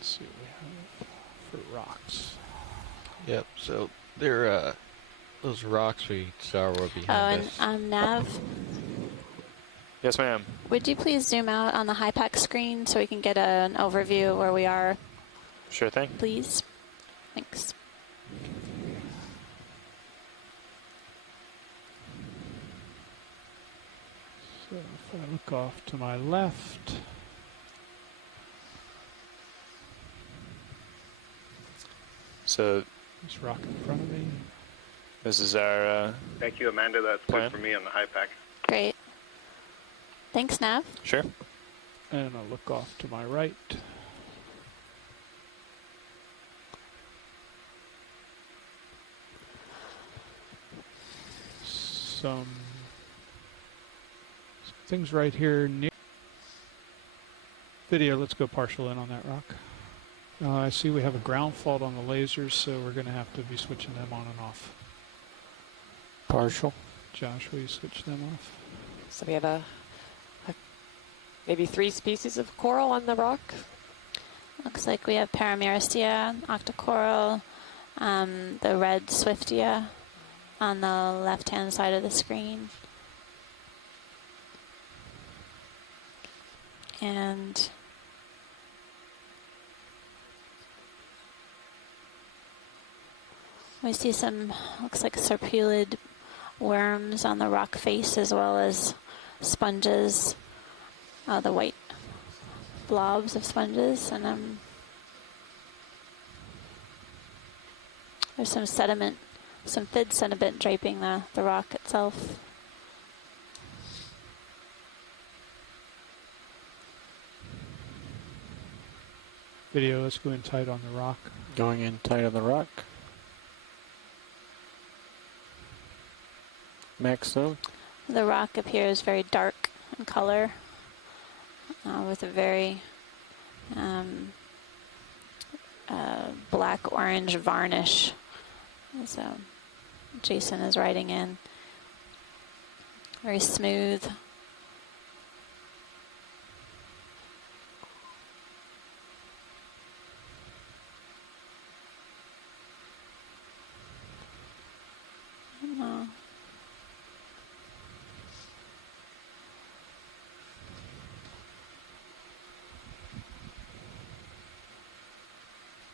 Let's see what we have for rocks. Yep, so they're those rocks we saw were behind us. And Nav, Yes, ma'am. would you please zoom out on the HiPAC screen so we can get an overview of where we are, Sure thing. please? Thanks. So if I look off to my left, So this rock in front of me. this is our Thank you, Amanda. That's plan. good for me on the high pack. Great. Thanks, Nav. Sure. And I'll look off to my right. Some things right here near video. Let's go partial in on that rock. I see we have a ground fault on the lasers, so we're going to have to be switching them on and off. Partial. Josh, will you switch them off? So we have maybe 3 species of coral on the rock. Looks like we have Paramyristia, octocoral, the red swiftia on the left-hand side of the screen. And we see some, looks like serpulid worms on the rock face, as well as sponges, the white blobs of sponges, and there's some sediment, some thin sediment draping the rock itself. Video, let's go in tight on the rock. Going in tight on the rock. Max zoom. The rock appears very dark in color, with a very black-orange varnish, as Jason is writing in. Very smooth.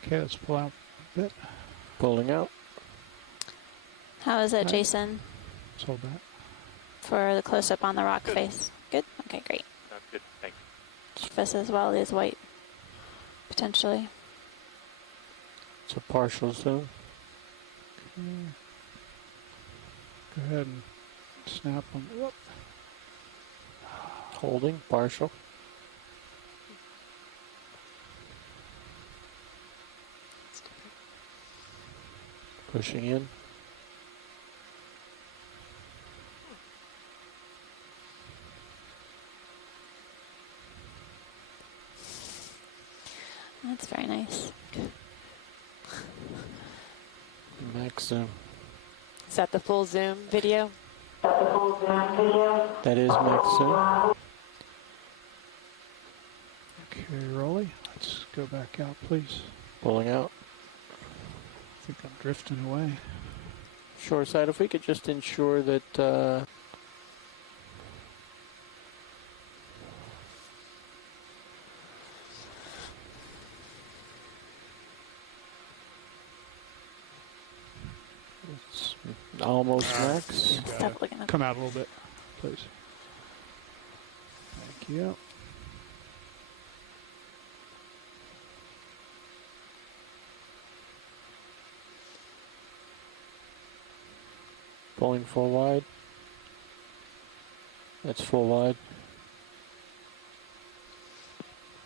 Okay, let's pull out a bit. Pulling out. How is it, Right. Jason, Let's hold that. for the close-up on the rock face? Good? Okay, great. That's good. Thank you. Surface as well is white, potentially. It's a partial zoom. Okay. Go ahead and snap them. Whoop. Holding. Partial. Pushing in. That's very nice. Max zoom. Is that the full zoom video? That is max zoom. Okay, Rolly, let's go back out, please. Pulling out. I think I'm drifting away. Short side, if we could just ensure that it's almost max. Stop looking up. Come out a little bit, please. Thank you. Pulling full wide. That's full wide.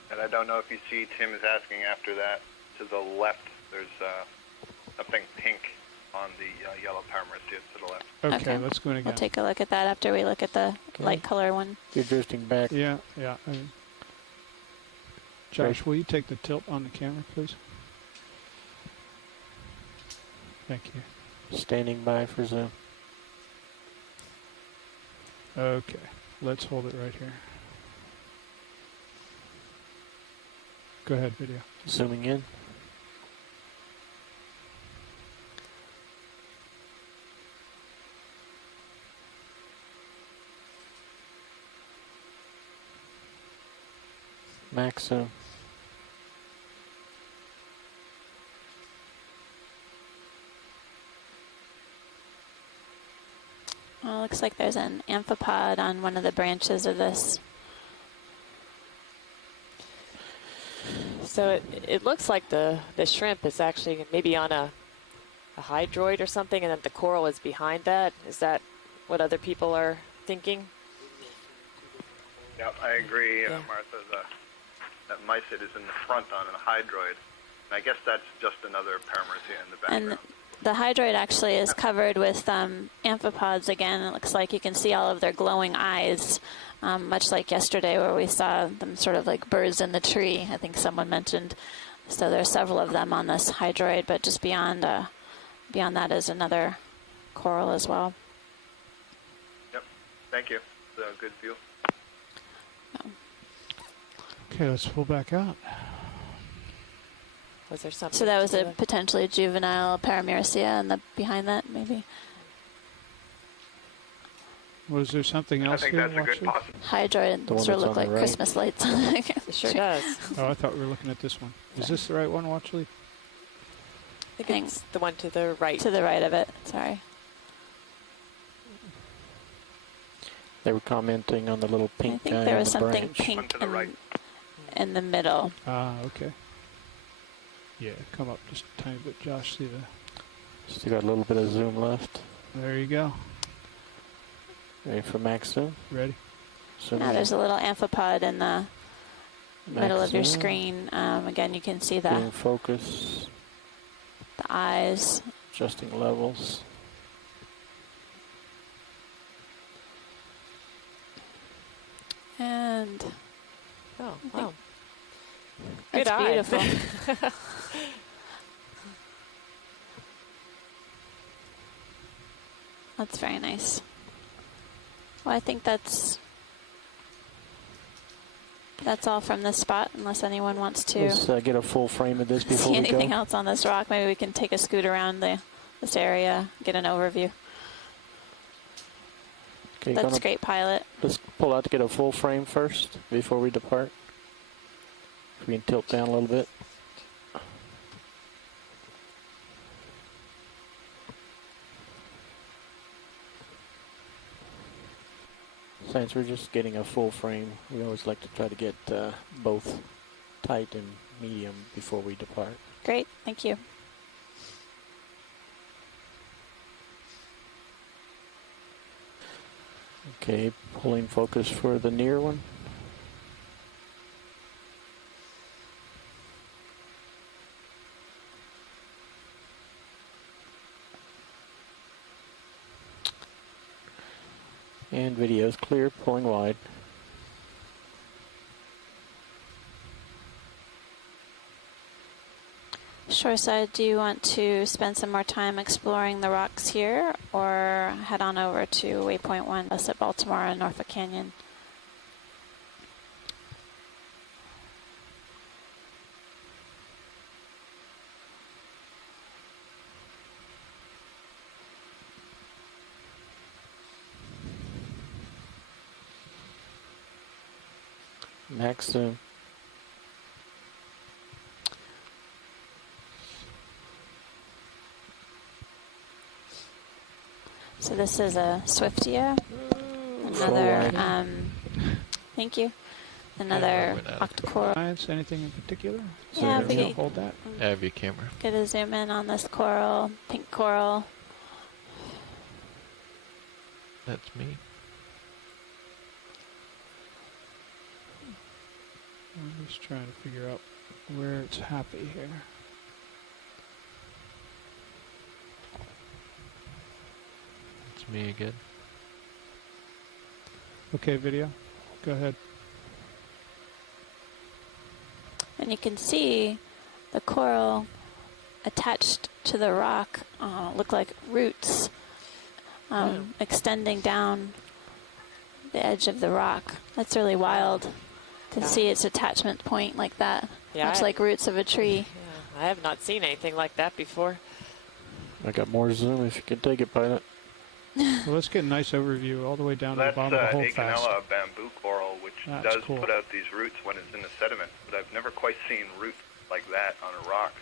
And I don't know if you see, Tim is asking after that, to the left, there's something pink on the yellow Paramyristia to the left. Okay, let's go in again. We'll take a look at that after we look at the light color one. You're drifting back. Yeah. Josh, will you take the tilt on the camera, please? Thank you. Standing by for zoom. Okay, let's hold it right here. Go ahead, video. Zooming in. Max zoom. Well, looks like there's an amphipod on one of the branches of this. So it looks like the shrimp is actually maybe on a hydroid or something, and that the coral is behind that. Is that what other people are thinking? Yep, I agree, Yeah. Martha. That mysid is in the front on a hydroid. And I guess that's just another Paramecia in the background. And the hydroid actually is covered with amphipods again. It looks like you can see all of their glowing eyes, much like yesterday where we saw them sort of like birds in the tree, I think someone mentioned. So there's several of them on this hydroid, but just beyond that is another coral as well. Yep, thank you. It's a good view. Okay, let's pull back out. Was there something? So that was to a the- potentially juvenile Paramecia and behind that maybe. Was there something I else think here? that's a good Watchley? possibility. Hydroid The one sort of that's look on the like right? Christmas lights. It sure does. Oh, I thought we were looking at this one. Is this the right one, Watchley? I think it's the one to the right. To the right of it, sorry. They were commenting on the little I pink think guy there on was the something branch. One pink to the right. in the middle. Ah, okay. Yeah, come up just a tiny bit, Josh. See the. Still got a little bit of zoom left. There you go. Ready for max zoom? Ready? Zoom Yeah, in. there's a little amphipod in the middle Max of your zoom. screen. Again, you can see Getting the focus, eyes. adjusting levels. And Oh, think wow. that's Good eyes. beautiful. That's very nice. Well, I think that's all from this spot, unless anyone wants to Let's get a full frame of this before see we anything go. else on this rock. Maybe we can take a scoot around this area, get an overview. Okay, That's gonna- great, pilot. Let's pull out to get a full frame first before we depart. If we can tilt down a little bit. Since we're just getting a full frame, we always like to try to get both tight and medium before we depart. Great, thank you. Okay, pulling focus for the near one. And video's clear, pulling wide. Shoreside, do you want to spend some more time exploring the rocks here or head on over to Waypoint 1, us at Baltimore and Norfolk Canyon? Max zoom. So this is a Swiftia. Full Another, wide. thank you. Another went out. octocoral. Science, anything in particular? Yeah, if we Can could you hold that. Have your camera. get a zoom in on this coral, pink coral. That's me. I'm just trying to figure out where it's happy here. It's me again. Okay, video. Go ahead. And you can see the coral attached to the rock look like roots extending down the edge of the rock. That's really wild to Yeah. see its attachment point like that. Yeah, much like roots of a tree. yeah, I have not seen anything like that before. I got more zoom if you can take it, pilot. Well, let's get a nice overview all the way down to the That's bottom of the hole fast. Okeanos bamboo coral, which That's does cool. put out these roots when it's in the sediment, but I've never quite seen roots like that on a rock.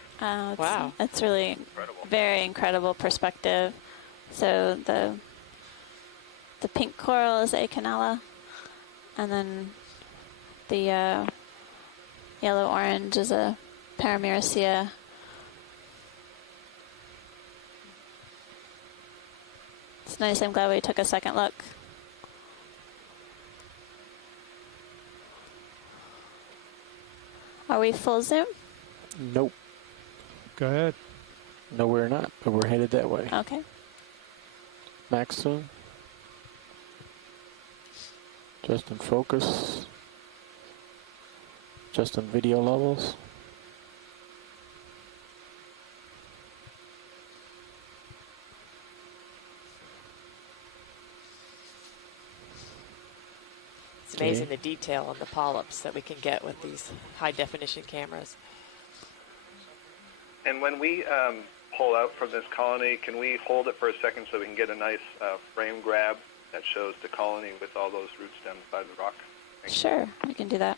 Wow. That's really Incredible. very incredible perspective. So the pink coral is Okeanos, and then the yellow-orange is a Paramyricea. It's nice. I'm glad we took a second look. Are we full zoom? Nope. Go ahead. No, we're not, but we're headed that way. Okay. Max zoom. Just in focus. Just in video levels. It's amazing Okay. the detail on the polyps that we can get with these high definition cameras. And when we pull out from this colony, can we hold it for a second so we can get a nice frame grab that shows the colony with all those root stems by the rock? Thank you. Sure, we can do that.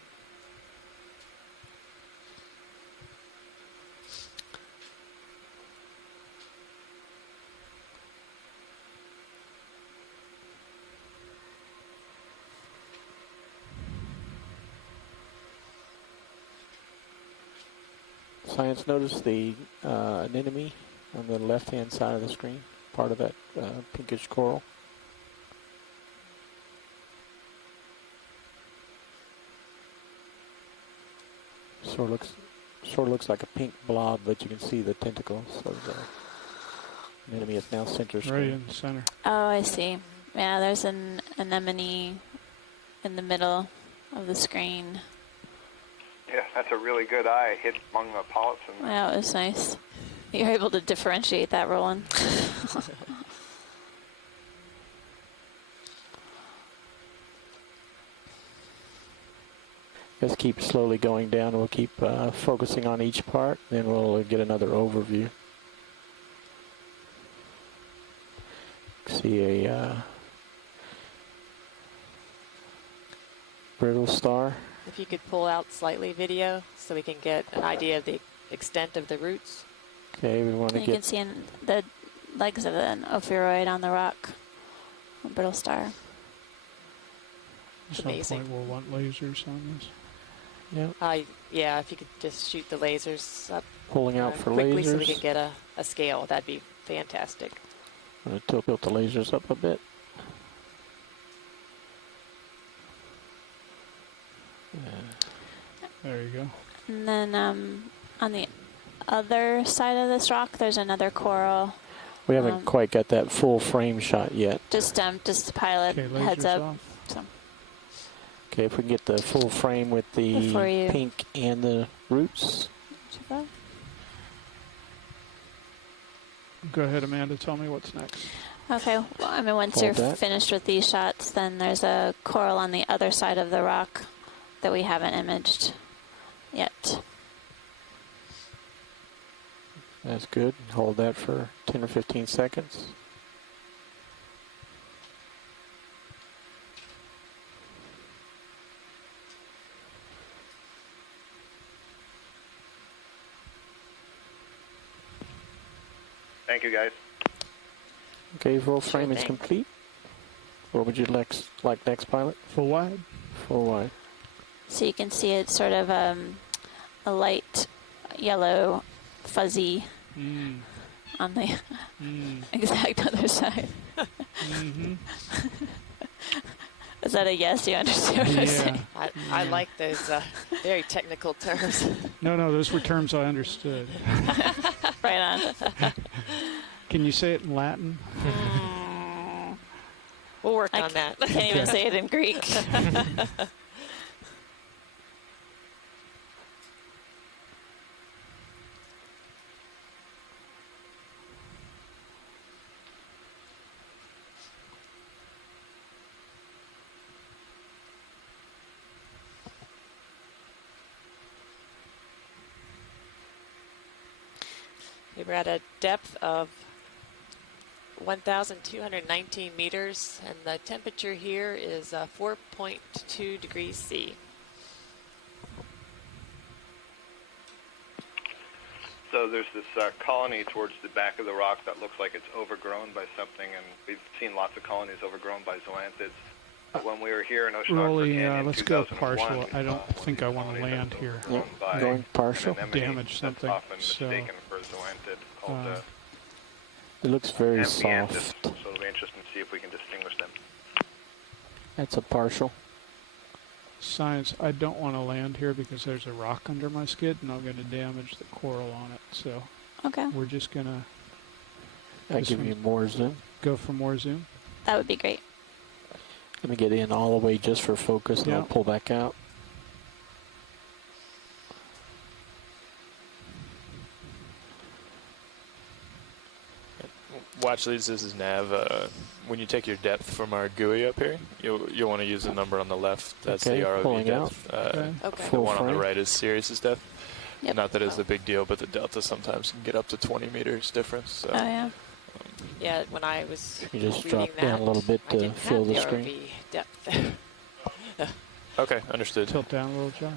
Science, notice the anemone on the left-hand side of the screen, part of that pinkish coral. Sort of looks like a pink blob, but you can see the tentacles of the anemone. It's now center Right screen. in the center. Oh, I see. Yeah, there's an anemone in the middle of the screen. Yeah, that's a really good eye hit among the polyps. And Wow, it was nice. You're able to differentiate that, Roland. Just keep slowly going down. We'll keep focusing on each part, then we'll get another overview. See a brittle star. If you could pull out slightly video so we can get an idea of the extent of the roots. Okay, we want to You can get see the legs of an ophiuroid on the rock, a brittle star. At some amazing. point we'll want lasers on this. Yeah, if you could just shoot the lasers up pulling out for quickly lasers. so we can get a scale, that'd be fantastic. I'm going to tilt the lasers up a bit. There you go. And then on the other side of this rock, there's another coral. We haven't quite got that full frame shot yet. Just to pilot Okay, heads lasers up. off. So, Okay, if we can get the full frame with the Before you- pink and the roots. Go ahead, Amanda. Tell me what's next. Okay, well, I mean, once Hold you're that. finished with these shots, then there's a coral on the other side of the rock that we haven't imaged yet. That's good. Hold that for 10 or 15 seconds. thank you, guys. Okay, full frame is thing. complete. What would you like next, pilot? Full wide. Full wide. So you can see it's sort of a light yellow fuzzy Mm. on the Mm. exact other side. Mm-hmm. Is that a yes? You understand what I'm Yeah. saying? I like those very technical terms. No, those were terms I understood. Right on. Can you say it in Latin? We'll work I on that. Can't even say it in Greek. Okay, we're at a depth of 1,219 meters, and the temperature here is 4.2 degrees C. So there's this colony towards the back of the rock that looks like it's overgrown by something, and we've seen lots of colonies overgrown by zoanthids. But when we were here in Oceanographer Rolly, Canyon in let's go 2001, partial. we I don't saw one think of I these want to colonies land that's here. overgrown by Going partial. an anemone Damage that's something, often so, mistaken for zoanthid called It looks very amphianthus. soft. So it'll be interesting to see if we can distinguish them. That's a partial. Science, I don't want to land here because there's a rock under my skid and I'm going to damage the coral on it. So Okay, we're just going to I This give one- you more zoom. go for more zoom. that would be great. Let me get in all the way just for focus, and Yeah. I'll pull back out. Watch these. This is nav. When you take your depth from our GUI up here, you'll want to use the number on the left. That's Okay, the ROV pulling depth. Okay. Okay. The Full one on the frame. right is Sirius's depth. Yep. Not that it's a big deal, but the delta sometimes can get up to 20 meters difference. So. Oh yeah. Yeah, when I was You just reading drop down a little bit I to didn't fill have the the screen. ROV depth. Okay, understood. Tilt down a little, Josh.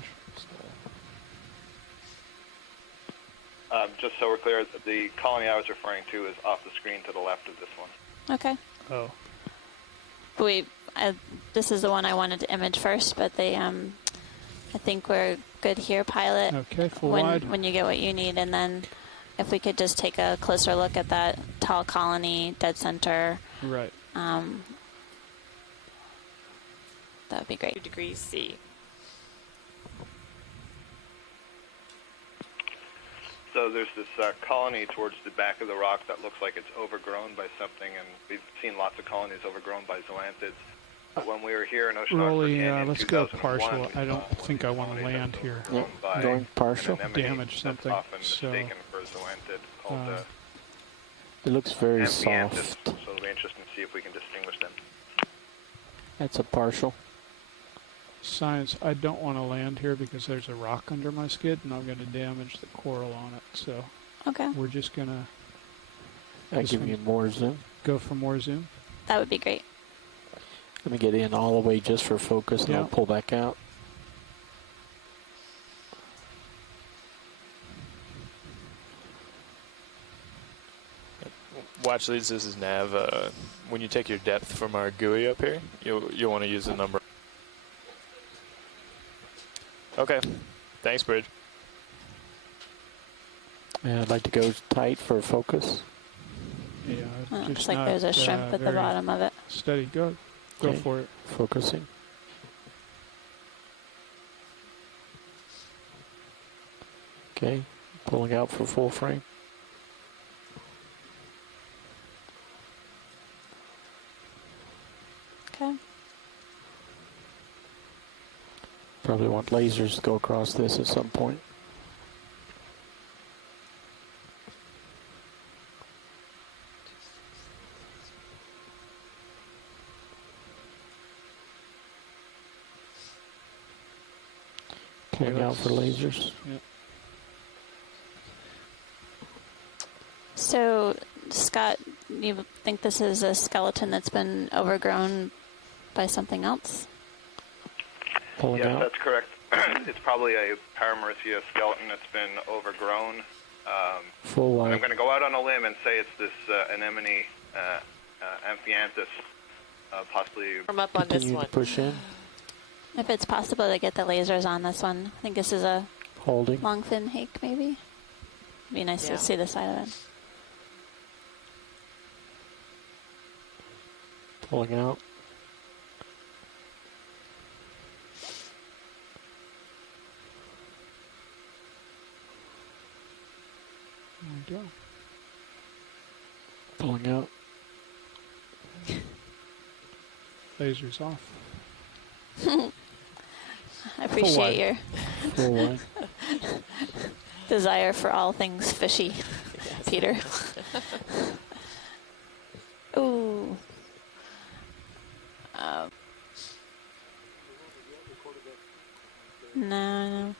Just so we're clear, the colony I was referring to is off the screen to the left of this one. Okay. Oh. This is the one I wanted to image first, but they I think we're good here, pilot. Okay, full wide. When you get what you need, and then if we could just take a closer look at that tall colony, dead center, Right. that would be 2 great. degrees C. So there's this colony towards the back of the rock that looks like it's overgrown by something, and we've seen lots of colonies overgrown by zoanthids. But when we were here in Oceanographer Rolly, Canyon in let's go 2001, partial. we I don't saw one of think these I want to colonies land that's here. overgrown by Going partial. an anemone Damage that's something, often so, mistaken for zoanthid called It looks very amphianthus. soft. So it'll be interesting to see if we can distinguish them. That's a partial. Science, I don't want to land here because there's a rock under my skid and I'm going to damage the coral on it. So Okay, we're just going to I This give one- you more zoom. go for more zoom. that would be great. Let me get in all the way just for focus, and Yeah. I'll pull back out. Watch these. This is nav. When you take your depth from our GUI up here, you'll want to use the number. Okay. Thanks, Bridge. And I'd like to go tight for focus. Yeah, Looks just like not, there's a shrimp at the very bottom of it. Steady. Go Okay. for it. Focusing. Okay, pulling out for full frame. Okay. Probably want lasers to go across this at some point. Pulling out for lasers. Yeah. So, Scott, you think this is a skeleton that's been overgrown by something else? Pulling Yes, out. that's correct. It's probably a Paramecia skeleton that's been overgrown. Full I'm wide. going to go out on a limb and say it's this anemone amphianthus, possibly. From up on this Continue one. to push in. If it's possible to get the lasers on this one, I think this is a Holding. long fin hake, maybe. It'd be nice Yeah. to see the side of it. Pulling out. There we go. Pulling out. Lasers off. I appreciate wide. your Full wide. desire for all things fishy, Peter. Ooh. No.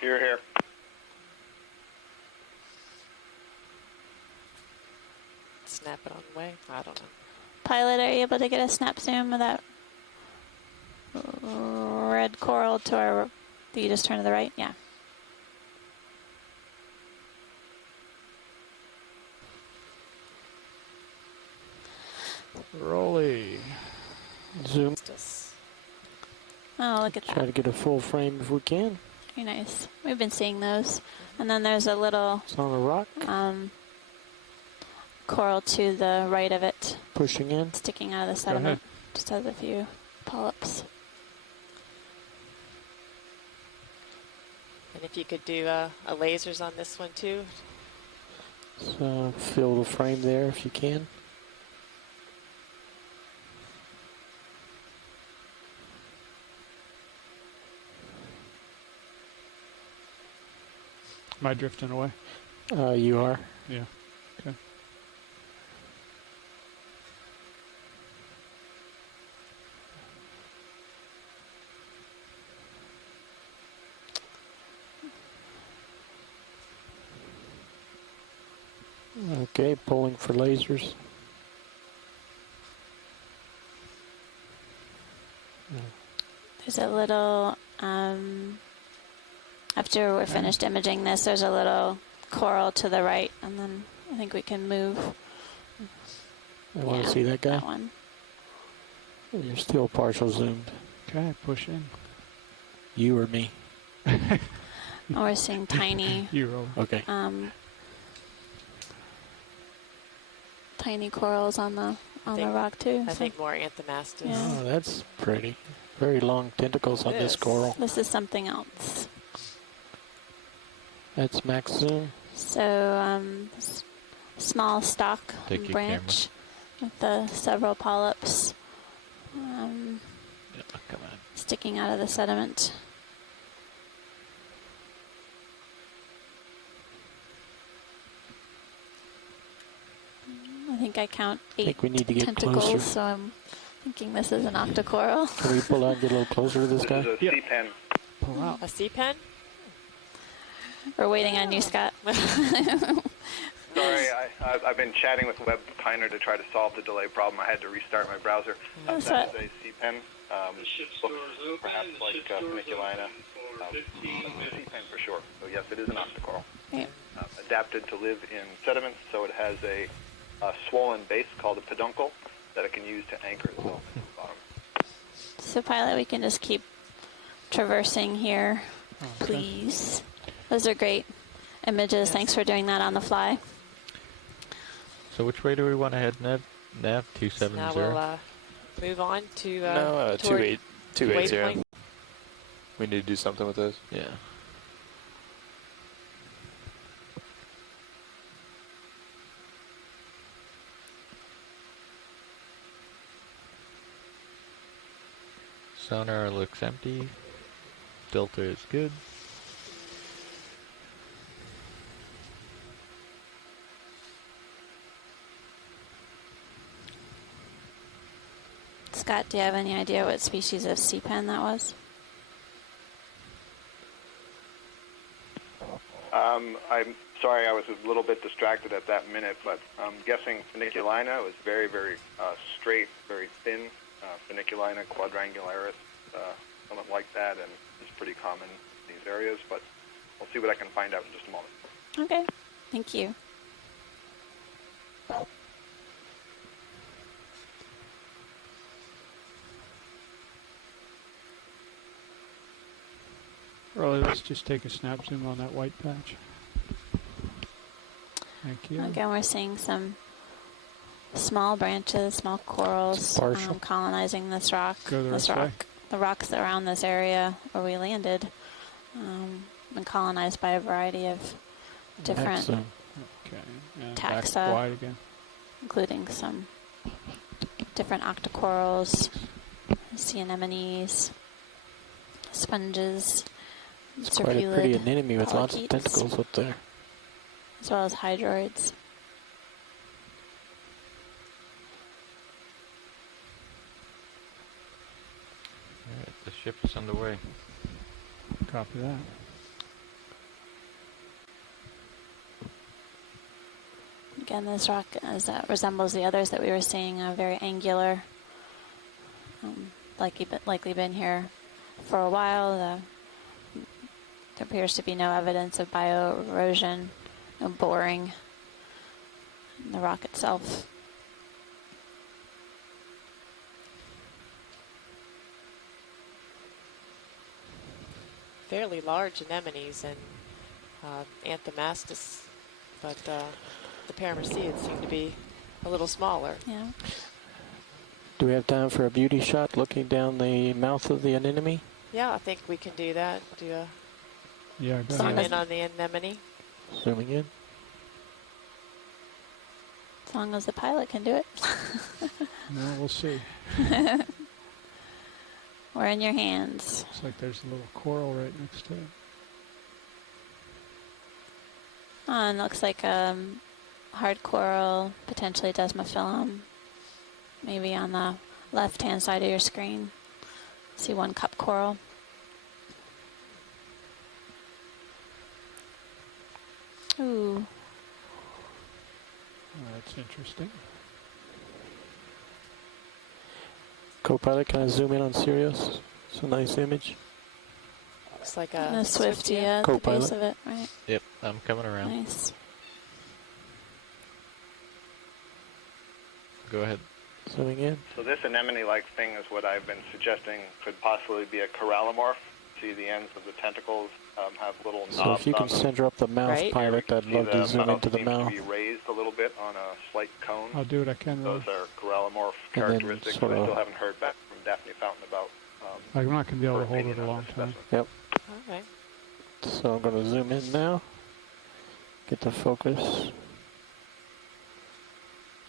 Here, here. snap it on the way. I don't know. Pilot, are you able to get a snap zoom of that red coral to our? Do you just turn to the right? Yeah. Rolly. Zoom. Just Oh, look at Try that. to get a full frame if we can. Very nice. We've been seeing those. And then there's a little It's on a rock, coral to the right of it, pushing in. sticking out of the Go ahead. sediment. Just has a few polyps. and if you could do lasers on this one too. So fill the frame there if you can. Am I drifting away? You are. Yeah. Okay. Okay, pulling for lasers. There's a little, after we're finished imaging this, there's a little coral to the right, and then I think we can move I want Yeah, to see that guy. that one. You're still partial zoomed. Okay, push in. You or me? And we're seeing tiny, You roll. Okay. tiny corals on the think- rock too. I So think more anthomastus. Yeah. Oh, that's pretty. Very long tentacles on this Yes. coral. this is something else. That's max zoom. So small stalk Take and your branch with the several polyps Yeah, come on. sticking out of the sediment. I think I count I 8 think we need to get tentacles, closer. so I'm thinking this is an octocoral. Can we pull out and get a little closer to this This guy? is a Yep. C-pen. Pull out. A sea pen? We're waiting on you, Scott. Sorry, I've been chatting with WebPiner to try to solve the delay problem. I had to restart my browser. That's That's what- a C-pen. Looks perhaps like funiculina. C-pen for sure. So yes, it is an octocoral. Right. Adapted to live in sediments, so it has a swollen base called a peduncle that it can use to anchor itself to the bottom. So, pilot, we can just keep traversing here, Okay. please. Those are great images. Thanks for doing that on the fly. So which way do we want to head, Nav? Nav Now 270. we'll move on to No, toward 2820. waypoint. We need to do something with those. Yeah. Sonar looks empty. Delta is good. Scott, do you have any idea what species of sea pen that was? I'm sorry, I was a little bit distracted at that minute, but I'm guessing funiculina was very, very straight, very thin. Funiculina quadrangularis, something like that, and it's pretty common in these areas, but I'll see what I can find out in just a moment. Okay, thank you. Rolly, let's just take a snap zoom on that white patch. Thank you. Again, we're seeing some small branches, small corals Partial. colonizing this rock. Go the This rest way. rock, the rocks around this area where we landed, been colonized by a variety of Max different, zoom. Okay. And back taxa. wide again. including some different octocorals, sea anemones, sponges, It's quite a pretty serpulid, anemone with lots of polychaetes. tentacles up there. as well as hydroids. Alright, the ship is underway. Copy that. Again, this rock resembles the others that we were seeing, very angular. Likely been here for a while. There appears to be no evidence of bioerosion, no boring in the rock itself. Fairly large anemones and Anthomastus, but the Paramecids seem to be a little smaller. Yeah. Do we have time for a beauty shot looking down the mouth of the anemone? Yeah, I think we can do that. Do a Yeah, go zoom ahead. in on the anemone. Zooming in. As long as the pilot can do it. No, we'll see. We're in your hands. Looks like there's a little coral right next to it. Oh, and it looks like hard coral, potentially desmophyllum. Maybe on the left-hand side of your screen. See one cup coral. Ooh. Oh, that's interesting. Co-pilot, can I zoom in on Sirius? It's a nice image. Looks like And a a Swifty Swiftia. at the base Co-pilot. of it, right? Yep, I'm coming around. Nice. Go ahead. Zooming in. So this anemone-like thing is what I've been suggesting could possibly be a corallimorph. See the ends of the tentacles have little knobs So if you can on them. center up the mouth, Right. pilot, Here we I'd can love see to zoom into the seems mouth. to be raised a little bit on a slight cone. I'll do what I can. Those are corallimorph And then characteristics. sort I of- still haven't heard back from Daphne Fountain about I'm not going to be able her to hold opinion it a on long this time. specimen. Okay. So I'm going to zoom in now. Get the focus.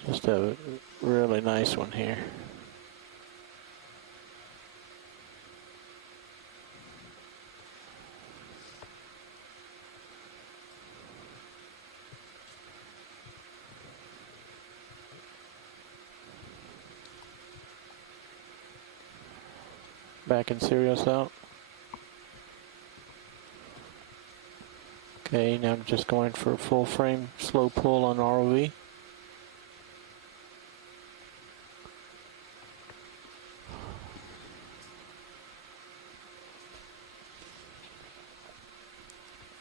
Just a really nice one here. Back in Sirius out. Okay, now I'm just going for a full frame slow pull on ROV.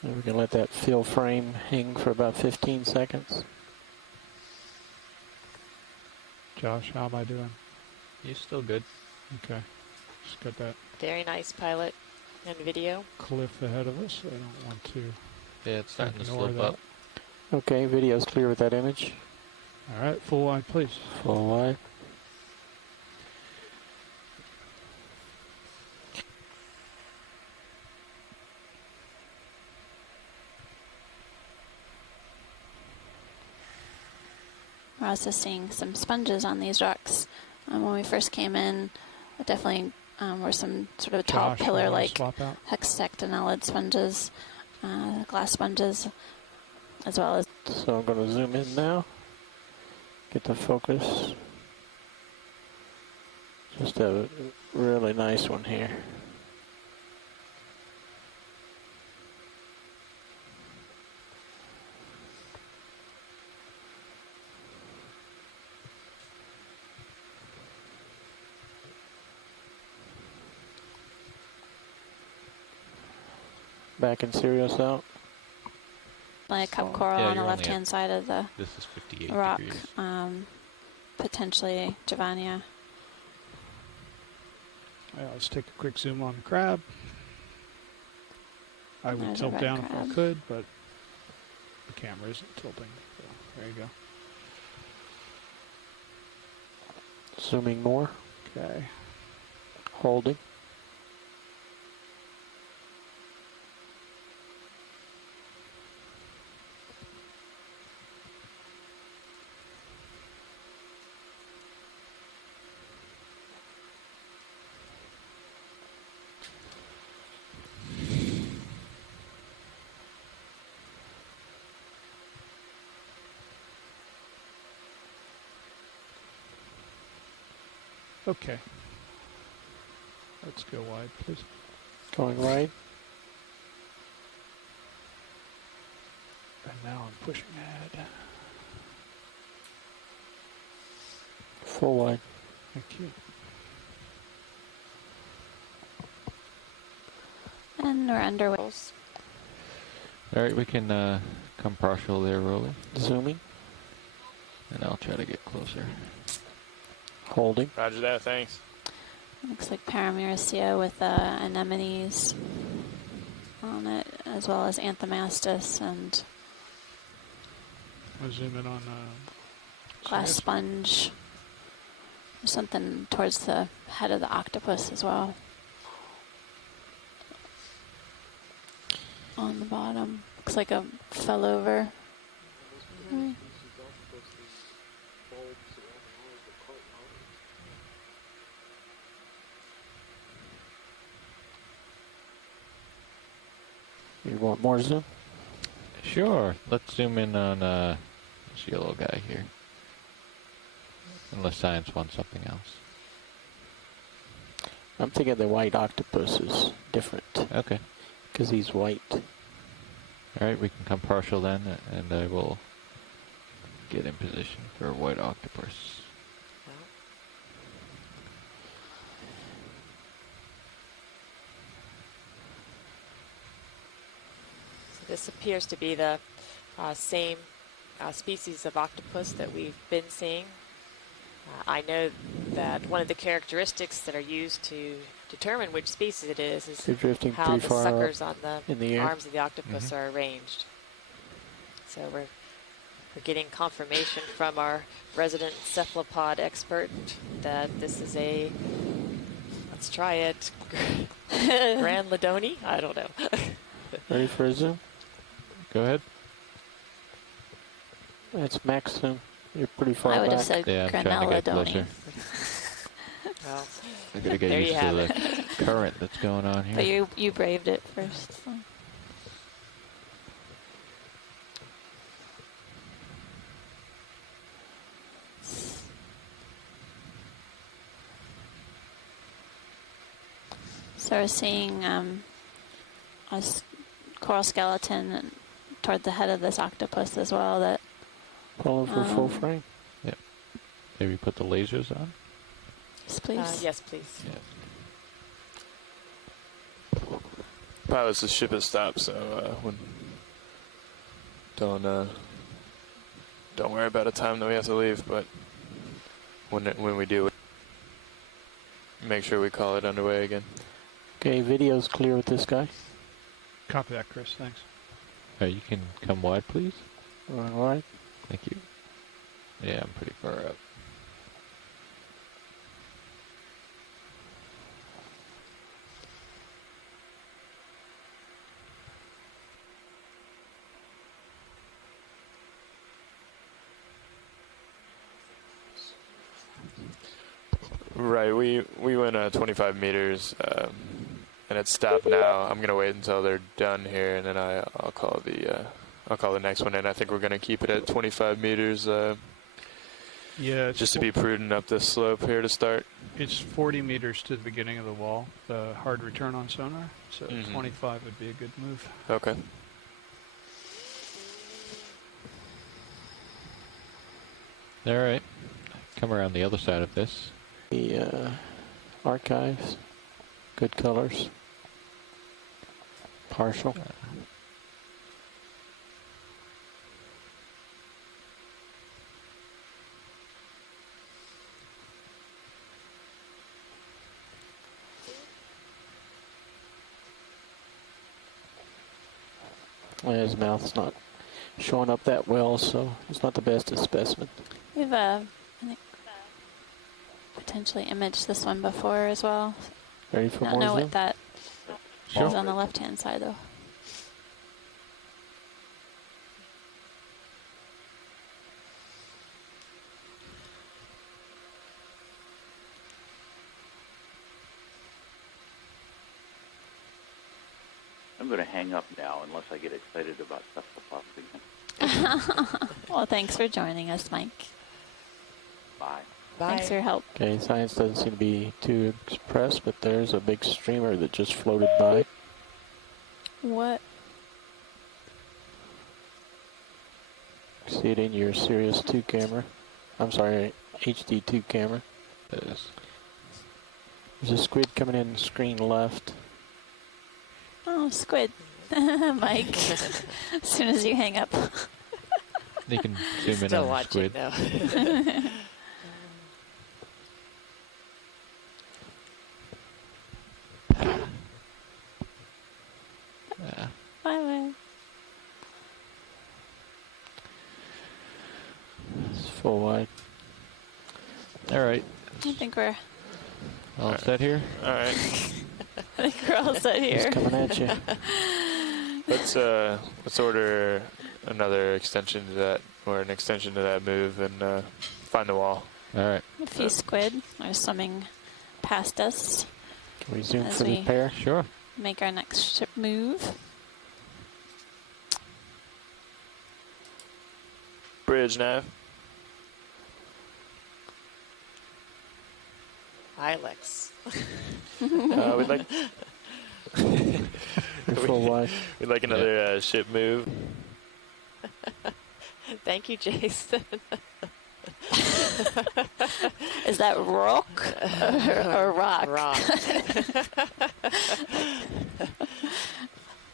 And we can let that fill frame hang for about 15 seconds. Josh, how am I doing? You still good? Okay. Just got that Very nice pilot and video. cliff ahead of us. I don't want to. Yeah, it's starting to Ignore slope that. up. Okay, video's clear with that image. All right, full wide, please. Full wide. We're also seeing some sponges on these rocks. When we first came in, there definitely were some sort of tall Josh, you wanna pillar-like swap out? hexactinellid sponges, glass sponges, as well as So I'm going to zoom in now. Get the focus. Just a really nice one here. Back in Sirius out. like a cup coral Yeah, on the you're only left-hand side of the This is 58 rock, degrees. potentially Javania. Yeah, let's take a quick zoom on the crab. I would There's a tilt red down if I crab. could, but the camera isn't tilting. So there you go. Zooming more. Okay. Holding. Okay. Let's go wide, please. Going right. And now I'm pushing ahead. Full wide. Thank you. And we're underway. All right, we can come partial there, Rolly, Zooming. and I'll try to get closer. Holding. Roger that. Thanks. Looks like Paramecium with anemones on it, as well as anthomastus and I'll zoom in on glass Science. sponge. There's something towards the head of the octopus as well. On the bottom. Looks like a fell over. Mm. You want more zoom? Sure. Let's zoom in on this yellow guy here. Unless science wants something else. I'm thinking the white octopus is different Okay. because he's white. All right, we can come partial then, and I will get in position for a white octopus. So this appears to be the same species of octopus that we've been seeing. I know that one of the characteristics that are used to determine which species it is You're drifting how pretty the far suckers up on in the the air. arms of the octopus are arranged. So we're getting confirmation from our resident cephalopod expert that this is a, let's try it, Grand Ladoni? I don't know. Ready for a zoom? Go ahead. That's max zoom. You're pretty far I would back. have said Yeah, I'm trying to get Granelladoni. closer. Well, I gotta get there you used have to it. the current that's going on here. But you braved it first. So. So we're seeing coral skeleton toward the head of this octopus as well. That Pull over full frame. Maybe put the lasers on. yes, please. yes, please. Yeah. Pilots, the ship has stopped, so don't worry about a time that we have to leave. But when we do, make sure we call it underway again. Okay, video's clear with this guy. Copy that, Chris. Thanks. You can come wide, please. All right. Thank you. Yeah, I'm pretty far up. Right, we went 25 meters, and it's stopped now. I'm gonna wait until they're done here, and then I'll call the next one in. I think we're gonna keep it at 25 meters, Yeah, it's just to be prudent up this slope here to start. It's 40 meters to the beginning of the wall, the hard return on sonar, so Mhm. 25 would be a good move. Okay. All right. Come around the other side of this. The archives. Good colors. Partial. His mouth's not showing up that well, so it's not the best of specimen. We've I think, potentially imaged this one before as well. Ready for I more don't know zoom? what that Sure. is on the left-hand side, though. I'm going to hang up now unless I get excited about cephalopods again. Well, thanks for joining us, Mike. Bye. Bye. Thanks for your help. Okay, science doesn't seem to be too expressed, but there's a big streamer that just floated by. What? See it in your Sirius 2 camera. I'm sorry, HD2 camera. There's There's a squid coming in screen left. Oh, squid. Mike, as soon as you hang up. you can zoom in Still on the watching squid. though. Yeah. Bye-bye. It's full wide. All right. I think we're All set here. All right. I think we're all set He's here. coming at you. Let's order another extension to that, or an extension to that move, and find the wall. All right. A few squid are swimming past us. Can we zoom As for the we- pair? Sure. Make our next ship move. Bridge nav. Ilex. We'd like You're full wide. we'd like another ship move. Thank you, Jason. Is that rock or rock? Rock.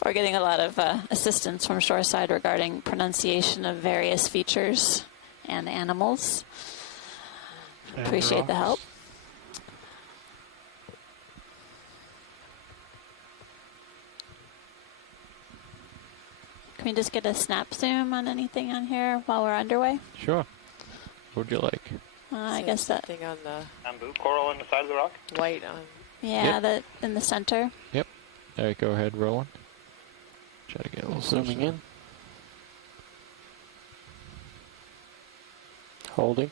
We're getting a lot of assistance from shoreside regarding pronunciation of various features and animals. And Appreciate the rocks. help. Can we just get a snap zoom on anything on here while we're underway? Sure. What would you like? I So guess that, something on the Bamboo coral on the side of the rock? white on. yeah, Yep. that in the center. All right, go ahead, Roland. Try to get a little Zooming closer. in. Holding.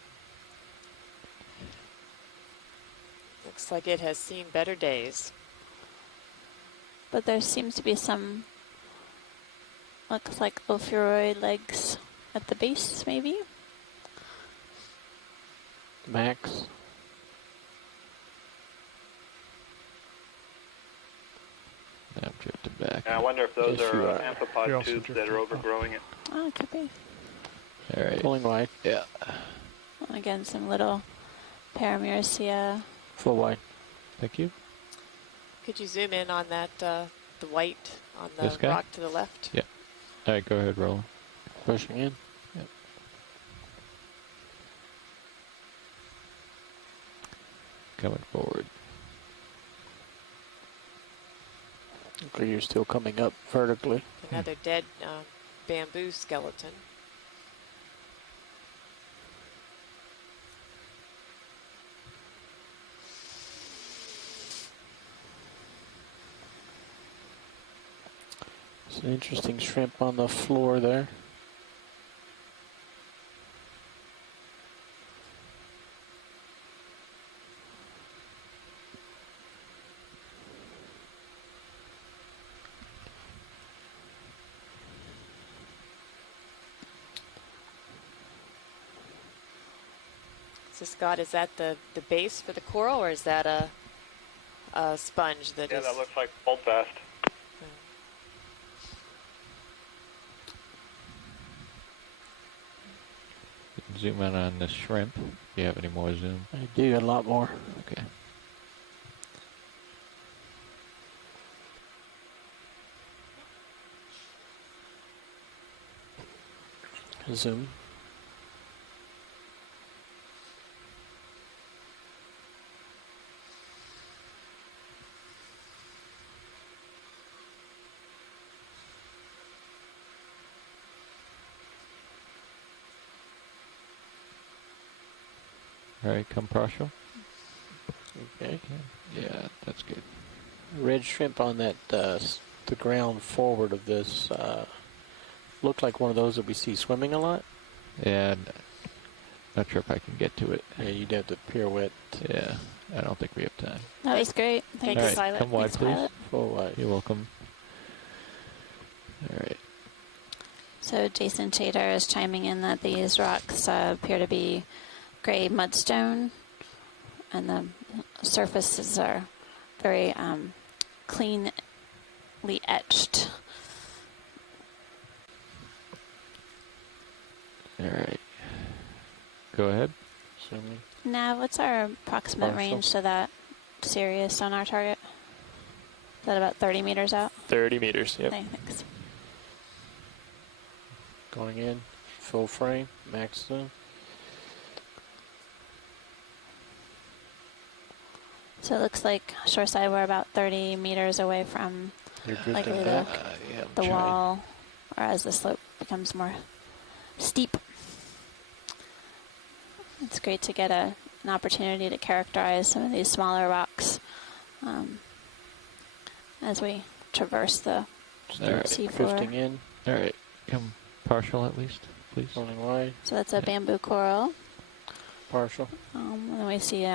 Looks like it has seen better days. But there seems to be some, looks like ophiuroid legs at the base, maybe? Max. Yeah, I'm drifting back. And I wonder if those Yes, you are are. We amphipod also tubes that drifted are up. overgrowing it. Oh, it could be. All right. Pulling wide. Yeah. Again, some little Paramurcia. Full wide. Thank you. Could you zoom in on that, the white on the This guy? rock to the left? Yeah. All right, go ahead, Roland. Pushing in. Coming forward. Looks like you're still coming up vertically. Another dead bamboo skeleton. It's an interesting shrimp on the floor there. So Scott, is that the base for the coral, or is that a sponge that Yeah, is? that looks like holdfast. You can zoom in on the shrimp. If you have any more zoom. I do a lot more. Okay. Zoom. All right, come partial. Okay. Yeah, that's good. Red shrimp on that the ground forward of this looked like one of those that we see swimming a lot. Yeah, not sure if I can get to it. Yeah, you'd have to pirouette Yeah, I don't think we have time. That was great. Thank Thanks, you, All right, Pilot. come wide, Thanks, please. Pilot. full wide. You're welcome. All right. So Jason Chater is chiming in that these rocks appear to be gray mudstone, and the surfaces are very cleanly etched. All right. Go ahead. assuming. Nav, what's our approximate Partial. range to that Sirius sonar target? Is that about 30 meters out? 30 meters. Yep. Okay, thanks. Going in, full frame, max zoom. So it looks like shoreside we're about 30 meters away from You're likely drifting the, back. Yeah, I'm the trying. wall, or as the slope becomes more steep. It's great to get an opportunity to characterize some of these smaller rocks as we traverse the Alright, seafloor. Drifting in, All right, come partial at least, please. running wide, So that's a bamboo coral. partial. And then we see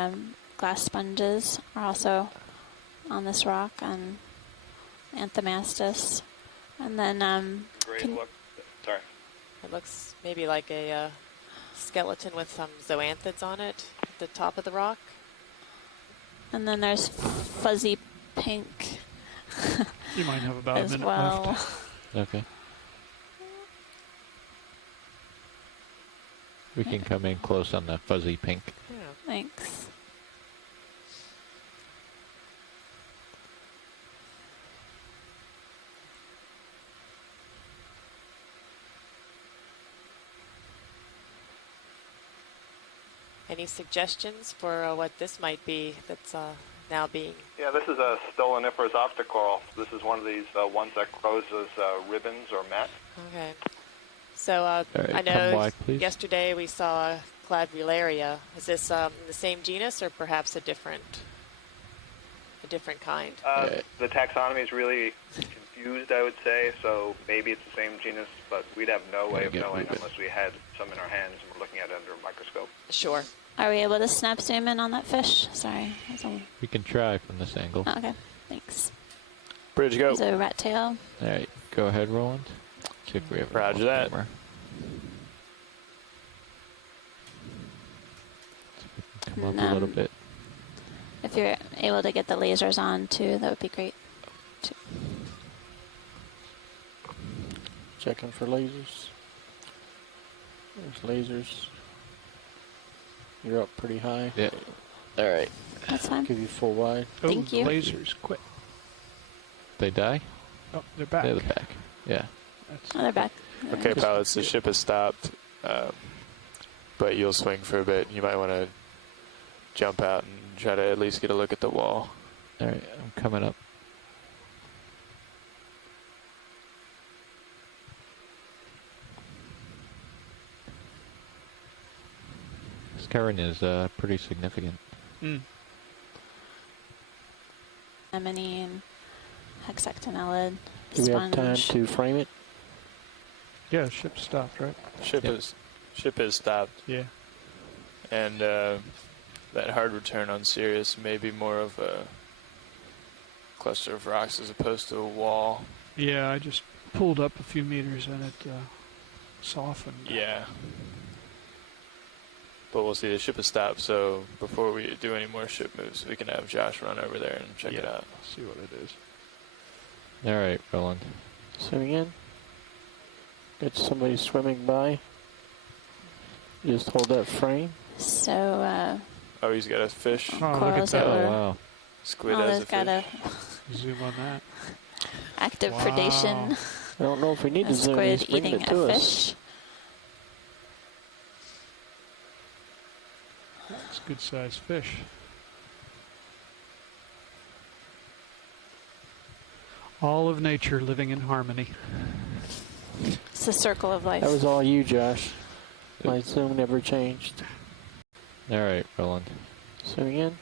glass sponges are also on this rock on Anthomastus. And then Great Can- look. Sorry. It looks maybe like a skeleton with some zoanthids on it at the top of the rock. there's fuzzy pink You might have about a as minute well. left. Okay. We can come in close on the fuzzy pink. Yeah. Thanks. Any suggestions for what this might be that's now being? Yeah, this is a Stoloniferous octocoral. This is one of these ones that grows as ribbons or mats. Okay. So right, I come know wide, please. yesterday we saw Cladrularia. Is this in the same genus or perhaps a different kind? The taxonomy is really confused, I would say, so maybe it's the same genus, but we'd have no way of Get knowing moving. unless we had some in our hands and we're looking at it under a microscope. Sure. Are we able to snap zoom in on that fish? Sorry. That's all. We can try from this angle. Oh, okay. Thanks. Bridge go. There's a rat tail. All right, go ahead, Roland. See if we have Roger more that. camera. See if we can come up a little bit. If you're able to get the lasers on too, that would be great. Checking for lasers. There's lasers. You're up pretty high. Yeah. All right. That's fine. Give you full wide. Oh, Thank the you. lasers, quit. They die? Oh, they're back. They're back. Yeah. That's, Oh, they're back. Okay, Just- pilots, the ship has stopped, but you'll swing for a bit. You might want to jump out and try to at least get a look at the wall. All right, I'm coming up. This current is pretty significant. Mm. Anemone and hexactinellid Do we have time sponge. to frame it? Yeah, ship stopped, right? Ship Yep. is stopped, Yeah. and that hard return on Sirius may be more of a cluster of rocks as opposed to a wall. Yeah, I just pulled up a few meters and it softened. Yeah. But we'll see. The ship is stopped, so before we do any more ship moves, we can have Josh run over there and check it Yeah. out. See what it is. All right, Roland. Swimming in. Got somebody swimming by. Just hold that frame. So, Oh, he's got a fish. Oh, look at corals that. that Oh, were wow. Squid oh, has they've a got fish. a Zoom on that. active Wow. predation. I don't know if we need A to zoom in. squid He's bringing eating it to a us. fish. It's a good sized fish. All of nature living in harmony. It's the circle of life. That was all you, Josh. My zoom never changed. All right, Roland. Swimming in.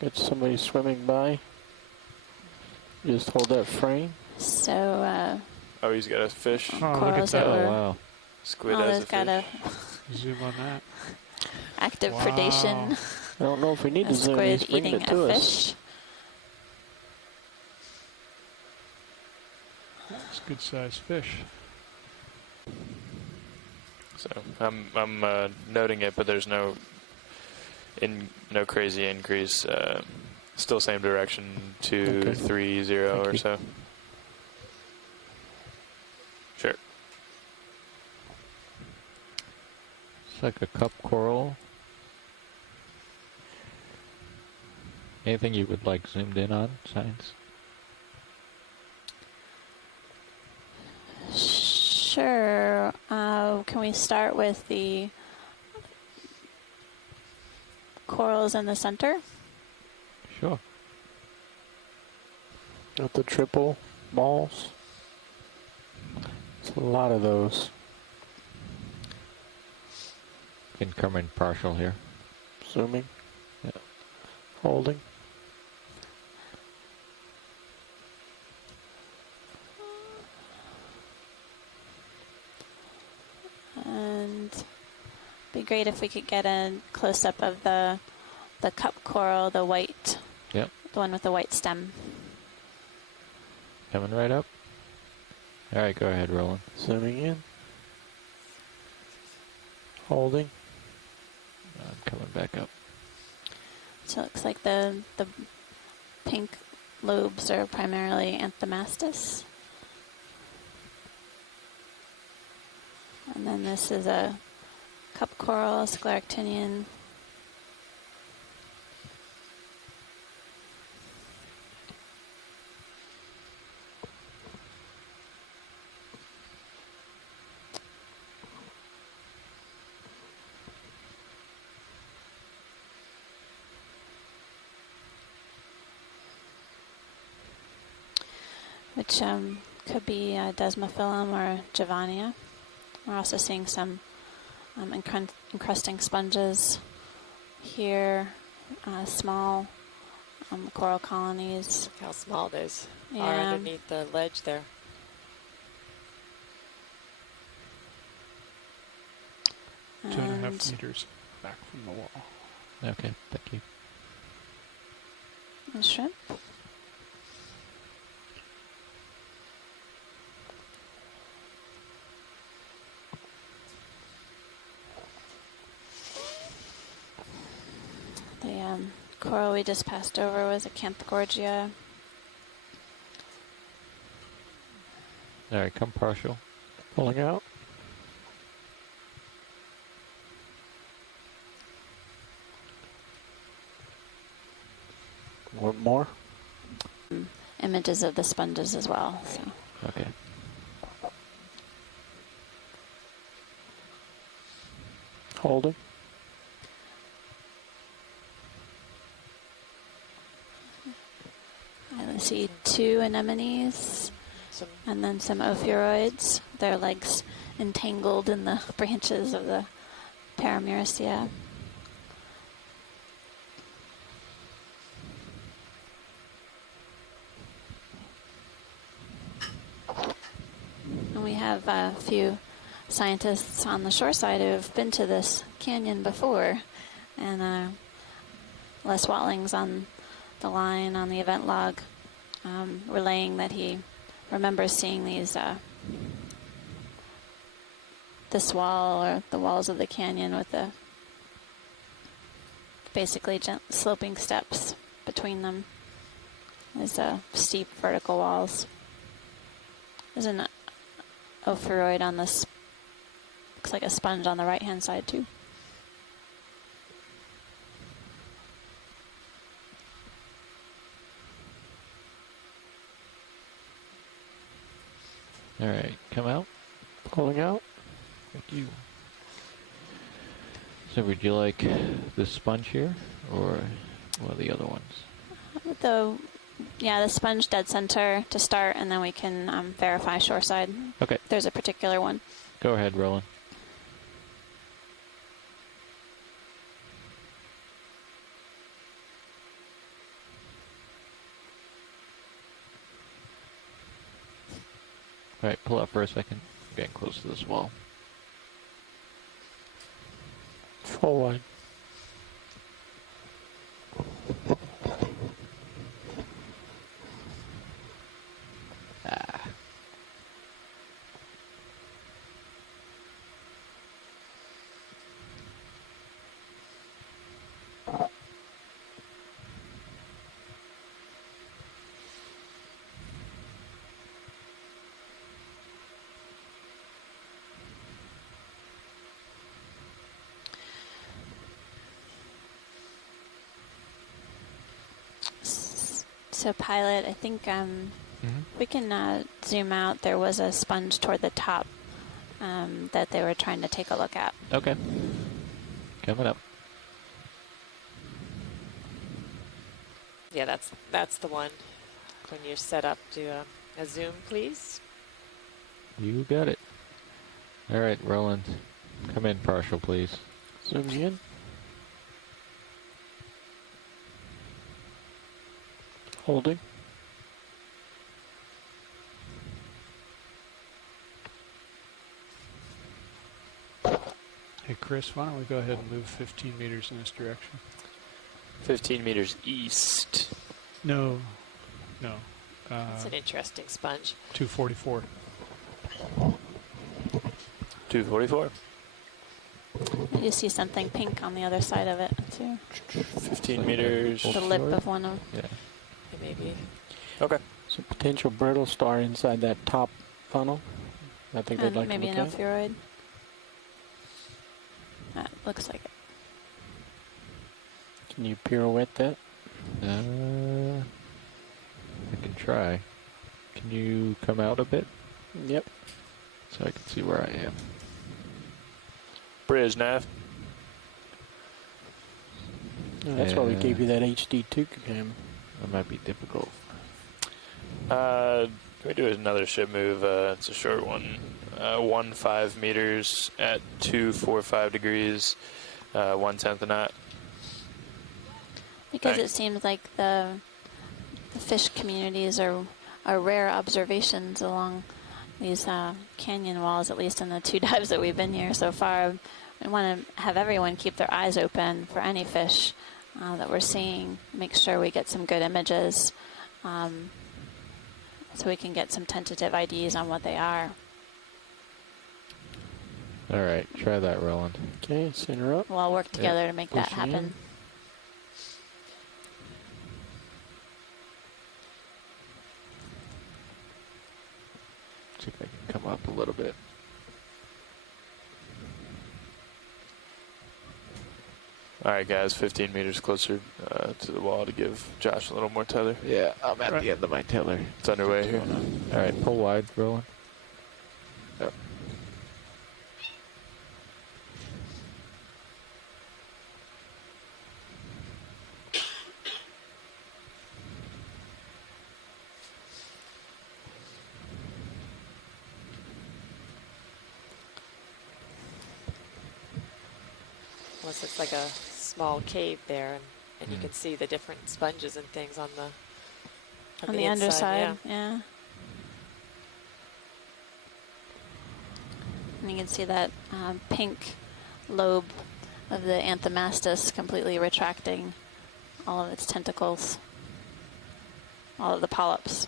Got somebody swimming by. Just hold that frame. So, Oh, he's got a fish. Oh, look at corals that that. Oh, were wow. Squid oh, has a they've fish. got a Zoom on that. active Wow. predation. I don't know if we need A to zoom in. He's squid bringing eating it to a us. fish. It's a good sized fish. So I'm noting it, but there's no crazy increase. Still same direction, 230 Thank or you. so. Sure. Looks like a cup coral. Anything you would like zoomed in on, Science? Sure. Can we start with the corals in the center? Sure. Got the triple balls. It's a lot of those. Can come in partial here. Zooming. Yeah. Holding. And be great if we could get a close-up of the cup coral, the white, Yep. the one with the white stem. Coming right up. All right, go ahead, Roland. Zooming in. Holding. I'm coming back up. So it looks like the pink lobes are primarily Anthomastus. And then this is a cup coral, scleractinian. Which could be Desmophyllum or Javania. We're also seeing some encrusting sponges here, small coral colonies. Look how small those are Yeah. underneath the ledge there. Two and a half And meters back from the wall. Okay, thank you. the shrimp. The coral we just passed over was a Canthogorgia. All right, come partial. Pulling out. Want more? Images of the sponges as well. So. Okay. Holding. I see two anemones Some and then some ophiuroids. Their legs entangled in the branches of the Paramuricea. And we have a few scientists on the shore side who have been to this canyon before. And Les Watling's on the line on the event log, relaying that he remembers seeing these this wall or the walls of the canyon with the basically sloping steps between them. There's steep vertical walls. There's an ophiuroid on this. Looks like a sponge on the right hand side too. All right, come out. Pulling out. Thank you. So would you like this sponge here or one of the other ones? The sponge dead center to start, and then we can verify shoreside. Okay. If there's a particular one. Go ahead, Roland. All right, pull out for a second. I'm getting close to this wall. Full wide. Ah. So Pilot, I think we can zoom out. There was a sponge toward the top that they were trying to take a look at. Okay. Coming up. Yeah, that's the one. When you're set up, do a zoom, please. You got it. All right, Roland. Come in partial, please. Zooms in. Holding. Hey, Chris, why don't we go ahead and move 15 meters in this direction? 15 meters east. No. That's an interesting sponge. 244. 244. You see something pink on the other side of it, too. 15 meters. The lip of one of... Yeah. Maybe. Okay. So potential brittle star inside that top funnel. I think they'd like maybe to an look at. ophiuroid. That looks like it. Can you pirouette that? I can try. Can you come out a bit Yep. so I can see where I am? Bridge, Nav. That's why we gave you that HD2 cam. That might be difficult. Can we do another ship move? It's a short one. 15 meters at 245 degrees, 1/10 of knot. Because Okay. it seems like the fish communities are rare observations along these canyon walls, at least in the 2 dives that we've been here so far. I want to have everyone keep their eyes open for any fish that we're seeing. Make sure we get some good images so we can get some tentative IDs on what they are. All right, try that, Roland. Okay, center up. We'll all work together to make that Push in. happen. See if I can come up a little bit. All right, guys, 15 meters closer to the wall to give Josh a little more tether. Yeah, I'm at the end of my tether. It's underway here. All right, pull wide, Roland. Yep. Plus, it's like a small cave there, and you can see the different sponges and things on the On the inside, underside, yeah. yeah. And you can see that pink lobe of the anthomastus completely retracting all of its tentacles, all of the polyps.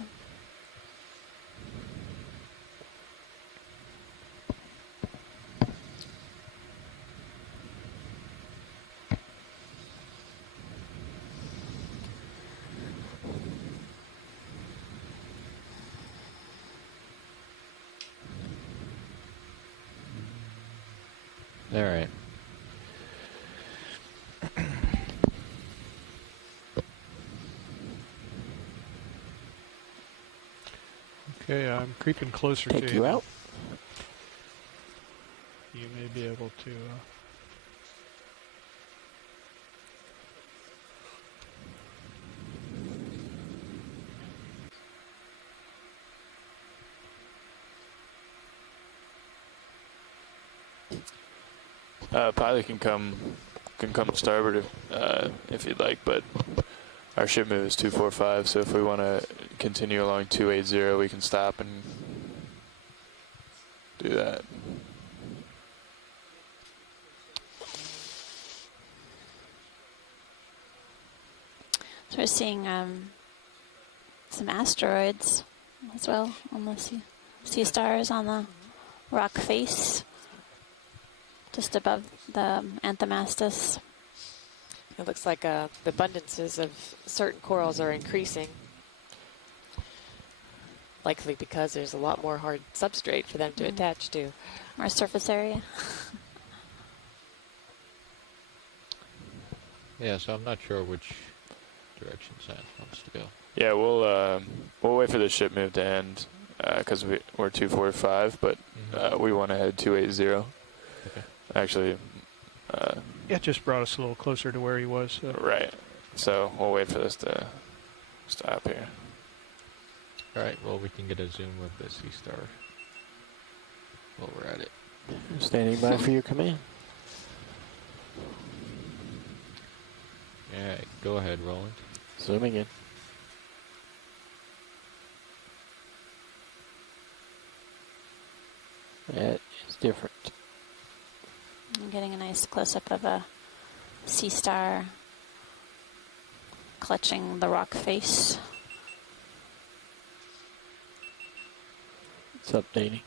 All right. Okay, I'm creeping closer to Take you out. You may be able to... Pilot can come starboard if you'd like, but our ship move is 245. So if we want to continue along 280, we can stop and do that. So we're seeing some asteroids as well on the sea stars on the rock face, just above the anthomastus. It looks like the abundances of certain corals are increasing, likely because there's a lot more hard substrate for them to attach to. More surface area. Yeah, so I'm not sure which direction Science wants to go. Yeah, we'll wait for the ship move to end because we're 245, but we want to head 280. Okay. Actually, It just brought us a little closer to where he was. So. right. So we'll wait for this to stop here. All right. Well, we can get a zoom of the Sea Star while we're at it. Standing by for your command. All right. Go ahead, Roland. Zooming in. That is different. I'm getting a nice close-up of a sea star clutching the rock face. It's updating.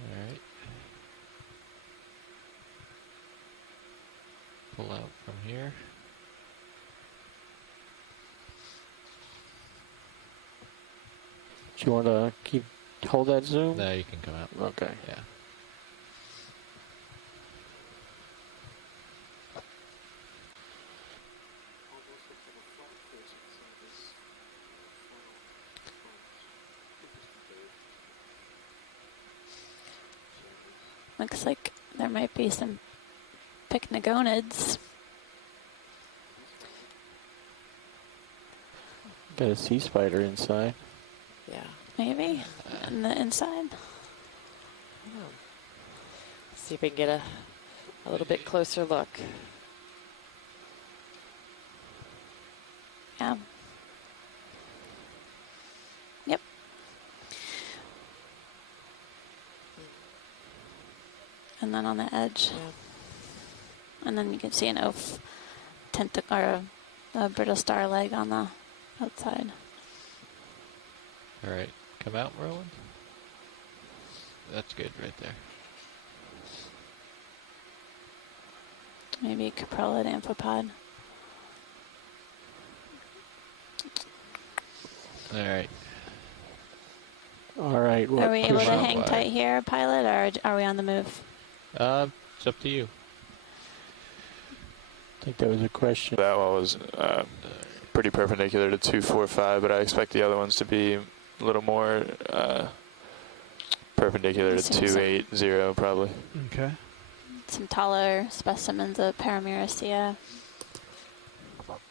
All right. Pull out from here. Do you want to hold that zoom? Now you can come out. Okay. Yeah. Looks like there might be some pycnogonids. Got a sea spider inside. Yeah. Maybe on the inside. See if we can get a little bit closer look. Yeah. Yep. And then on the edge. Yeah. And then you can see an oaf tentacle or a brittle star leg on the outside. All right. Come out, Roland. That's good right there. Maybe a caprolid amphipod. All right. All right. Are we able to out hang wide. tight here, pilot, or are we on the move? It's up to you. I think that was a question. That one was pretty perpendicular to 245, but I expect the other ones to be a little more perpendicular to Assume so. 280 probably. Okay. Some taller specimens of Paramuricea.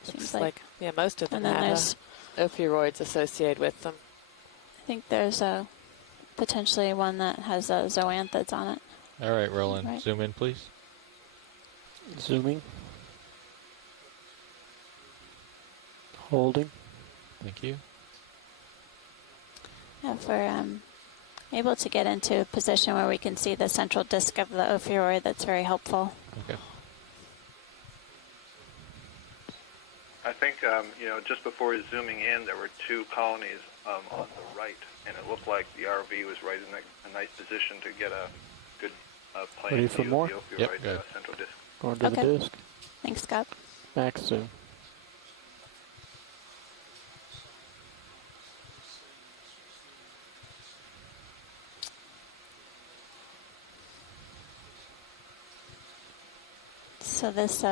Seems Looks like, yeah, most of them And then have there's, ophiuroids associated with them. I think there's a potentially one that has zoanthids on it. All right, Roland. Right. Zoom in, please. Zooming. Holding. Thank you. If we're able to get into a position where we can see the central disc of the ophiuroid, that's very helpful. Okay. I think, just before zooming in, there were two colonies on the right, and it looked like the RV was right in a nice position to get a good plan Ready for view more? of the opioid Yep, good. central disc. Going to Okay. the disc. Thanks, Scott. Max zoom. So this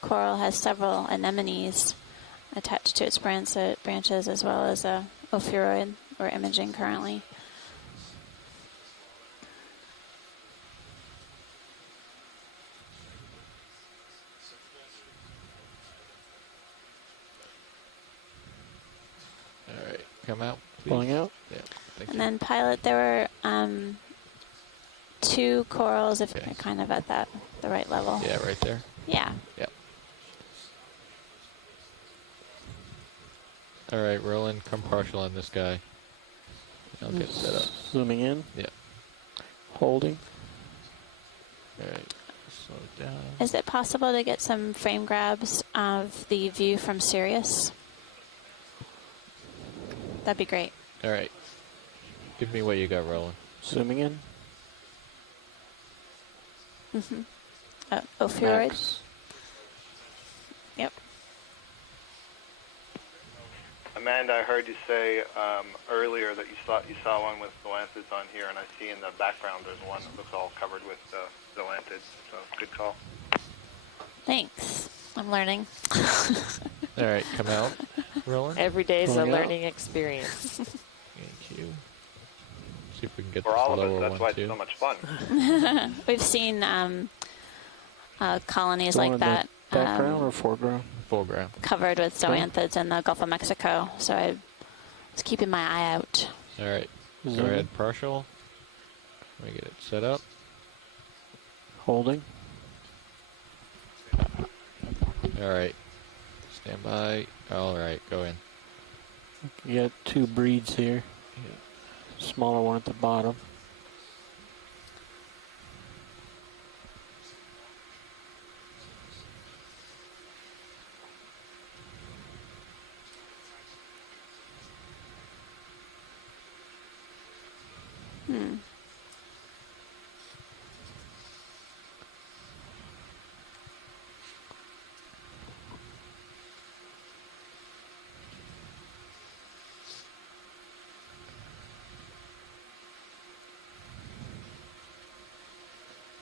coral has several anemones attached to its branches, as well as a ophiuroid we're imaging currently. All right. Come out, please. Pulling out. Yeah. Thank And you. then pilot, there were two corals, if Okay. you're kind of at the right level. Yeah, right there. Yeah. Yep. All right, Roland, come partial on this guy. I'll get set up. Zooming in. Yep. Holding. All right. Slow it down. Is it possible to get some frame grabs of the view from Sirius? That'd be great. All right. Give me what you got, Roland. Zooming in. Mm-hmm. Ophiuroid? Max. Yep. Amanda, I heard you say earlier that you saw one with zoanthids on here, and I see in the background there's one that looks all covered with zoanthids. So good call. Thanks. I'm learning. All right, come out. Roland. Every day is a Going out. learning experience. Thank you. See if we can get For this all of lower us, that's one why too. it's so much fun. We've seen colonies The one like in the that background or foreground? Foreground. covered with zoanthids in the Gulf of Mexico. So I was keeping my eye out. All right. Zoom Go in. ahead, partial. Let me get it set up. Holding. All right. Stand by. All right, go in. You got two breeds here. Yeah. Smaller one at the bottom.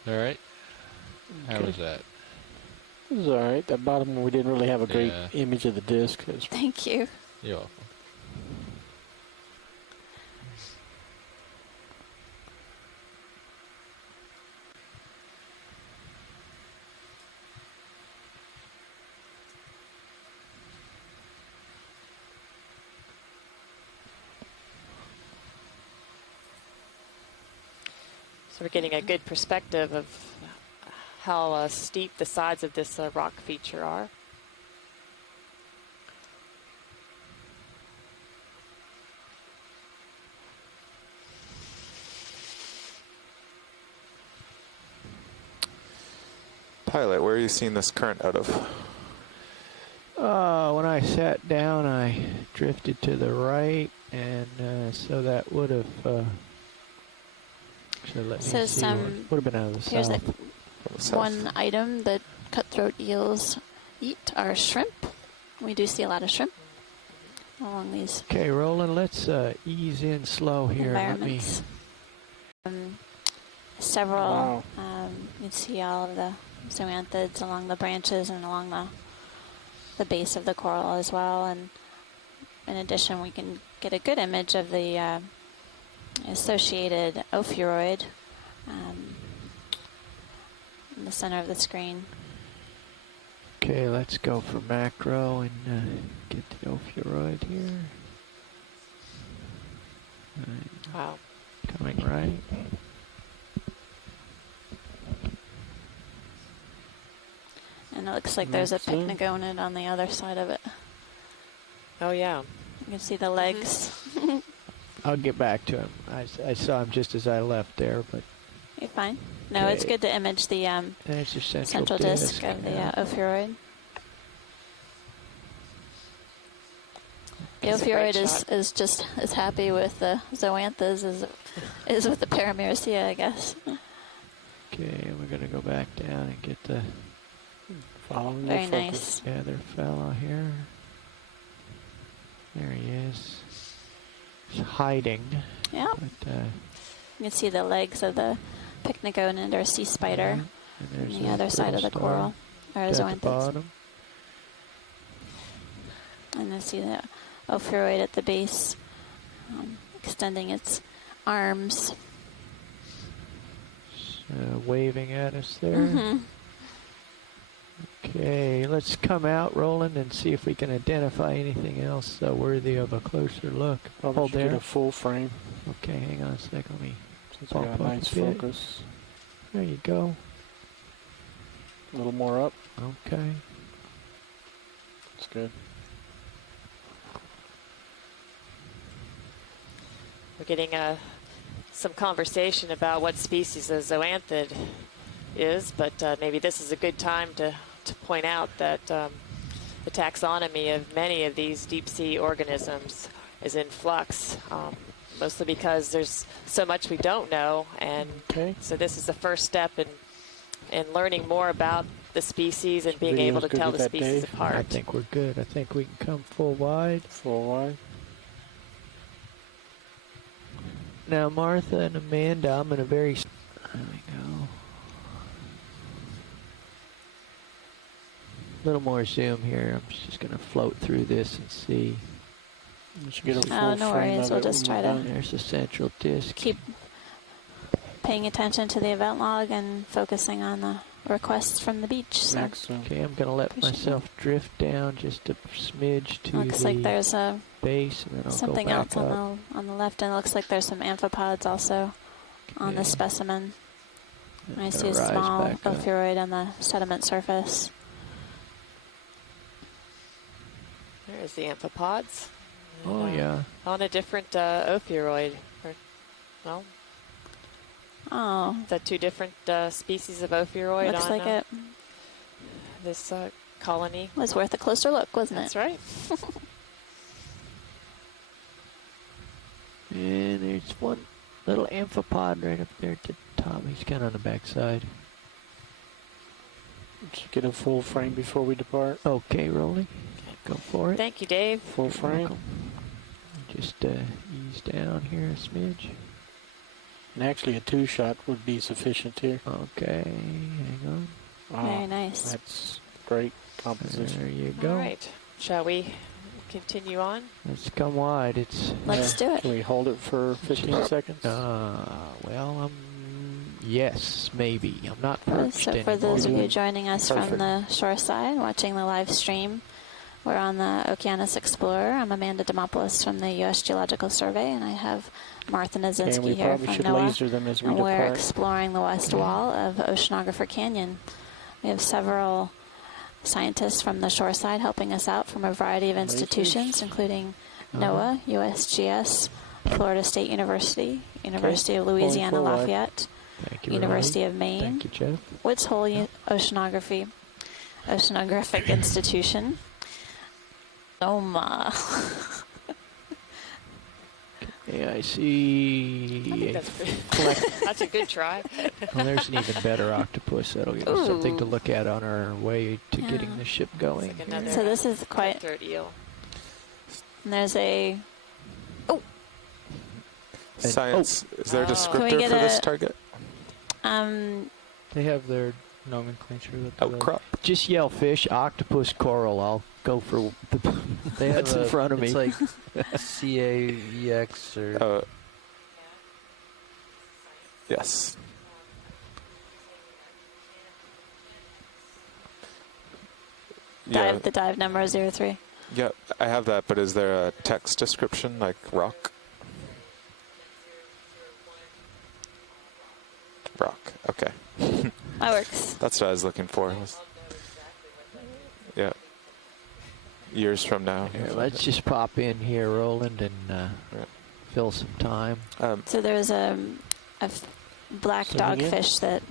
All right. How Okay. was that? It was all right. That bottom one, we didn't really have a great Yeah. image of the disc. It was Thank you. You're welcome. So we're getting a good perspective of how steep the sides of this rock feature are. Pilot, where are you seeing this current out of? When I sat down, I drifted to the right, and so that would have. Should let me So see. some- Would have been out of the Here's south. one item that cutthroat eels eat are shrimp. We do see a lot of shrimp along these Okay, Roland, let's ease in slow here. Let me. environments. Several, Wow. you can see all of the zoanthids along the branches and along the base of the coral as well. And in addition, we can get a good image of the associated ophiuroid in the center of the screen. Okay, let's go for macro and get the ophiuroid here. Right, Wow. coming right. And it looks like there's a Next one. pycnogonid on the other side of it. Oh, yeah. You can see the legs. I'll get back to him. I saw him just as I left there, but You're fine. No, it's Okay. good to image the there's your central disc of the yeah. ophiuroid. The That's a great ophiuroid shot. is just as happy with the zoanthas as it is with the paramyricea, I guess. Okay, and we're gonna go back down and get the following Very the focus. nice. other fellow here. There he is. He's hiding, Yeah, but you can see the legs of the pycnogonid or sea spider and on there's the other side of the star coral, or at the zoanthids. bottom. And I see the ophiuroid at the base, extending its arms. Waving at us there. Mm-hmm. Okay, let's come out, Roland, and see if we can identify anything else worthy of a closer look. Probably Hold should get there. a full frame Okay, hang on a sec. Let me. since we got a Bump up a nice bit. focus. There you go. A little more up. Okay. That's good. We're getting some conversation about what species a zoanthid is, but maybe this is a good time to point out that the taxonomy of many of these deep sea organisms is in flux, mostly because there's so much we don't know, and Okay. so this is the first step in and learning more about the species and being able to Video's good tell with the that, species Dave? apart. I think we're good. I think we can come full wide. Full wide. Now, Martha and Amanda, I'm in a very... There we go. A little more zoom here. I'm just going to float through this and see. Get a full Oh, no frame worries. of We'll it just when try we're to done. There's the central disc. keep paying attention to the event log and focusing on the requests from the beach. So Okay, I'm going to let myself drift down just a smidge to looks the like there's a base, and then I'll something go back else up. on the left, and it looks like there's some amphipods also on the Okay. specimen. I see a Rise small back up. ophiuroid on the sediment surface. There's the amphipods. Oh, And, yeah. On a different ophiuroid. Well, Oh, the two different species of ophiuroid looks on like it this colony. was worth a closer look, wasn't That's it? right. And there's one little amphipod right up there at the top. He's kind of on the backside. Let's get a full frame before we depart. Okay, rolling. Go for it. Thank you, Dave. Full frame. Just ease down here a smidge. And actually a 2-shot would be sufficient here. Okay, hang on. Very nice. That's great composition. There you All go. right. Shall we continue on? Let's come wide. Let's do it. Can we hold it for 15 seconds? Yes, maybe. I'm not perched So for those of you joining us from Perfect. the shore side, watching the live stream, we're on the Okeanos Explorer. I'm Amanda Demopoulos from the U.S. Geological Survey, and I have Martha Nazinski we here probably from should NOAA. laser them as we And we're depart. exploring the west wall of Oceanographer Canyon. We have several scientists from the shore side helping us out from a variety of institutions, including NOAA, USGS, Florida State University, University of Louisiana forward. Lafayette, Thank you, University Riley. of Maine, Thank you, Jeff. Woods Hole Oceanographic Institution, OMA. Yeah, I I see. think that's a good try. Well, there's an even better octopus. That'll give us something to look at on our way to getting the ship going. It's like another So this is quite. third eel. And there's a. Science. Is there a Can we descriptor get for this a- target? They have their nomenclature. Outcrop. Just yell fish, octopus, coral. I'll go for what's in front of me. It's like CAEX or... Yes. Yeah, The dive number 03. yeah, I have that, but is there a text description like rock? Rock, okay. That works. That's what I was looking for. Yeah. Years from now. Here, let's just pop in here, Roland, and fill some time. So there's a black Say it again? dogfish that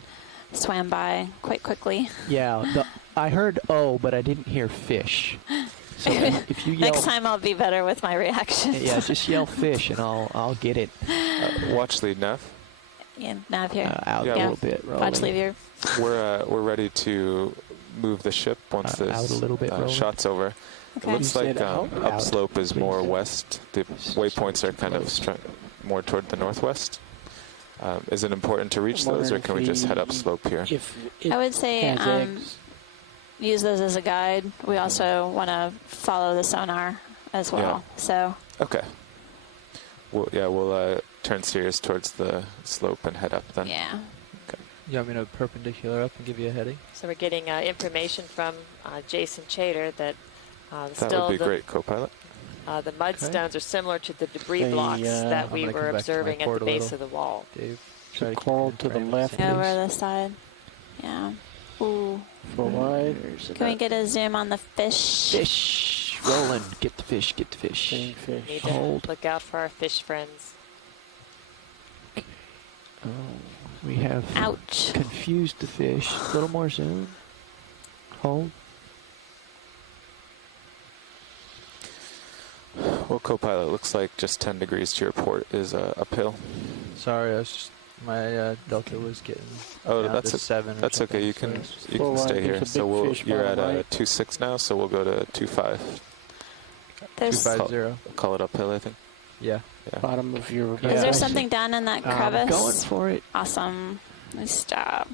swam by quite quickly. Yeah, I heard O, but I didn't hear fish. So if you yell, Next time I'll be better with my reactions. yeah, just yell fish, and I'll get it Watch lead nav. Yeah, nav here. out Yeah, a little bit. Watch Roland. leave here. We're ready to move the ship once this out a little bit, Roland. shot's over. Okay. It looks You like said out, upslope is more please. west. The waypoints are kind of more toward the northwest. Is it important to reach I'm those, or wondering can we if just head we- upslope here? If I would say has eggs. use those as a guide. We also want to follow the sonar as well. So Okay. We'll turn Sirius towards the slope and head up then. yeah. You want me to perpendicular up and give you a heading? So we're getting information from Jason Chater that That would be great, co-pilot. the mudstones are similar to the debris blocks that I'm we gonna were come back to my observing at port the a base little. of the wall. Dave, So try to keep coral it in to the frame at left. same Over time. the side. Yeah. Ooh. Full wide. Can we get a zoom on the fish? Fish. Roland, get the fish, get the fish. Need Fish. to Hold. look out for our fish friends. Oh, we have Ouch. confused the fish. A little more zoom. Hold. Well, co-pilot, looks like just 10 degrees to your port is uphill. Sorry, I was just My delta was getting Oh, down that's to 7 or that's something. okay. You so can it's- you Full can stay line, here. there's a So big fish you're at bottom right. 2.6 now. So we'll go to 2.5. There's, 250. Call it uphill, I think. Yeah. Yeah. Bottom of your. is there something down in that crevice? Going for it. Awesome. Nice job.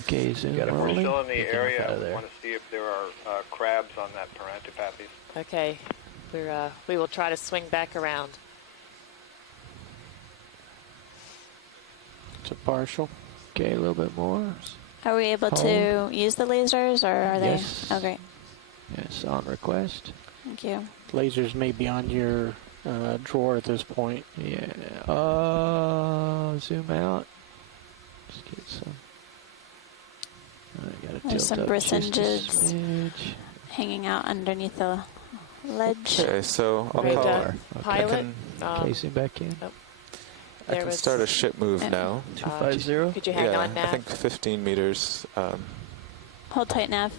Okay, zoom Got it. If we're rolling. still in the Get them area, out of I there. want to see if there are crabs on that Parantipathes. Okay, we will try to swing back around. It's a partial. Okay, a little bit more. Are we able to use the lasers, or are they? Yes. Oh, great. Yes, on request. Thank you. Lasers may be on your drawer at this point. Yeah. Zoom out. Just get some. I gotta There's some tilt up just a brisingids smidge. hanging out underneath the ledge. Okay, so I'll Great, call. Pilot, Okay, zoom back in. I there can was- start a ship move now. 250. could you hang Yeah, on, Nav? I think 15 meters Hold tight, Nav.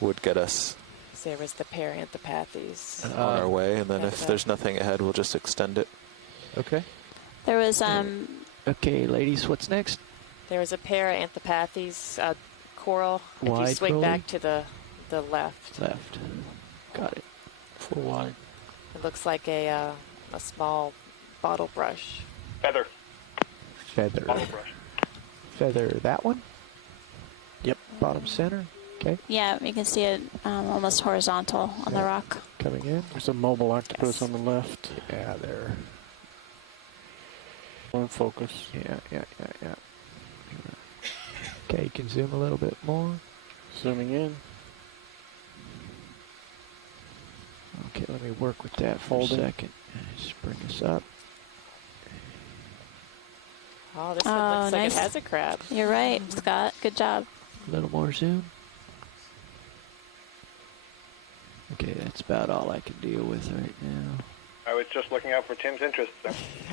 would get us There was the Parantipathes. on our way, and then if okay. there's nothing ahead, we'll just extend it. Okay. There was Okay, ladies, what's next? There was a Parantipathes coral. If you Wide swing rolling? back to the left, Left. Got it. Full wide. it looks like a small bottle brush. Feather. Feather. Bottle brush. Feather. That one? Yep. Bottom center. Okay. yeah, you can see it almost horizontal on the rock. Coming in. There's a mobile octopus Yes. on the left. Yeah, there. On focus. Yeah. Okay, you can zoom a little bit more. Zooming in. Okay, let me work with that for Holding. a second. Just bring us up. Oh, this Oh, one looks nice. like it has a crab. You're right, Scott. Good job. A little more zoom. Okay, that's about all I can deal with right now. I was just looking out for Tim's interest. So.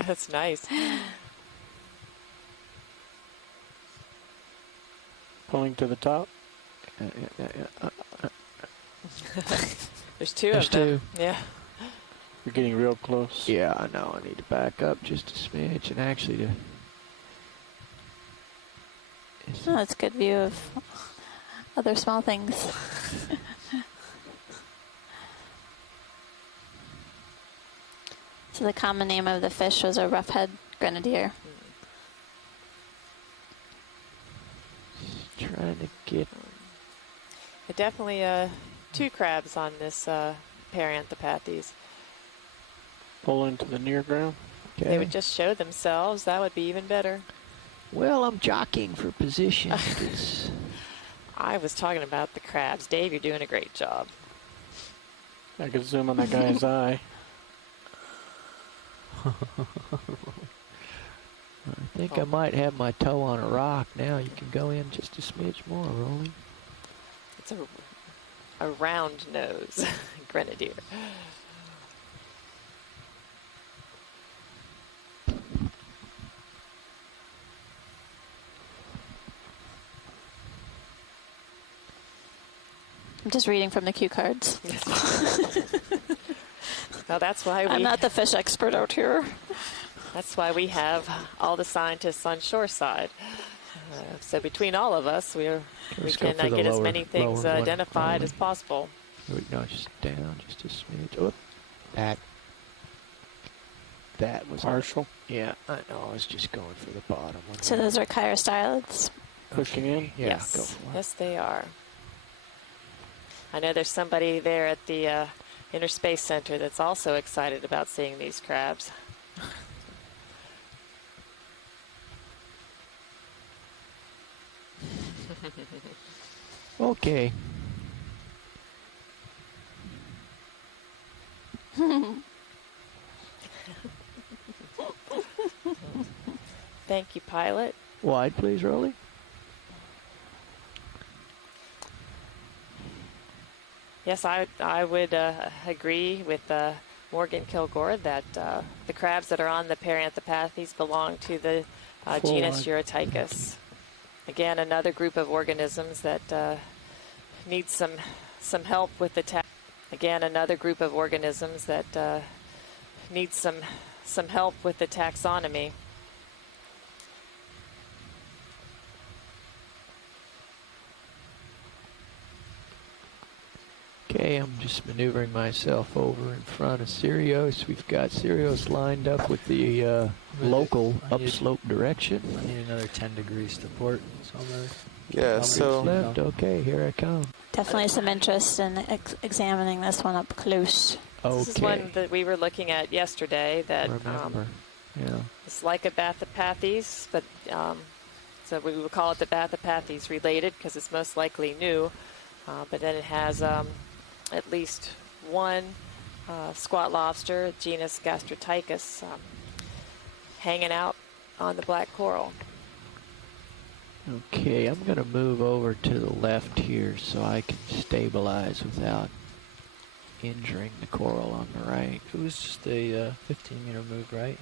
That's nice. Pulling to the top. There's two There's of them. two. Yeah. You're getting real close. Yeah, I know. I need to back up just a smidge, and actually to. Oh, that's a good view of other small things. So the common name of the fish was a roughhead grenadier. Trying to get. Definitely two crabs on this Parantipathes. Pull into the near ground. They Okay. would just show themselves. That would be even better. Well, I'm jockeying for position. 'Cause I was talking about the crabs. Dave, you're doing a great job. I could zoom on that guy's eye. I think I might have my toe on a rock now. You can go in just a smidge more, Rolling. It's a round nose grenadier. I'm just reading from the cue cards. Well, that's why I'm we not the fish expert out here. that's why we have all the scientists on shoreside. So between all of us, we Let's go can for the get as lower- many things lower one, identified Rolling. as possible. Wait, no, just down, just a smidge. Oh, that was Partial. Yeah, I know. I was just going for the bottom one. So those are chirostylids. Pushing in. Yeah, Yes, go for it. yes, they are. I know there's somebody there at the Inner Space Center that's also excited about seeing these crabs. Okay. Thank you, pilot. Wide, please, Rolly. Yes, I would agree with Morgan Kilgore that the crabs that are on the Parantipathes belong to the genus Urotychus. Again, another group of organisms that needs some help with the Again, another group of organisms that needs some help with the taxonomy. Okay, I'm just maneuvering myself over in front of Sirius. We've got Sirius lined up with the local upslope direction. I need another 10 degrees to port. So I'm gonna Yeah, so Left, okay, here I come. Definitely some interest in examining this one up close. This is one that we were looking at yesterday that Remember, yeah. it's like a Bathypathes, but so we would call it the Bathypathes related because it's most likely new. But then it has at least one squat lobster, genus Gastrotychus, hanging out on the black coral. Okay, I'm going to move over to the left here so I can stabilize without injuring the coral on the right. It was just a 15-meter move, right?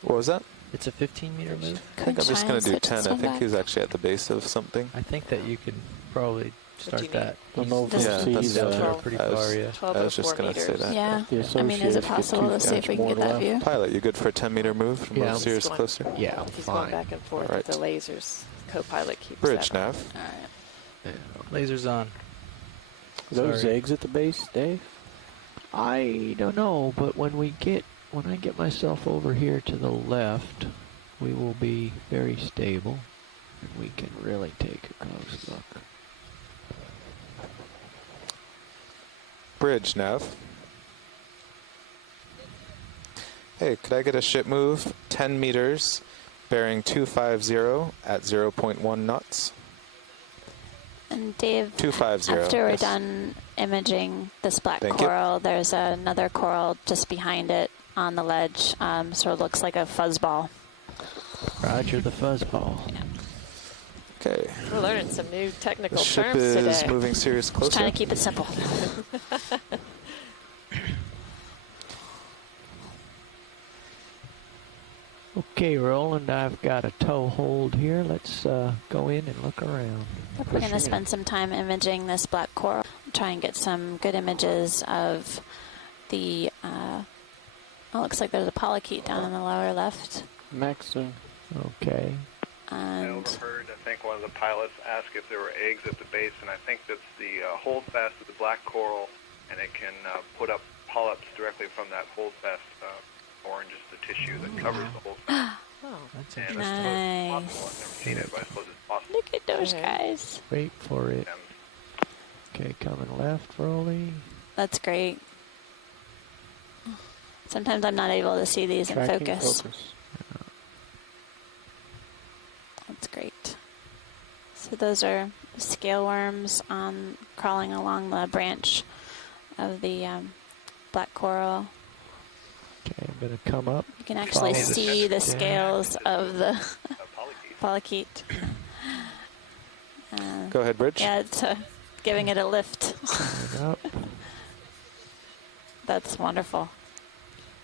what was that? It's a 15-meter move. I think I'm just going to do 10. I think he's actually at the base of something. I think that you can probably What do you start that. Don't know if Yeah, he's that's- They're pretty I was- far, yeah. 12 I was just 04 going to say meters. that. Yeah. The I mean, is it associates get possible to see if we can get that view? Pilot, you good for a 10-meter move from Yeah, yeah, I'm Sirius going- closer? Yeah, I'm He's going fine. back and forth All with the right. lasers. Co-pilot keeps Bridge that. nav. All right. Lasers on. Those Sorry. eggs at the base, Dave? I don't know, but when I get myself over here to the left, we will be very stable, and we can really take a close look. Bridge nav. Hey, could I get a ship move 10 meters, bearing 250 at 0.1 knots? And Dave, 250. after we're yes. done imaging this black Thank you. coral, there's another coral just behind it on the ledge. Sort of looks like a fuzzball. Roger the fuzzball. Okay. We're learning some new The technical ship terms is today. moving Sirius Just closer. trying to keep it simple. Okay, Roland, I've got a tow hold here. Let's go in and look around. We're going to spend some time imaging this black coral. Try and get some good images of the. Oh, looks like there's a polychaete down in the lower left. Maxim. Okay. I And overheard, I think one of the pilots ask if there were eggs at the base, and I think that's the holdfast of the black coral, and it can put up polyps directly from that holdfast. Orange is the tissue that covers the holdfast. Oh, That's And interesting. I Nice. suppose it's possible. I've never seen it, but I suppose it's possible. look at those Okay. guys. Wait for it. Okay, coming left, rolling. That's great. Sometimes I'm not able to see these in focus. That's great. So those are scale worms on crawling along the branch of the black coral. Okay, I'm going to come up. You can actually Follow the see the stem. scales of the Polychaete. polychaete. Go ahead, Bridge. Yeah, it's giving it a lift. Coming up. That's wonderful.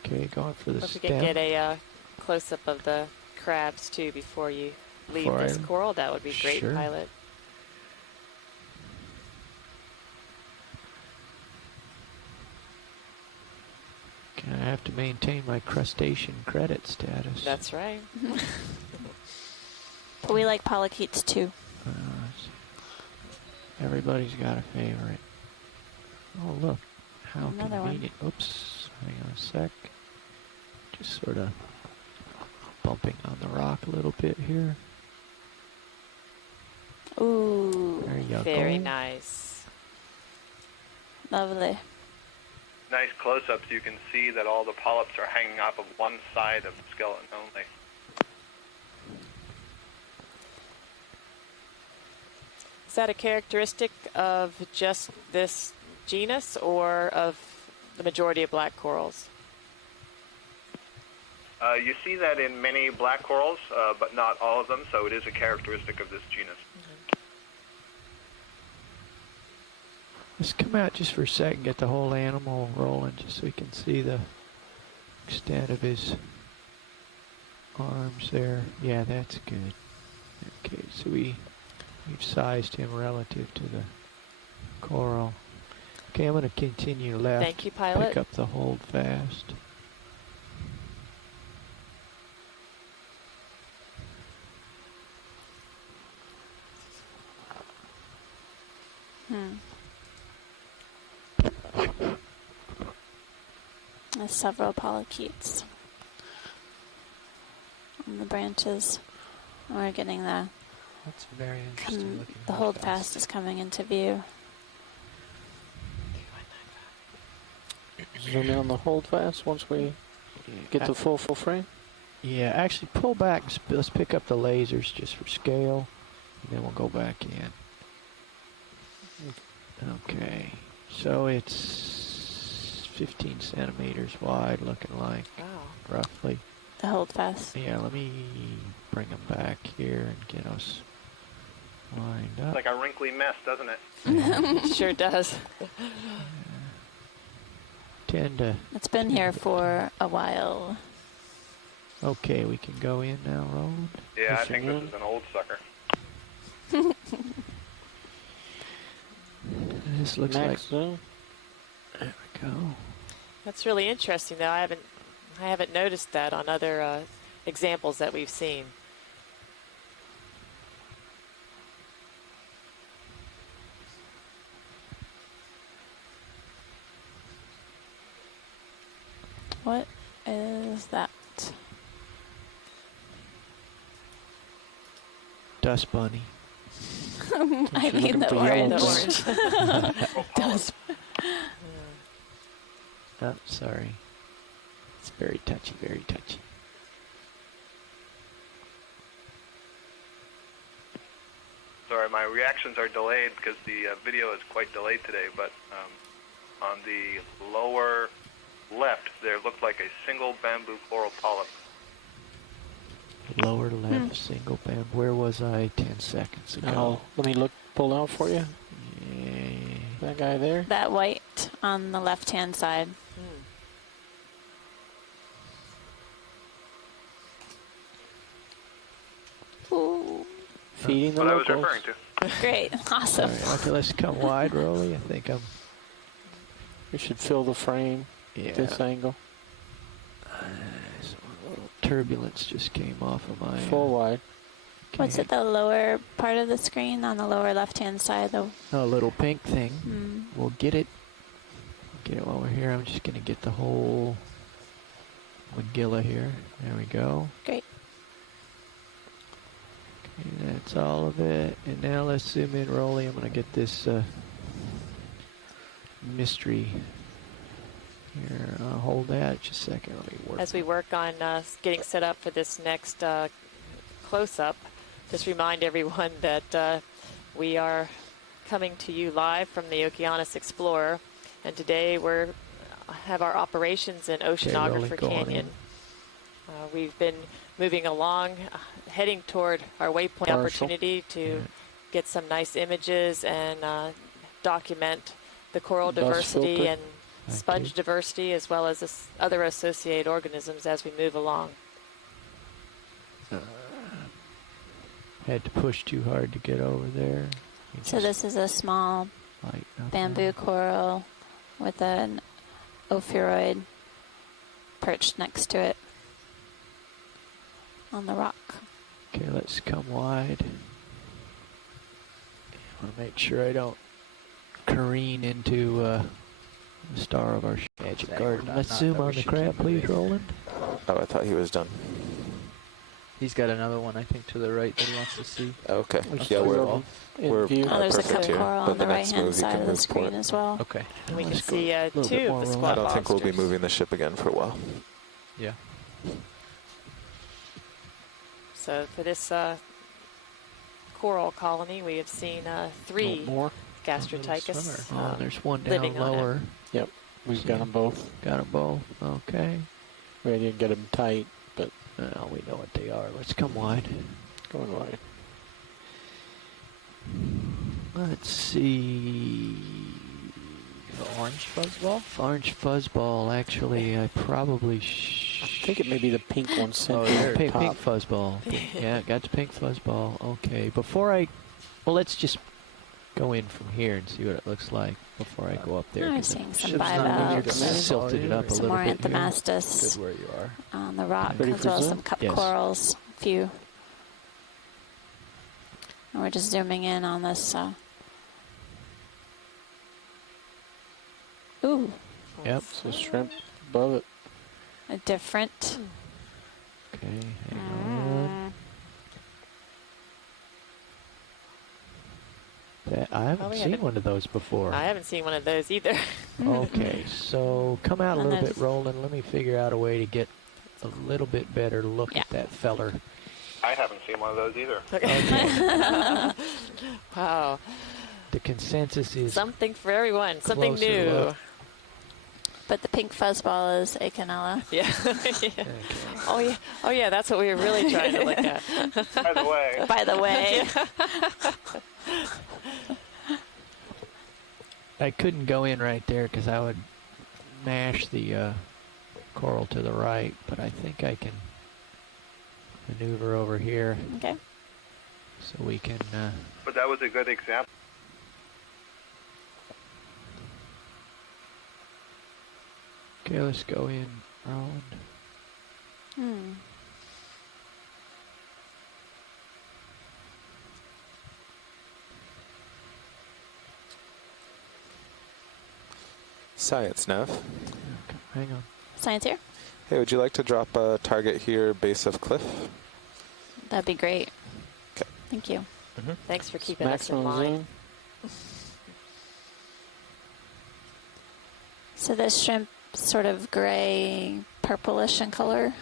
Okay, going for the if we stem. could get a close-up of the crabs, too, before you leave Before this I- coral, that would be great, Sure. pilot. Okay, I have to maintain my crustacean credit status. That's right. But we like polychaetes too. Everybody's got a favorite. Oh, look. How Another one. convenient. Oops. Hang on a sec. Just sort of bumping on the rock a little bit here. Ooh, There you Very go. nice. lovely. Nice close-ups. You can see that all the polyps are hanging off of one side of the skeleton only. Is that a characteristic of just this genus or of the majority of black corals? You see that in many black corals, but not all of them, so it is a characteristic of this genus. Let's come out just for a second, get the whole animal rolling just so we can see the extent of his arms there. Yeah, that's good. Okay, so we've sized him relative to the coral. Okay, I'm going to continue left. Thank you, pilot. Pick up the hold fast. There's several polychaetes on the branches. We're getting the That's very interesting looking. the holdfast is coming into view. Zoom in on the holdfast once we get the full frame. Yeah, actually pull back. Let's pick up the lasers just for scale, and then we'll go back in. Okay, so it's 15 centimeters wide, looking like, Wow. roughly. The holdfast. Yeah, let me bring them back here and get us lined It's up. like a wrinkly mess, doesn't it? It sure does. Tend to. It's been here for a while. Okay, we can go in now, Roland. Yeah, I Push think it this in. is an old sucker. This looks Max like. zoom. There we go. That's really interesting, though. I haven't noticed that on other examples that we've seen. What is that? Dust bunny. I You're mean looking the for yellow orange. Dust. Oh, sorry. It's very touchy, very touchy. Sorry, my reactions are delayed because the video is quite delayed today, but on the lower left, there looked like a single bamboo coral polyp. Lower left, single band. Where was I 10 seconds ago? Oh, let me pull out for you. Yeah. That guy there. That white on the left-hand side. Ooh, Feeding the What I was locals. referring to. great, awesome. All right, okay, let's come wide, Rolly. I think I'm. We should fill the frame Yeah. at this angle. A little turbulence just came off of my. Full wide. What's it, the lower part of the screen on the lower left-hand side? A little pink thing. We'll get it. Get it while we're here. I'm just gonna get the whole Magilla here. There we go. Great. Okay, that's all of it. And now let's zoom in, Rolly. I'm gonna get this mystery here. I'll hold that just a second. Let me work. As we work on getting set up for this next close-up, just remind everyone that we are coming to you live from the Okeanos Explorer, and today we have our operations in Oceanographer go on Canyon. We've been moving along, heading toward our waypoint opportunity to get some nice images and document the coral Dust diversity filter. and sponge diversity, as well as other associated organisms as we move along. Had to push too hard to get over there. You So just this is a small lighten up bamboo now. coral with an ophiuroid perched next to it on the rock. Okay, let's come wide. I want to make sure I don't careen into the star of our magic garden. Let's zoom on the crab, please, Roland. Oh, I thought he was done. He's got another one, I think, to the right that he wants to see. Okay. Let's Yeah, put it we're over in we're- view. Oh, there's a perfect cup here, coral but on the the next right-hand move you side can of the move screen port. as well. Okay. And we can Let's go see a little two bit of more the rolling. squat I don't think we'll be lobsters. moving the ship again for a while. Yeah. So for this coral colony, we have seen three More. gastrotychus Oh, there's one down living on it. lower. We've got them both. Got them both. Okay. We didn't get them tight, but Well, we know what they are. Let's come wide. going wide. Let's see. The orange fuzzball? Orange fuzzball. Actually, I probably I think it may be the pink one sent Oh, from there. the pink, top. pink fuzzball. Yeah, got the pink fuzzball. Okay, well, let's just go in from here and see what it looks like before I go up there. I'm 'cause seeing some Ship's not moving bivalves, yet. silted it up a some little more bit here. anthomastus Good where you are. on the rock, Ready as for well as zoom? some cup Yes. corals, a few. And we're just zooming in on this Ooh, Yep. So shrimp above it. a different. Okay, hang on. I haven't we seen haven't- one of those before. I haven't seen one of those either. Okay, so come out a And little bit, there's- Roland. Let me figure out a way to get a little bit better look Yeah. at that feller. I haven't seen one of those either. Wow. The consensus is Something for everyone. Something Closer new. look. But the pink fuzzball is Okeanos. Yeah. Yeah. okay. Oh yeah, that's what we were really trying to look at. By the way, By the way. I couldn't go in right there because I would mash the coral to the right, but I think I can maneuver over here Okay. so we can. but that was a good example. Okay, let's go in, Roland. Hmm. Science, Nev. Okay, hang on. Science here? Hey, would you like to drop a target here, base of cliff? That'd be great. Okay. Thank you. Thanks for keeping us in Maximum line. zoom. So this shrimp sort of gray, purplish in color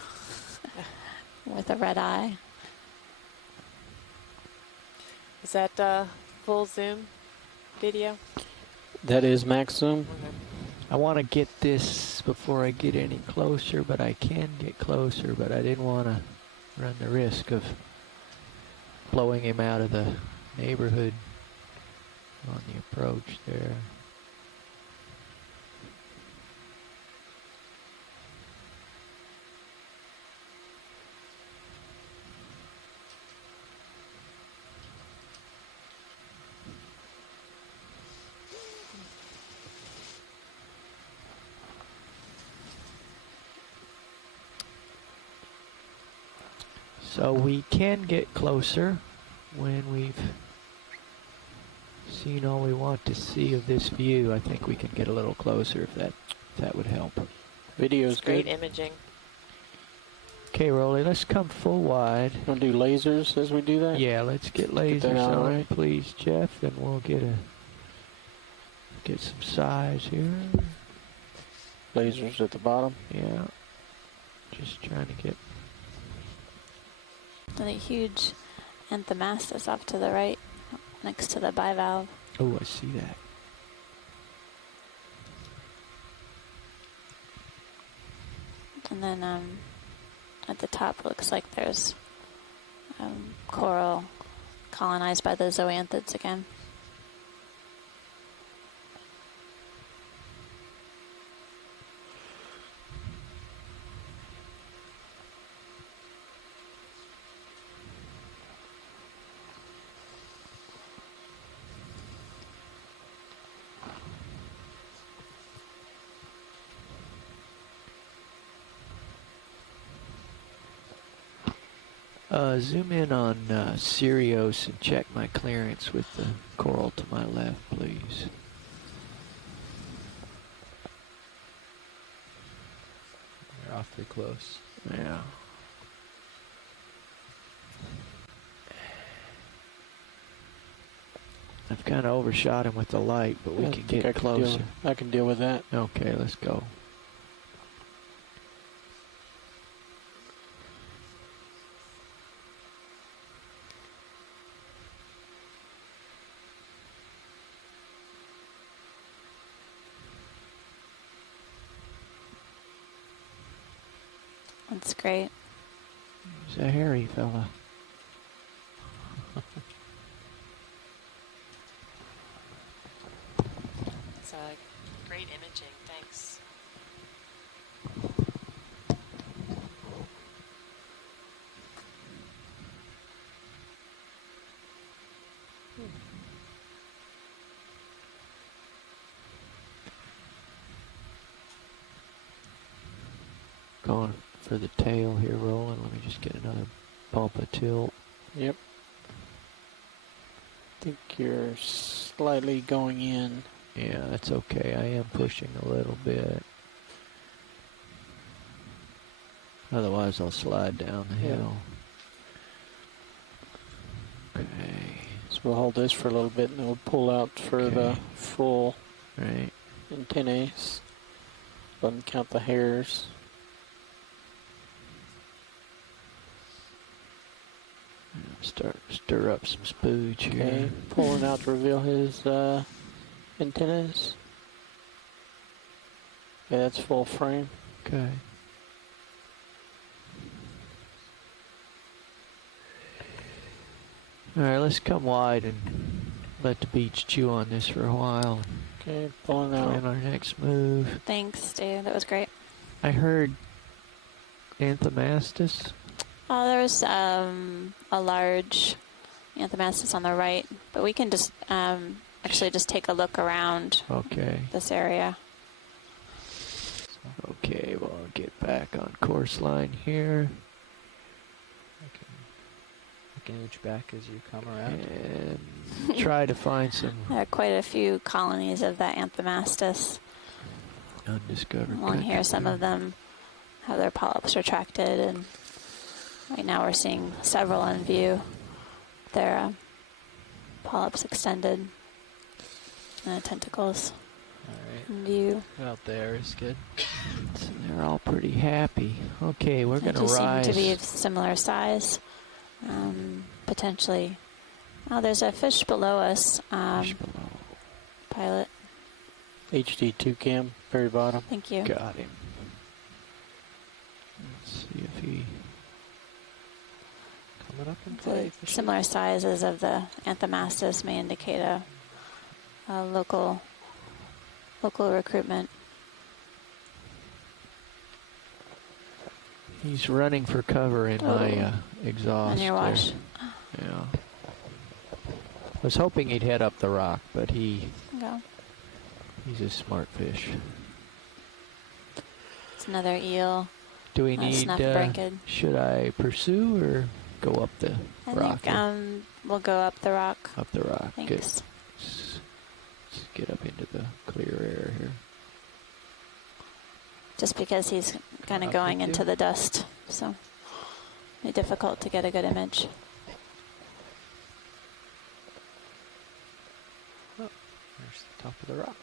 with a red eye. Is that full zoom video? That is max zoom. I want to get this before I get any closer, but I can get closer, but I didn't want to run the risk of blowing him out of the neighborhood on the approach there. So we can get closer when we've seen all we want to see of this view. I think we can get a little closer if that would help. Video's It's great good. imaging. Okay, Rolly, let's come full wide. Want to do lasers as we do that? Yeah, let's get lasers that out on right. it, please, Jeff, and we'll get some size here. Lasers at the bottom. Yeah, just trying to get. And a huge anthomastus off to the right, next to the bivalve. Oh, I see that. And then at the top looks like there's coral colonized by the zoanthids again. Zoom in on Sirius and check my clearance with the coral to my left, please. You're awfully close. Yeah. I've kind of overshot him with the light, but we I can think get closer. I can deal with that. Okay, let's go. That's great. He's a hairy fella. It's great imaging. Thanks. Going for the tail here, rolling. Let me just get another bump of tilt. Yep. I think you're slightly going in. Yeah, that's okay. I am pushing a little bit. Otherwise, I'll slide down the hill. Okay. So we'll hold this for a little bit and then we'll pull out for the full Right. antennas. Go ahead and count the hairs. Stir up some spooge Okay, here. pulling out to reveal his antennas. Okay, that's full frame. Okay. All right, let's come wide and let the beach chew on this for a while. Okay, pulling out. Plan our next move. Thanks, Dave. That was great. I heard Anthomastus. Oh, there's a large Anthomastus on the right, but we can just actually just take a look around this area. Okay, well, I'll get back on course line here. I can inch back as you come around. And try to find some There are quite a few colonies of that Anthomastus. undiscovered Along here, country. some of them have their polyps retracted, and right now we're seeing several in view. Their polyps extended and the tentacles in view. Out there is good. So they're all pretty happy. Okay, we're They going to do rise. seem to be of similar size. Potentially. Oh, there's a fish below us. Fish below. Pilot. HD2 cam, very bottom. Thank you. Got him. Let's see if he... Coming up in The play. similar sizes of the Anthomastus may indicate a local recruitment. He's running for cover in my exhaust. On your wash. Yeah. I was hoping he'd head up the rock, but he's a smart fish. It's another eel. Do we need, snuff bracket. should I pursue or go up the rock? I think we'll go up the rock. Up the rock. Thanks. Good. Let's get up into the clear air here. Just because he's kind of Up going with into you. the dust, so it'll be difficult to get a good image. There's the top of the rock.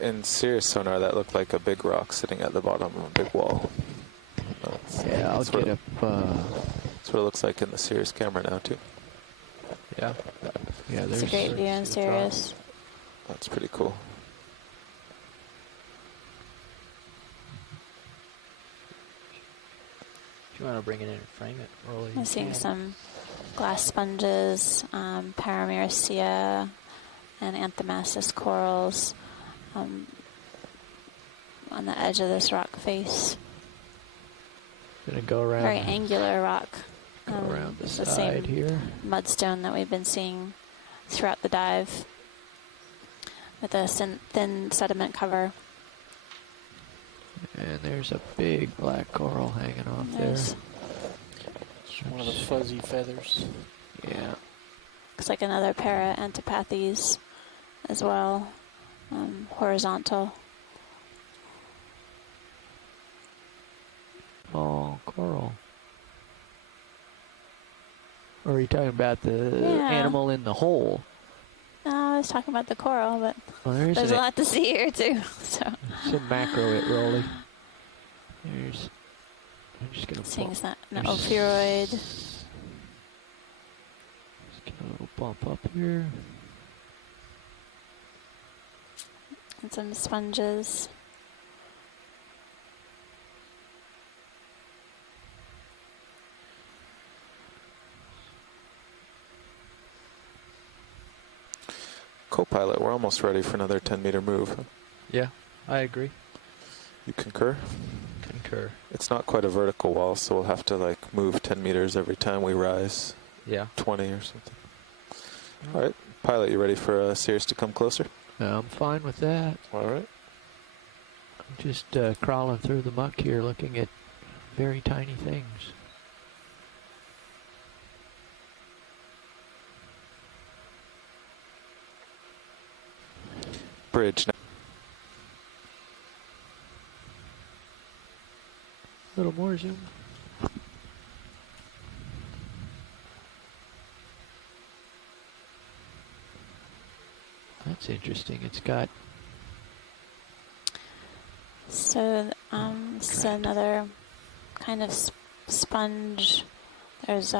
In Sirius sonar, that looked like a big rock sitting at the bottom of a big wall. Yeah, I'll That's what get up. That's what it looks like in the Sirius camera now, too. Yeah. Yeah, It's there's a great view in Sirius. That's pretty cool. If you want to bring it in and frame it, Rolly. I'm seeing some glass sponges, Paramyricea, and Anthomastus corals on the edge of this rock face. Gonna go around. Very angular rock. Go around the It's side the same here. mudstone that we've been seeing throughout the dive with a thin sediment cover. And there's a big black coral hanging off There's- there. It's one of the fuzzy feathers. Yeah. Looks like another pair of antipathes as well, horizontal. Oh, coral. Or are you talking about the Yeah. animal in the hole? No, I was talking about the coral, but Well, there's a lot to see here too. So some macro it, Rolly. I'm just gonna seeing bump, an there's- ophiuroid. Just get a little bump up here. And some sponges. Co-pilot, we're almost ready for another 10-meter move. Yeah, I agree. You concur? Concur. It's not quite a vertical wall, so we'll have to like move 10 meters every time we rise. Yeah. 20 or something. All right, pilot, you ready for Sirius to come closer? I'm fine with that. All right. I'm just crawling through the muck here looking at very tiny things. bridge now. A little more zoom. That's interesting. It's got So, it's another kind of sponge. There's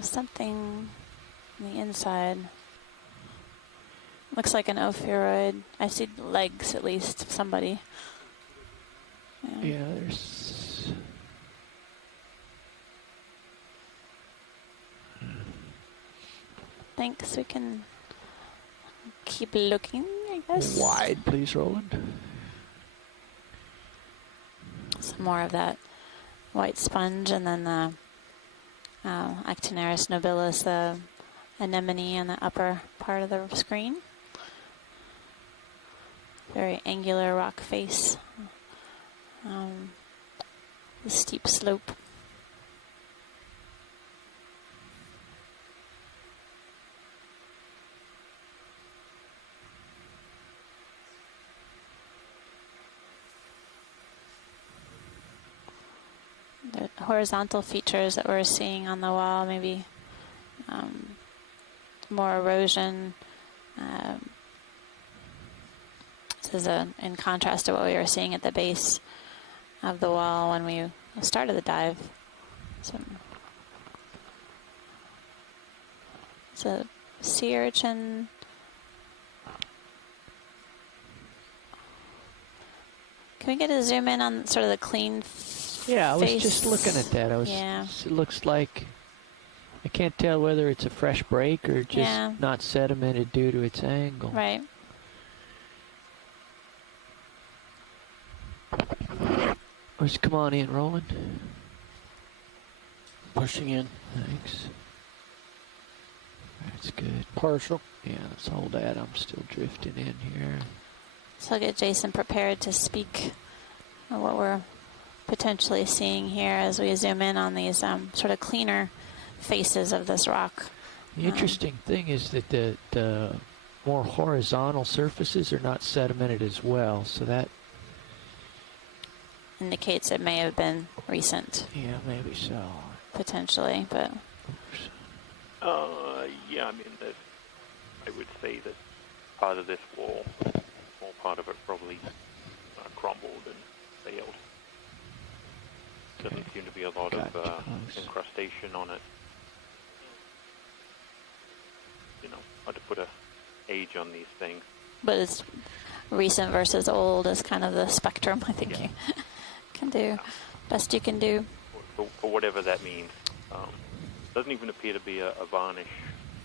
something on the inside. Looks like an ophiuroid. I see legs, at least, somebody. yeah. There's Thanks, we can keep looking, I guess. wide, please, Roland. Some more of that white sponge, and then the Actiniaris nobilis, the anemone in the upper part of the screen. Very angular rock face. The steep slope. The horizontal features that we're seeing on the wall, maybe more erosion. This is in contrast to what we were seeing at the base of the wall when we started the dive. It's a sea urchin. Can we get a zoom in on sort of the clean Yeah, I was face? just looking at that. Yeah. It looks like, I can't tell whether it's a fresh break or just not sedimented due to its angle. Right. Let's come on in, Roland. Pushing in. Thanks. That's good. Partial. Yeah, let's hold that. I'm still drifting in here. So I'll get Jason prepared to speak on what we're potentially seeing here as we zoom in on these sort of cleaner faces of this rock. The interesting thing is that the more horizontal surfaces are not sedimented as well, so that indicates it may have been recent. Yeah, maybe so. Potentially, but. Yeah, I mean, I would say that part of this wall, or part of it probably crumbled and failed. Doesn't seem to be a lot of incrustation on it. You know, hard to put a age on these things. But it's recent versus old is kind of the spectrum, I think you can do. Yeah. Best you can do. For whatever that means. Doesn't even appear to be a varnish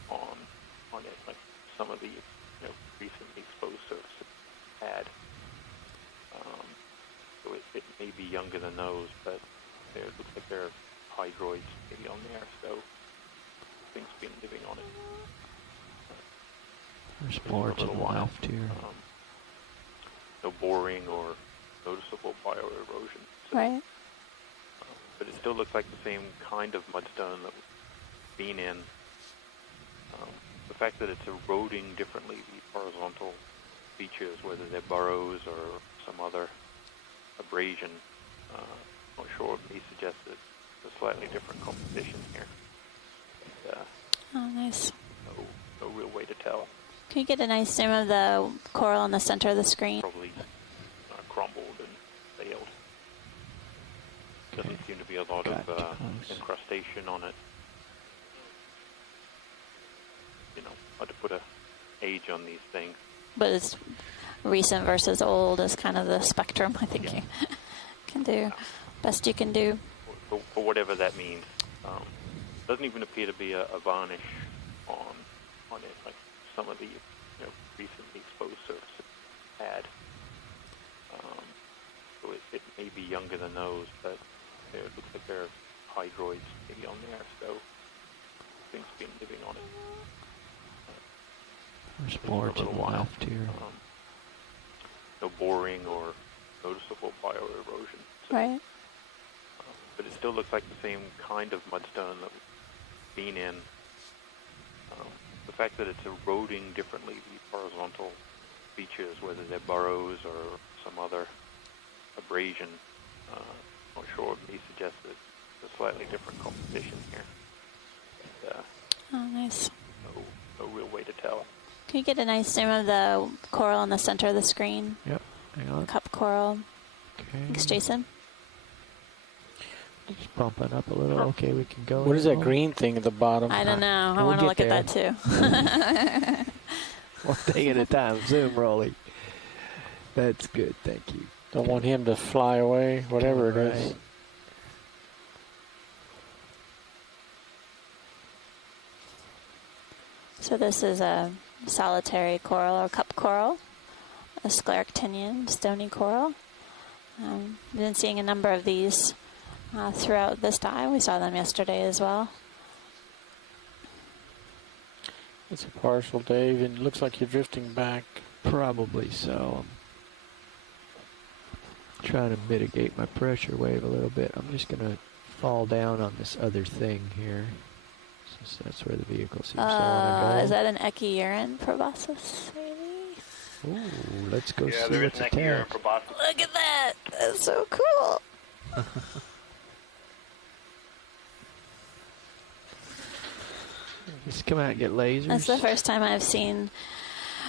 on it, like some of the recently exposed surfaces had. So it may be younger than those, but it looks like there are hydroids maybe on there, so things been living on it. There's more to the left here. No boring or noticeable bioerosion. So, right. But it still looks like the same kind of mudstone that we've been in. The fact that it's eroding differently, these horizontal features, whether they're burrows or some other abrasion, not sure, it may suggest that it's a slightly different composition here. And, oh, nice. No real way to tell. Can you get a nice zoom of the coral in the center of the screen? Probably crumbled and failed. Doesn't seem to be a lot of incrustation on it. You know, hard to put a age on these things. But it's recent versus old is kind of the spectrum, I think you can do. Best you can do. For whatever that means. Doesn't even appear to be a varnish on it, like some of the recently exposed surfaces had. So it may be younger than those, but it looks like there are hydroids maybe on there, so things been living on it. There's more to the left here. No boring or noticeable bioerosion. So, right. But it still looks like the same kind of mudstone that we've been in. the fact that it's eroding differently these horizontal features, whether they're burrows or some other abrasion, not sure, may suggest that it's a slightly different composition here. Oh, nice. No real way to tell. Can you get a nice zoom of the coral in the center of the screen? Yep. Hang on. Cup coral. Okay. Thanks, Jason. Just bumping up a little. Okay, we can go. What is that now. green thing at the bottom? I don't know. I We'll want to get look at there. that too. One thing at a time. Zoom, Rolly. That's good. Thank you. Don't want him to fly away, whatever it is. Right. So this is a solitary coral or cup coral, a scleractinian stony coral. We've been seeing a number of these throughout this dive. We saw them yesterday as well. It's a partial, Dave, and it looks like you're drifting back. Probably so. I'm trying to mitigate my pressure wave a little bit. I'm just going to fall down on this other thing here. Since that's where the vehicle seems to want to go. Is that an Echiuran proboscis, maybe? Ooh, let's go Yeah, see there is what's an Echiuran attached. proboscis. Look at that! That's so cool. Just come out and get lasers. That's the first time I've seen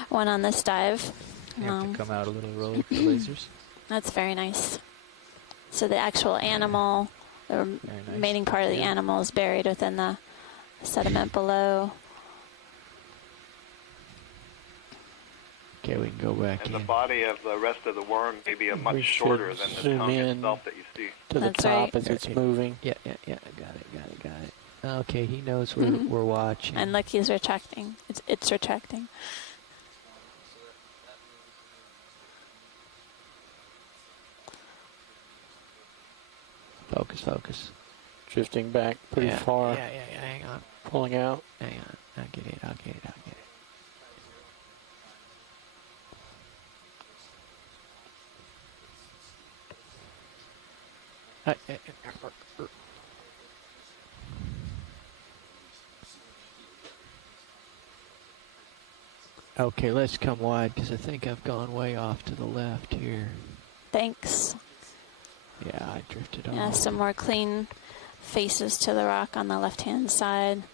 one on this dive. You have to come out a little early for lasers. That's very nice. So the actual animal, the Very nice. remaining part of the Yeah. animal is buried within the sediment below. Okay, we can go back And in. the body of the rest of the worm may be a much We should shorter than the zoom tongue in. itself that you see. To the That's top right. as it's moving. Yeah. Got it. Okay, he knows we're watching. And look, he's retracting. It's retracting. Focus. Drifting back pretty Yeah, far. Yeah, hang on. Pulling out. Hang on. I'll get it. Okay, let's come wide because I think I've gone way off to the left here. Thanks. Yeah, I drifted Yeah, off. some more clean faces to the rock on the left-hand side.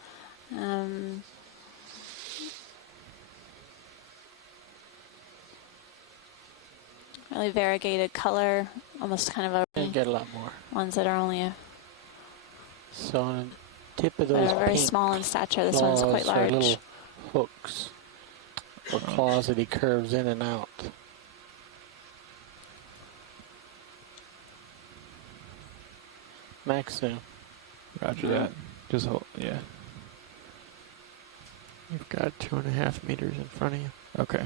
Really variegated color, almost kind of And a get a lot more. ones that are only So on the tip of that those are very pink small in stature. This one's quite claws are large. little hooks or claws that he curves in and out. Max zoom. Roger that. Just hold. Yeah. You've got 2.5 meters in front of you. Okay.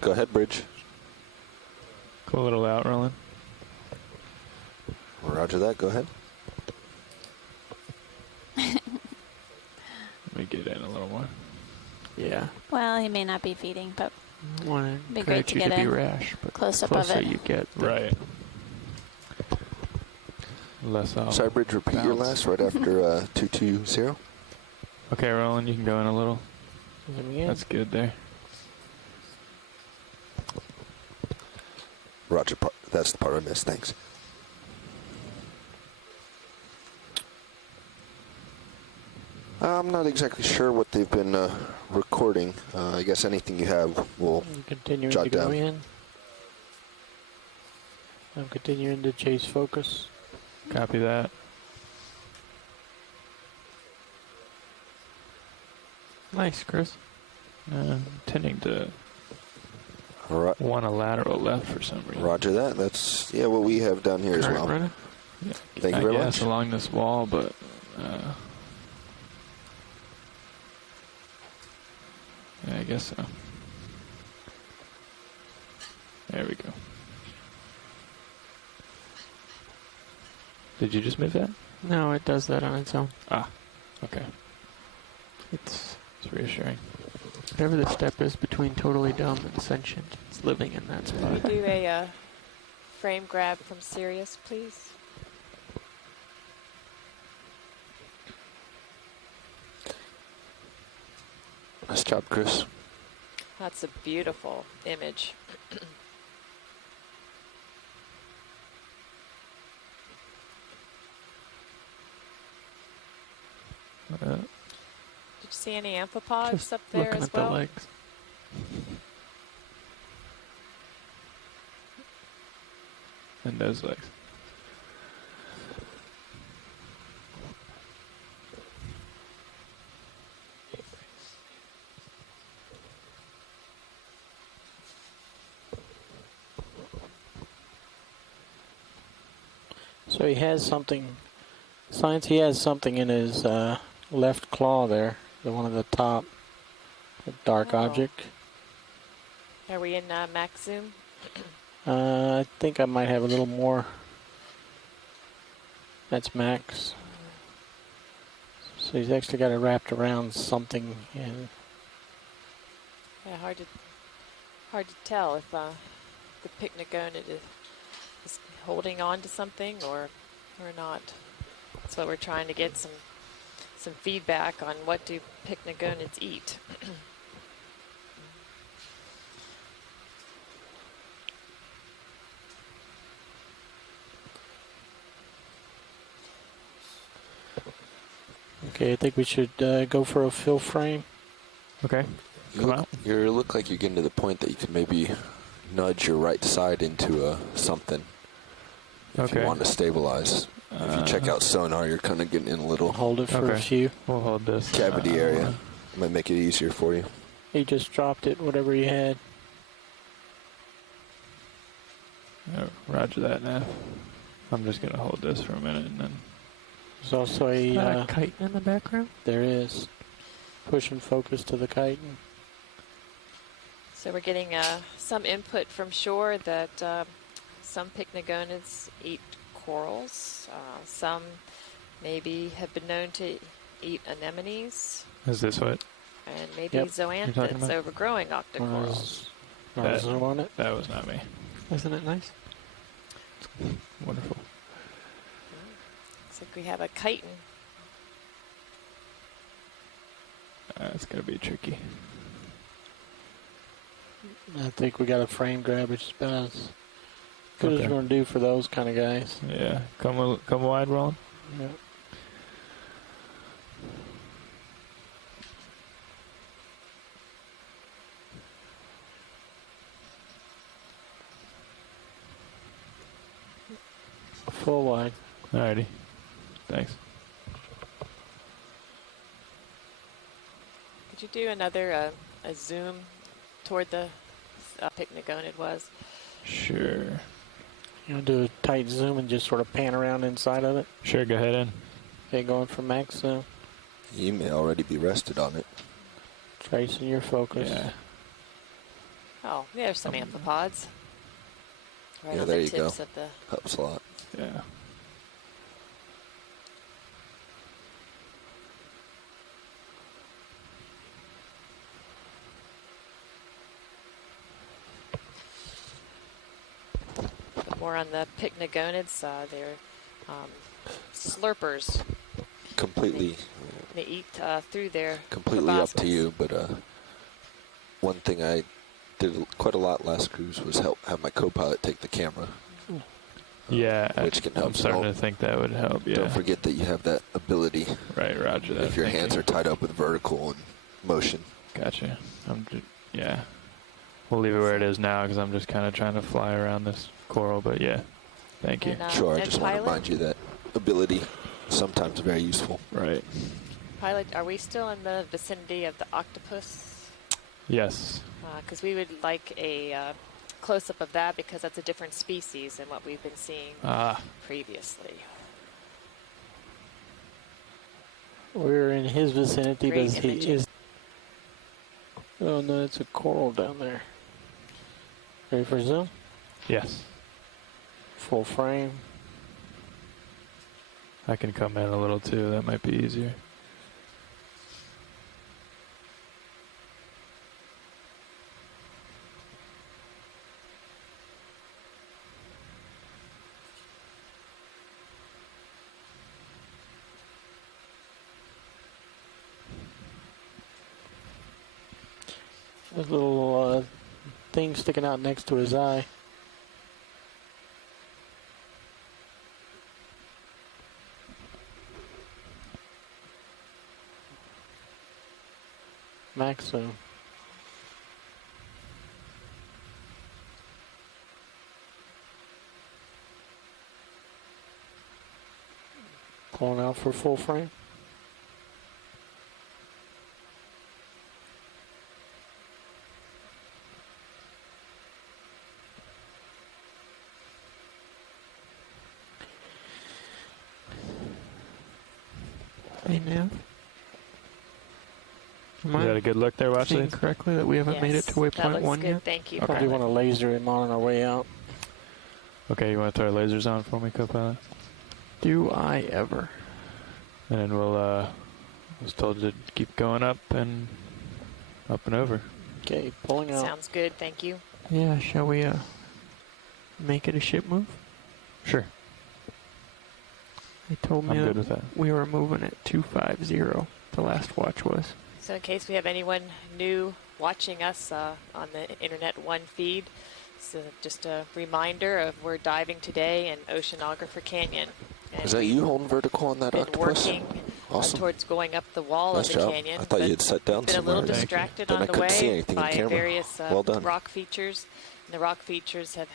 Go ahead, Bridge. Go a little out, Roland. Roger that. Go ahead. Let me get in a little more. Yeah. Well, he may not be feeding, but Want it'd to be great encourage to you to get be a rash, but close-up of closer it. you get, the Right. Less off. Sorry, Bridge, repeat your bounce. last right after 220. Okay, Roland, you can go in a little. zooming in. That's good there. Roger, that's the part I missed. Thanks. I'm not exactly sure what they've been recording. I guess anything you have will I'm continuing jot to go down. in. I'm continuing to chase focus. Copy that. Nice, Chris. Tending to want a lateral left for some reason. Roger that. That's what we have down here as Current well. running. Yeah, Thank you I very guess much. along this wall, but yeah, I guess so. There we go. Did you just move that? No, it does that on its own. Ah, okay. It's It's reassuring. whatever the step is between totally dumb and sentient. It's living in that spot. Do a frame grab from Sirius, please. Nice job, Chris. That's a beautiful image. Did you see any amphipods Just up there looking as at the well? legs. And those legs. So he has something. Science, he has something in his left claw there, the one at the top. A dark Oh. object. Are we in max zoom? I think I might have a little more. That's max. So he's actually got it wrapped around something. And Yeah, hard to tell if the pycnogonid is holding on to something or not. So we're trying to get some feedback on what do pycnogonids eat. okay, I think we should go for a fill frame. Okay. You look like you're getting to the point that you can maybe nudge your right side into something if you want to stabilize. If you check out sonar, you're kind of getting in a little Hold it for a few. We'll hold this. cavity area. Might make it easier for you. He just dropped it, whatever he had. Roger that, Nav. I'm just going to hold this for a minute and then... There's also Is that a a kite in the background? there is. Pushing focus to the kite. So we're getting some input from shore that some pycnogonids eat corals. Some maybe have been known to eat anemones. Is this what? And maybe Yep. zoanthids overgrowing octocorals. Zoom on it. That was not me. Isn't it nice? Wonderful. Looks like we have a chitin. It's going to be tricky. I think we got a frame grab, which is about as good as we're going to do for those kind of guys. Yeah. Come wide, Roland. Yep. Full wide. Alrighty. Thanks. Could you do another a zoom toward the pycnogonid was? Sure. You want to do a tight zoom and just sort of pan around inside of it? Sure, go ahead in. Okay, going for max zoom. You may already be rested on it. Tracing your focus. Yeah. Oh, there's some amphipods. Right Yeah, on there the you go. tips of the Helps a lot. Yeah. more on the pycnogonids. They're slurpers. Completely. They eat through their Completely up to proboscis. you, but one thing I did quite a lot last cruise was have my co-pilot take the camera. Yeah, which can help. I'm starting to think that would help. Yeah. Don't forget that you have that ability. Right, roger that. If your hands are tied up with vertical and motion. Gotcha. Yeah. We'll leave it where it is now because I'm just kind of trying to fly around this coral. But yeah, thank you. Sure, I just want to remind you that ability is sometimes very useful. Right. Pilot, are we still in the vicinity of the octopus? Yes. Because we would like a close-up of that because that's a different species than what we've been seeing previously. We're in his vicinity, Great but he imaging. is. Oh no, it's a coral down there. Ready for zoom? Yes. Full frame. I can come in a little too. That might be easier. There's a little thing sticking out next to his eye. Maxo. Pulling out for full frame. Hey, Nav. Am Is that I a good look there, seeing Watchley? correctly that we haven't made it to that waypoint looks 1 good. yet? Thank you. Okay. Probably Pilot. want to laser him on our way out. Okay, you want to throw lasers on for me, co-pilot? Do I ever? And then we'll, I was told to keep going up and over. Okay, pulling out. Sounds good. Thank you. Yeah, shall we make it a ship move? Sure. They told me I'm that good with that. we were moving at 250, the last watch was. So in case we have anyone new watching us on the Internet One feed, so just a reminder of we're diving today in Oceanographer Canyon. And Is that you holding vertical on that been octopus? working Awesome. towards going up the wall Nice of the job. canyon. I thought you but had sat down we've been somewhere. a little Thank you. distracted Then on I the couldn't see way anything in by camera. various Well done. rock features. And the rock features have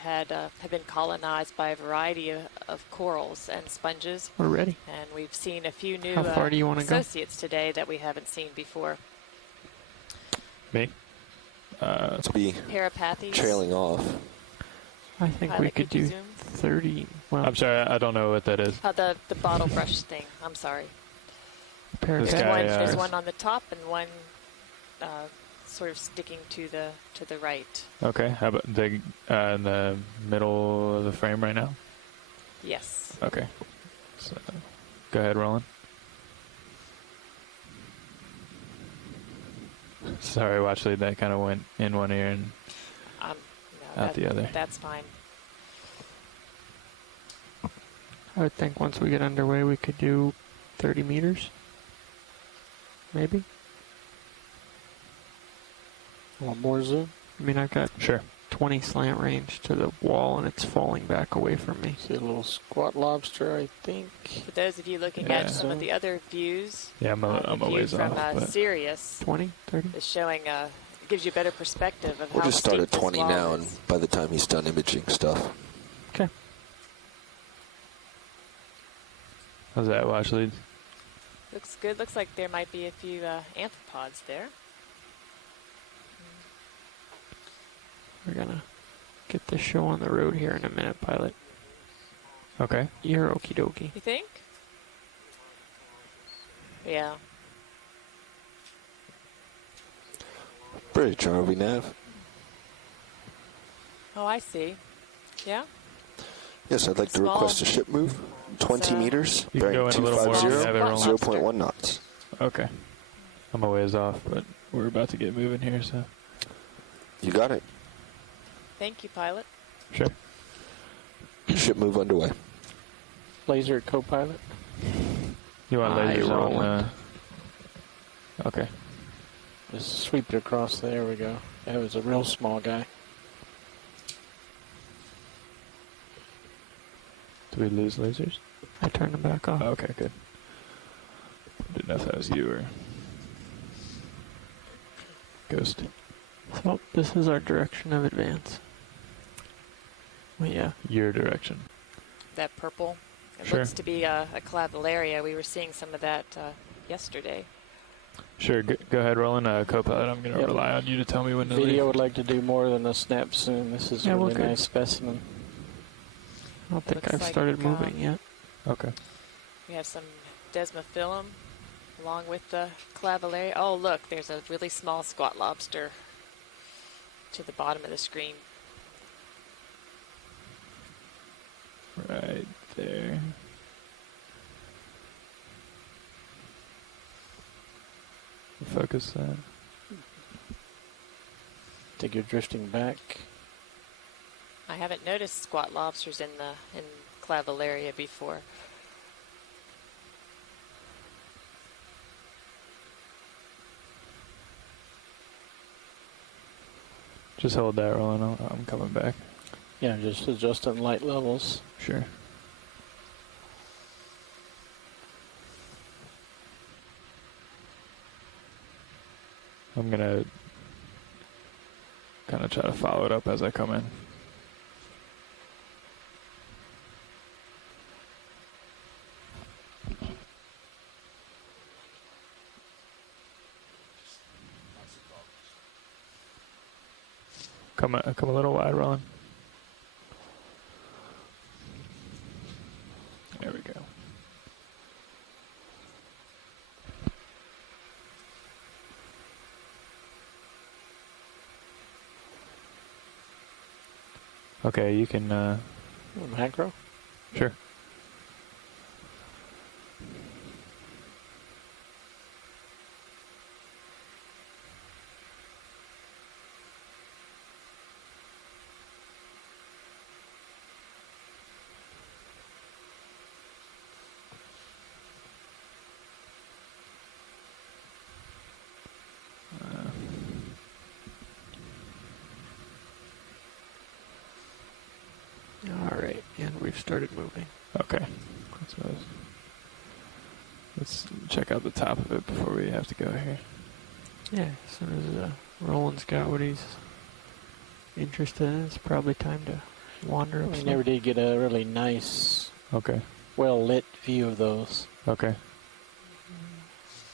been colonized by a variety of corals and sponges. We're ready. And we've seen a few new How far do you want to go? associates today that we haven't seen before. Me? To be Parapathes. trailing off. I think we Pilot, could you do zoom? 30. Well, I'm sorry, I don't know what that is. The bottle brush thing. I'm sorry. This There's guy, there's one on the top and one sort of sticking to the right. Okay, how about the in the middle of the frame right now? Yes. Okay. So, go ahead, Roland. Sorry, Watchley, that kind of went in one ear and out the other. That's fine. I would think once we get underway, we could do 30 meters. Maybe. Want more zoom? I mean, I've got Sure. 20 slant range to the wall, and it's falling back away from me. See a little squat lobster, I think. For those of you looking Yeah. at some of the other views, Yeah, I'm a the view ways from off. But Sirius 20, 30? is showing gives you a better perspective of We'll how just start steep at this 20 wall now, is. and by the time he's done imaging stuff. Okay. how's that, Watchley? Looks good. Looks like there might be a few amphipods there. We're going to get this show on the road here in a minute, pilot. Okay. You're okie dokie. You think? Yeah. Bridge, ROV nav. Oh, I see. Yeah. Yes, I'd like to Small. request a ship move. 20 So- meters, You can bearing go in a little more. 250, Have it rolling. 0.1 knots. Okay. I'm a ways off, but we're about to get moving here, so. You got it. Thank you, pilot. Sure. Ship move underway. Laser co-pilot. You want Aye, lasers on? Roland. Okay. Just sweep it across. There we go. That was a real small guy. Do we lose lasers? I turned them back off. Okay, good. Didn't know if that was you or Ghost. So, this is our direction of advance. Well, yeah. Your direction. That purple. It Sure. looks to be a clavularia. We were seeing some of that yesterday. Sure, go ahead, Roland. Co-pilot, I'm going to Yep. rely on you to tell me when to Video leave. would like to do more than a snap soon. This is Yeah, a we're really good. nice specimen. I don't think Looks I've like, started moving yet. Okay. We have some desmophyllum along with the clavularia. Oh, look, there's a really small squat lobster to the bottom of the screen. Right there. Focus that. Think you're drifting back. I haven't noticed squat lobsters in clavularia before. Just hold that, Roland. I'm coming back. Yeah, just adjusting light levels. Sure. I'm gonna kind of try to follow it up as I come in. Come a little wide, Roland. There we go. Okay, you can. Macro? Sure. All right, and we've started moving. Okay. Let's check out the top of it before we have to go here. Yeah, as soon as Roland's got what he's interested in, it's probably time to wander up. We some. never did get a really nice, Okay. well-lit view of those. Okay.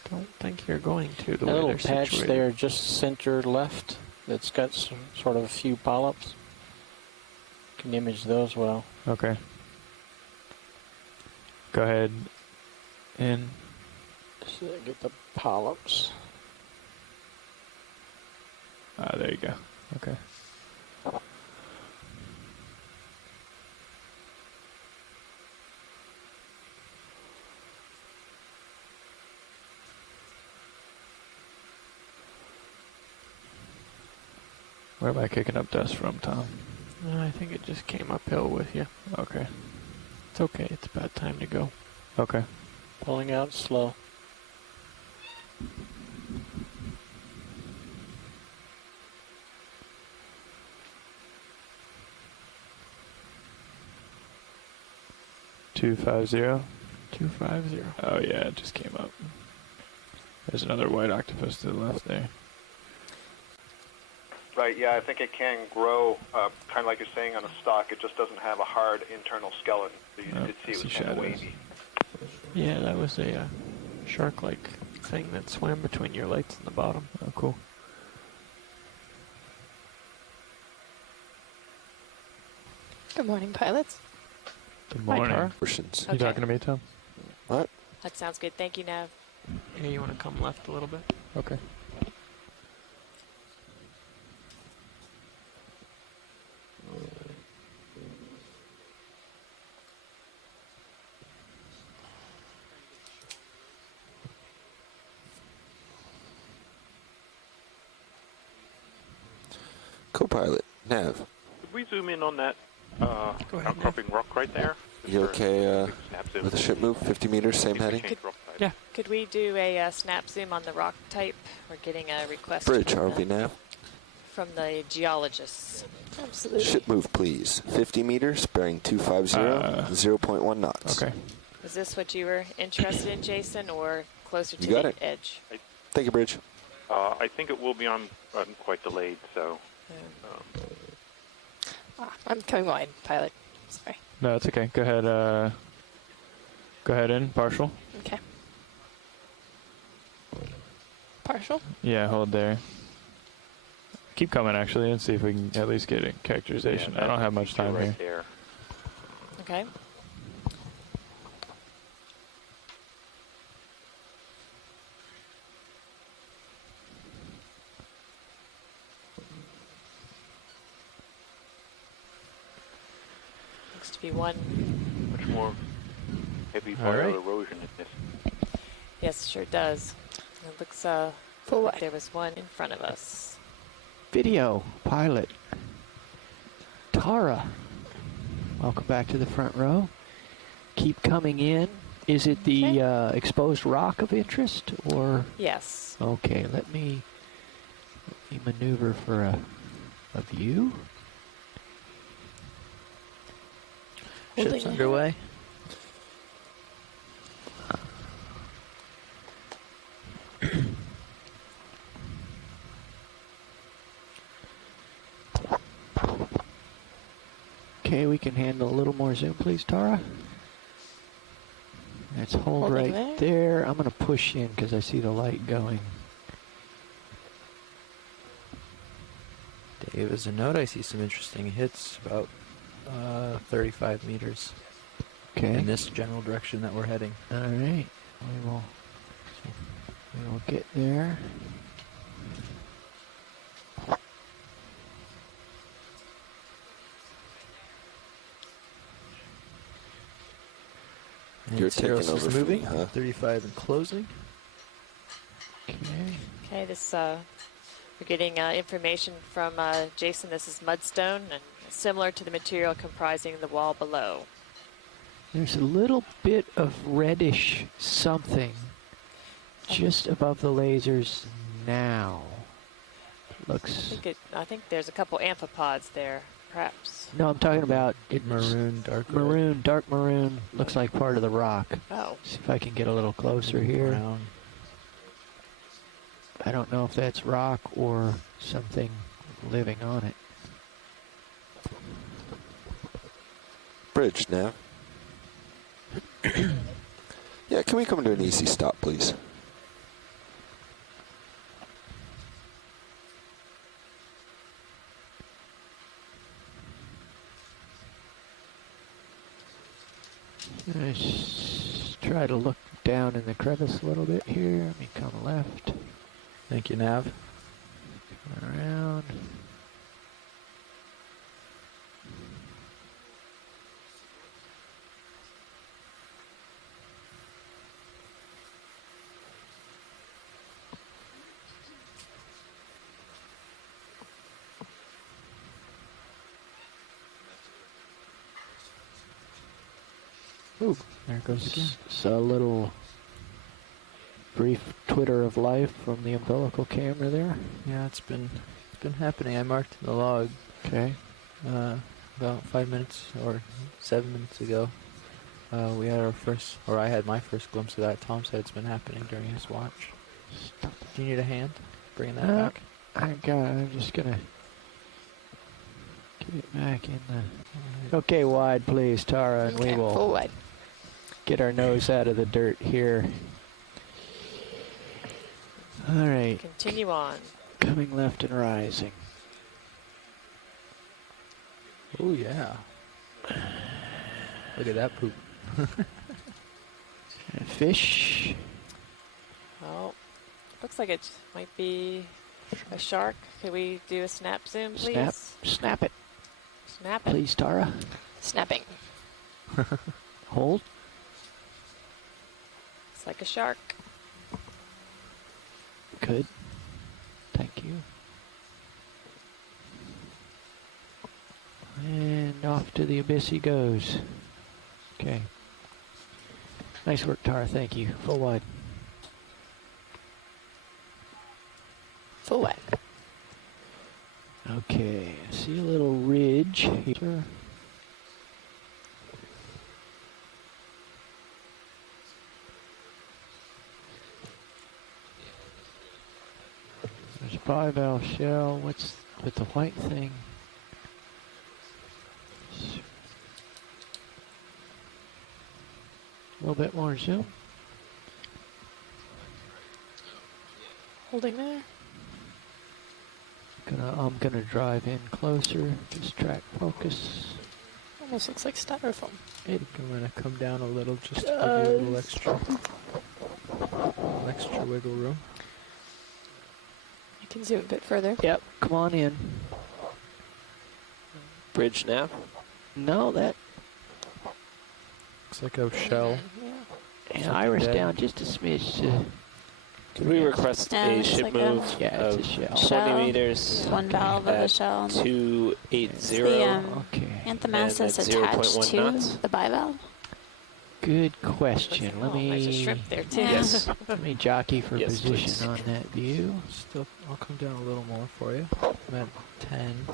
Don't think you're going to. The That way little they're patch situated. there, just center left, that's got sort of a few polyps. Can image those well. Okay. Go ahead. In. So get the polyps. There you go. Okay. Where am I kicking up dust from, Tom? I think it just came uphill with you. Okay. It's okay. It's about time to go. Okay. Pulling out slow. $250. 250. Oh yeah, it just came up. There's another white octopus to the left there. Right, yeah, I think it can grow, kind of like you're saying, on a stalk. It just doesn't have a hard internal skeleton. So you did see it was kind of wavy. Yeah, that was a shark-like thing that swam between your lights and the bottom. Oh, cool. Good morning, pilots. Good Hi, morning. Tara. Questions? You talking to me, Tom? What? That sounds good. Thank you, Nav. Yeah, you want to come left a little bit? Okay. Co-pilot, Nav, Could we zoom in on that ahead, outcropping rock right there? you okay Big snap zoom. with the ship move? 50 meters, same If we heading? change rock type. Yeah. Could we do a snap zoom on the rock type? We're getting a request Bridge, from, RV Nav. from the geologists. Absolutely. Ship move, please. 50 meters, bearing 250, 0.1 knots. Okay. Is this what you were interested in, Jason, or closer to You got the it. edge? Thank you, Bridge. I think it will be on quite delayed, so I'm coming wide, pilot. Sorry. No, it's okay. Go ahead. Go ahead in partial. Okay. Partial? Yeah, hold there. Keep coming actually, and see if we can at least get a characterization. yeah, I don't have much time right here. there. Okay. Looks to be one. Much more heavy All right. erosion in this. Yes, sure does. It looks Full like wide. there was one in front of us. Video pilot. Tara. Welcome back to the front row. Keep coming in. Is it the exposed rock of interest, or? Yes. Okay, let me maneuver for a Of you? Holding Ship's it. underway. Okay, we can handle a little more zoom, please, Tara. Let's hold Holding right there. I'm going to push in because I see the light going. Dave, as a note, I see some interesting hits about 35 meters Okay. in this general direction that we're heading. All right. We will get there. You're And Saros taking over is for moving. me, huh? 35 and closing. Okay. Okay, this we're getting information from Jason. This is mudstone and similar to the material comprising the wall below. There's a little bit of reddish something just above the lasers now. Looks. I think there's a couple amphipods there, perhaps. No, I'm talking about it. Maroon, dark red. Maroon, dark maroon. Looks like part of the rock. Oh. See if I can get a little closer here. Brown. I don't know if that's rock or something living on it. Bridge, Nav. Yeah, can we come to an easy stop, please? Let's try to look down in the crevice a little bit here. Let me come left. Thank you, Nav. Come around. Ooh, there it goes again. So a little brief twitter of life from the umbilical camera there. Yeah, it's been happening. I marked in the log Okay. about 5 minutes or 7 minutes ago. We had our first, or I had my first glimpse of that. Tom said it's been happening during his watch. Do you need a hand bringing that back? I'm just gonna get it back in the. Okay, wide, please, Tara, and Okay, we will full wide. get our nose out of the dirt here. All right, Continue on. coming left and rising. Oh yeah. Look at that poop. A fish. Well, looks like it might be a shark. Could we do a snap zoom, please? Snap it, Snap it. please, Tara. Snapping. Hold. It's like a shark. Good. Thank you. And off to the abyss he goes. Okay. Nice work, Tara. Thank you. Full wide. Full wide. Okay. I see a little ridge here. There's a bivalve shell. What's with the white thing? A little bit more zoom. Holding there. I'm gonna drive in closer. Just track focus. Almost looks like styrofoam. I think I'm gonna come down a little just to give you a little extra wiggle room. You can zoom a bit further. Yep. Come on in. Bridge nav. No, that. Looks like a shell. And Something iris dead. down just a smidge. Could we request Yeah, a it's ship like move Yeah, it's of a shell. 20 Shell. meters One valve of a at shell. 280 The and Okay. anthemast at is attached 0.1 to knots. the bivalve. Good. Good question. Let There's a me shrimp there too. Yeah. Yes. let me jockey for Yes, position please. on that view. Still, I'll come down a little more for you. I'm at 10.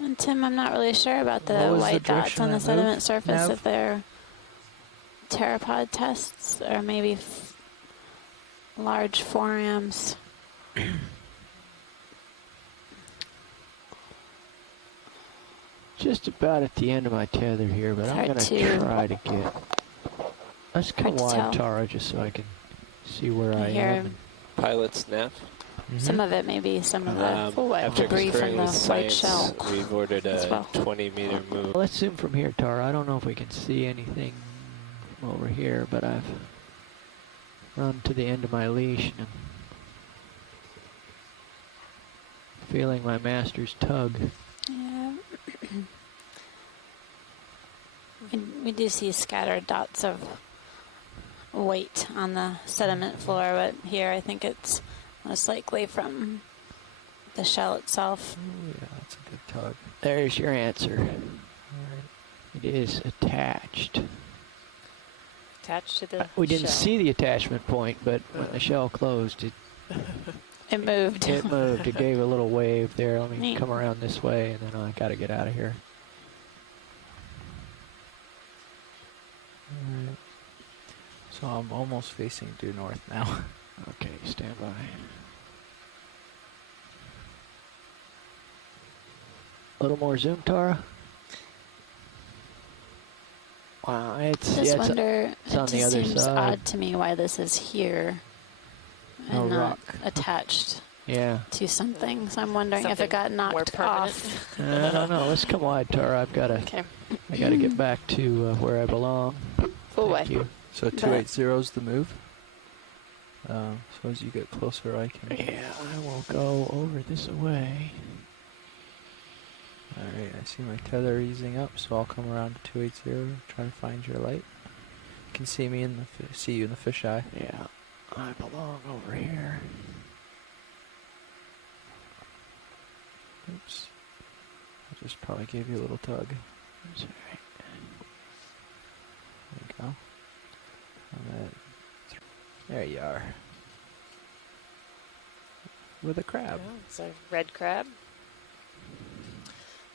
And Tim, I'm not really sure about the What was the white dots direction on the of that sediment move, surface, Nav? if they're pteropod tests or maybe large forams. Just about at the end of my tether here, but It's I'm hard going to- to try to get... Let's come hard to wide, tell. Tara, just so I can see where I Here. am. Pilot's nav. Some of it may be some of the After debris from conferring the with white science, shell. we've ordered as a well. 20-meter move. Let's zoom from here, Tara. I don't know if we can see anything over here, but I've run to the end of my leash and I'm feeling my master's tug. Yeah. we do see scattered dots of weight on the sediment floor, but here I think it's most likely from the shell itself. Oh, yeah, that's a good tug. There's your answer. All right. It is attached. Attached to the We didn't shell. see the attachment point, but when the shell closed, It moved. it moved. It gave a little wave there. Let me Neat. come around this way, and then I got to get out of here. All right. So I'm almost facing due north now. Okay, stand by. A little more zoom, Tara. Wow, it's Just yeah, wonder, it's on it the just other seems side. odd to me why this is here and No not rock. attached Yeah. to something. So I'm wondering if Something it got more knocked permanent. off. I don't know. Let's come wide, Tara. I got to get back to where I belong. Full Thank way. you. So 280 is the move. So as you get closer, I can. Yeah, I will go over this way. All right, I see my tether easing up, so I'll come around to 280, try to find your light. You can see me in the see you in the fisheye. Yeah, I belong over here. Oops. I just probably gave you a little tug. That's all right. There you go. There you are. With a crab. Yeah, it's a red crab.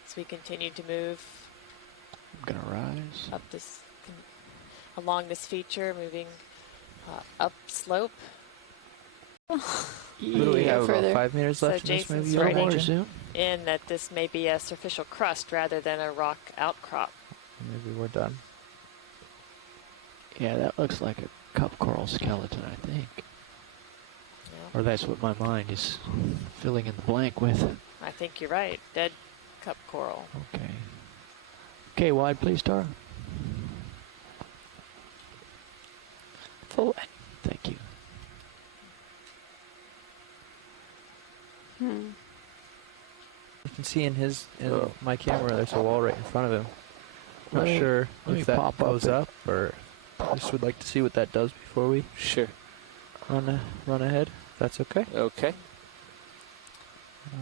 As we continue to move I'm gonna rise. up this, along this feature, moving up slope. What do we have? About further. 5 meters So left in this Jason's movie. No right more Ranger. zoom. In that this may be a superficial crust rather than a rock outcrop. Maybe we're done. Yeah, that looks like a cup coral skeleton, I think. Yeah, Or that's what my mind is filling in the blank with. I think you're right. Dead cup coral. Okay. Okay, wide please, Tara. Full way. Thank you. Hmm. You can see in my camera, there's a wall right in front of him. Not Let me- sure let me if that pop goes up up, or I just would like to see what that does before we Sure. run ahead. If that's okay. Okay.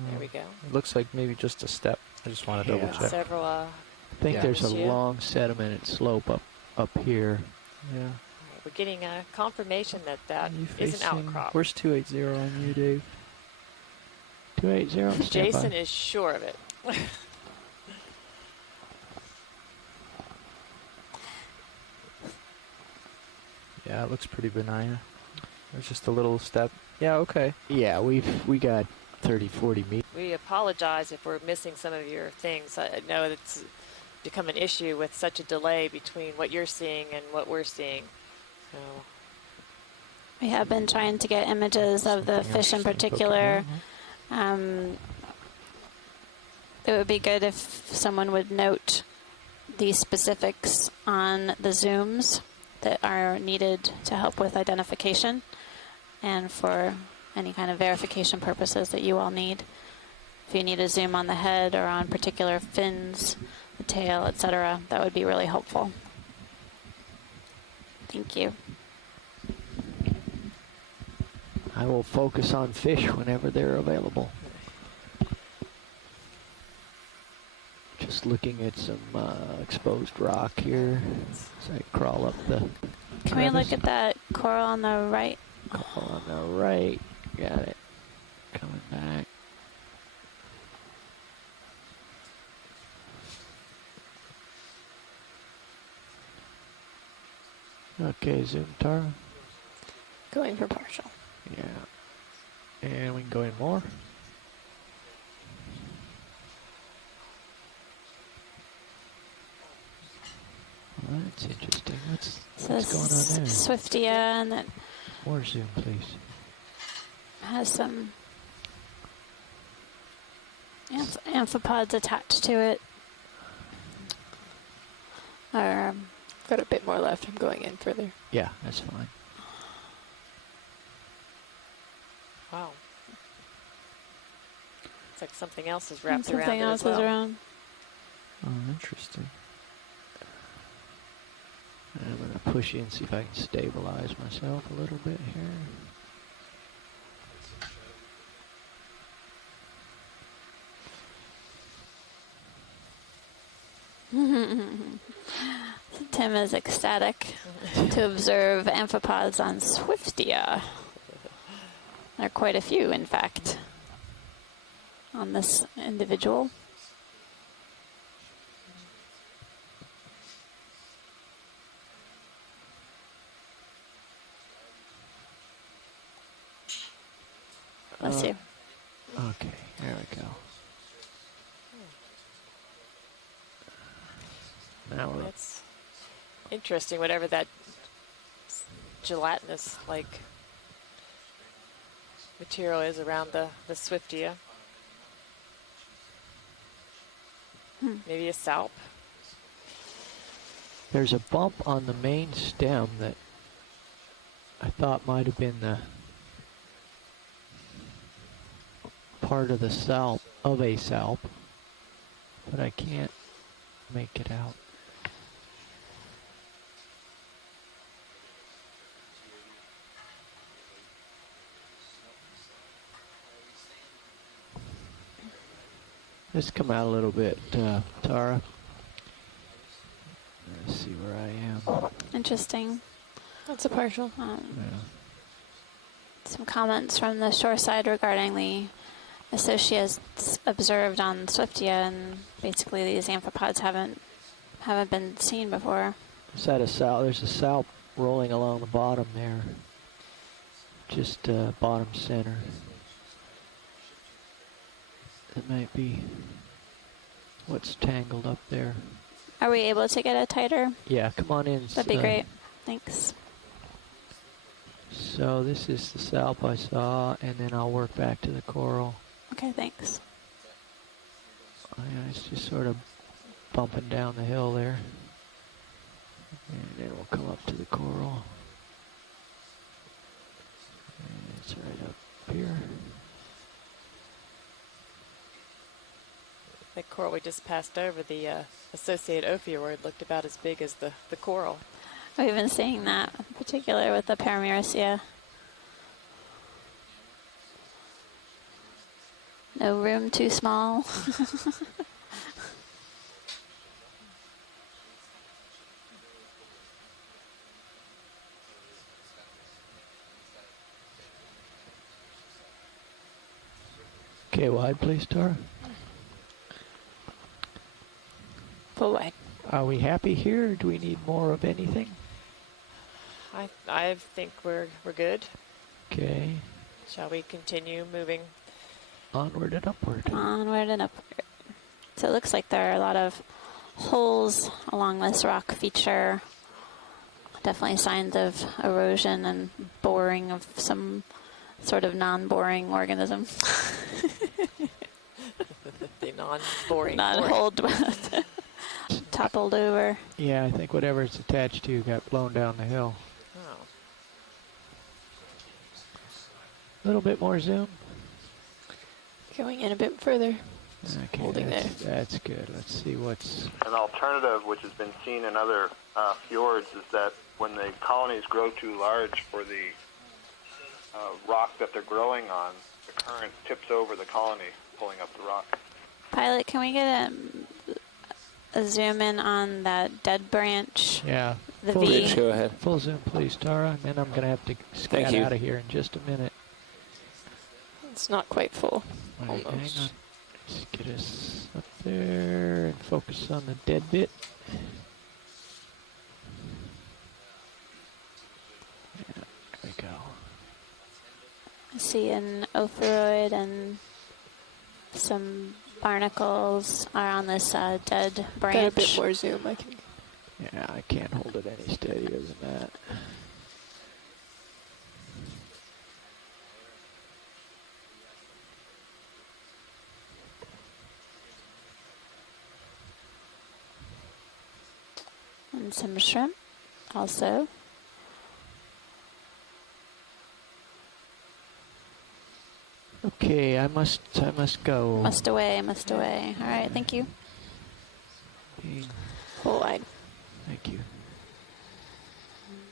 There we go. It looks like maybe just a step. I just want to double Yeah. check. Several. I think Yeah. there's a Yeah. long sedimented slope up here. Yeah. We're getting a confirmation that that You is an facing- outcrop. Where's 280 on you, Dave? 280, stand Jason by. is sure of it. Yeah, it looks pretty benign. There's just a little step. Yeah, okay. Yeah, we got 30, 40 meters. We apologize if we're missing some of your things. I know it's become an issue with such a delay between what you're seeing and what we're seeing. So We have been trying to get images of the Something fish in else to poke particular. around, It would be good if someone would note the specifics on the zooms that are needed to help with identification and for any kind of verification purposes that you all need. If you need a zoom on the head or on particular fins, the tail, etc., that would be really helpful. Thank you. I will focus on fish whenever they're available. Just looking at some exposed rock here as I crawl up the Can we look crevice. at that coral on the right? Coral on the right. Got it. Coming back. Okay, zoom, Tara. Going for partial. Yeah. And we can go in more. Well, that's interesting. What's going on there? Swiftia, and that More zoom, please. has some amphipods attached to it. Got a bit more left. I'm going in further. Yeah, that's fine. Wow. It's like something else is wrapped around Something it else as well. is around. Oh, interesting. I'm going to push in, see if I can stabilize myself a little bit here. Tim is ecstatic to observe amphipods on Swiftia. There are quite a few, in fact, on this individual. Bless you. Okay, there we go. Now we're That's interesting, whatever that gelatinous like material is around the Swiftia. Maybe a salp. There's a bump on the main stem that I thought might have been the part of the salp, of a salp, but I can't make it out. Let's come out a little bit, Tara. Let's see where I am. Interesting. That's a partial. Yeah. Some comments from the shore side regarding the associates observed on Swiftia, and basically these amphipods haven't been seen before. Is that a salp? There's a salp rolling along the bottom there. Just bottom center. It might be what's tangled up there. Are we able to get it tighter? Yeah, come on in. That'd be great. Thanks. So this is the salp I saw, and then I'll work back to the coral. Okay, thanks. Oh, yeah, it's just sort of bumping down the hill there. And then we'll come up to the coral. And it's right up here. That coral we just passed over, the associated ophiuroid, looked about as big as the coral. We've been seeing that, in particular with the paramyricea. No room too small. Okay, wide please, Tara. Full wide. Are we happy here, or do we need more of anything? I think we're good. Okay. Shall we continue moving? Onward and upward. Onward and upward. So it looks like there are a lot of holes along this rock feature. Definitely signs of erosion and boring of some sort of non-boring organism. The non-boring. Non-hold. Toppled over. Yeah, I think whatever it's attached to got blown down the hill. Oh. A little bit more zoom. Going in a bit further. Okay, Holding that's good. Let's see what's... An alternative which has been seen in other fjords is that when the colonies grow too large for the rock that they're growing on, the current tips over the colony, pulling up the rock. Pilot, can we get zoom in on that dead branch. Yeah. The Full V. zoom. Go ahead. Full zoom, please, Tara. And I'm going to have to scat you. out of here in just a minute. It's not quite full. Wait, hang Almost. on. Let's get us up there and focus on the dead bit. Yeah, there we go. I see an ophiroid and some barnacles are on this dead branch. Got a bit more zoom. I can. Yeah, I can't hold it any steadier than that. And some shrimp also. Okay, I must go. Must away. All right, thank you. Full wide. Thank you.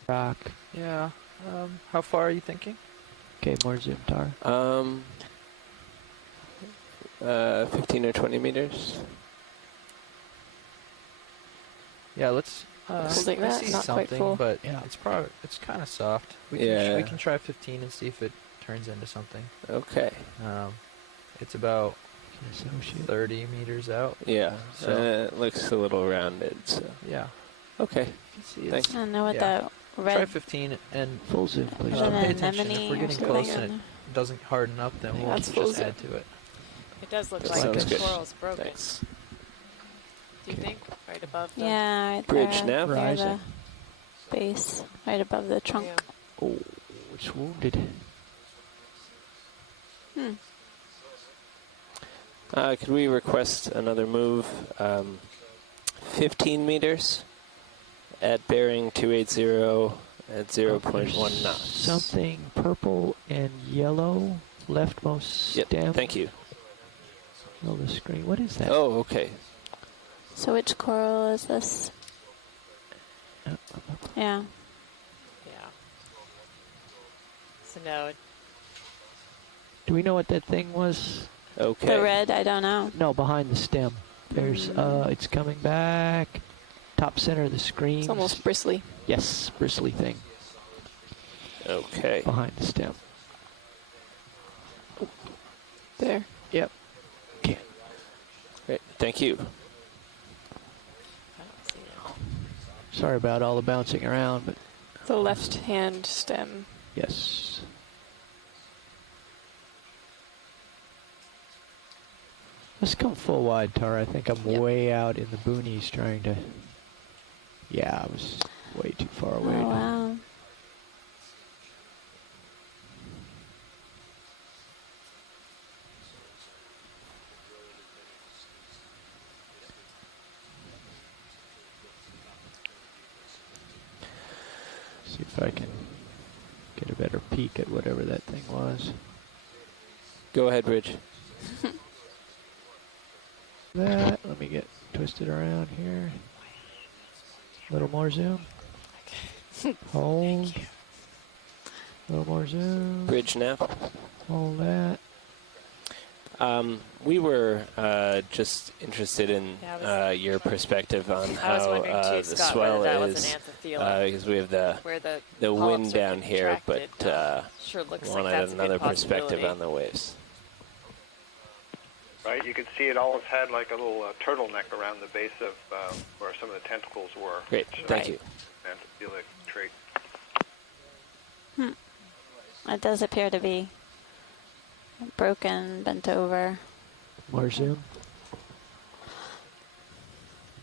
Rock. Yeah. How far are you thinking? Okay, more zoom, Tar. 15 or 20 meters. Yeah, let's. Holding I that, see not quite something, full. but Yeah. it's kind of soft. We Yeah. can try 15 and see if it turns into something. Okay. It's about Associate. 30 meters out. Yeah. So- It looks a little rounded. So. Yeah. Okay. See, Thanks. I don't know what Yeah. that Try red 15 and Full zoom, please. Is it pay an attention. If anemone we're or getting something? close and it doesn't harden up, then we'll That's full just zoom. add to it. It does look That like sounds the good. coral's broken. Thanks. Do you think? Right above the... Yeah, right Bridge there. nav? Near Rising. the base, right above the trunk. Yeah. Oh, it's wounded. Could we request another move? 15 meters at bearing 280 at 0.1 knots. Something purple and yellow leftmost Yep. stem. Thank you. On the screen. What is that? Oh, okay. So which coral is this? Yeah. Yeah. So no, Do we know what that thing was? Okay. The red, I don't know. No, behind the stem. There's it's coming back. Top center of the screen. It's almost bristly. Yes, bristly thing Okay. behind the stem. There. Yep. Okay. Great. Thank you. I don't see it. Sorry about all the bouncing around, but The left hand stem. yes. Let's come full wide, Tar. I think I'm Yep. way out in the boonies trying to... Yeah, I was way too far Oh, away. wow. See if I can get a better peek at whatever that thing was. Go ahead, Bridge. Let me get twisted around here. A little more zoom. Hold. A little more zoom. Bridge nav. Hold that. We were just interested in Yeah, your perspective on I was how wondering too, the Scott, swell whether that is, was an anthophila. because we have where the wind polyps are down here, but contracted. Sure looks like wanted that's a another good perspective possibility. on the waves. Right, you can see it always had like a little turtleneck around the base of where some of the tentacles were. Great, So thank you. Anthophilic trait. It does appear to be broken, bent over. More zoom.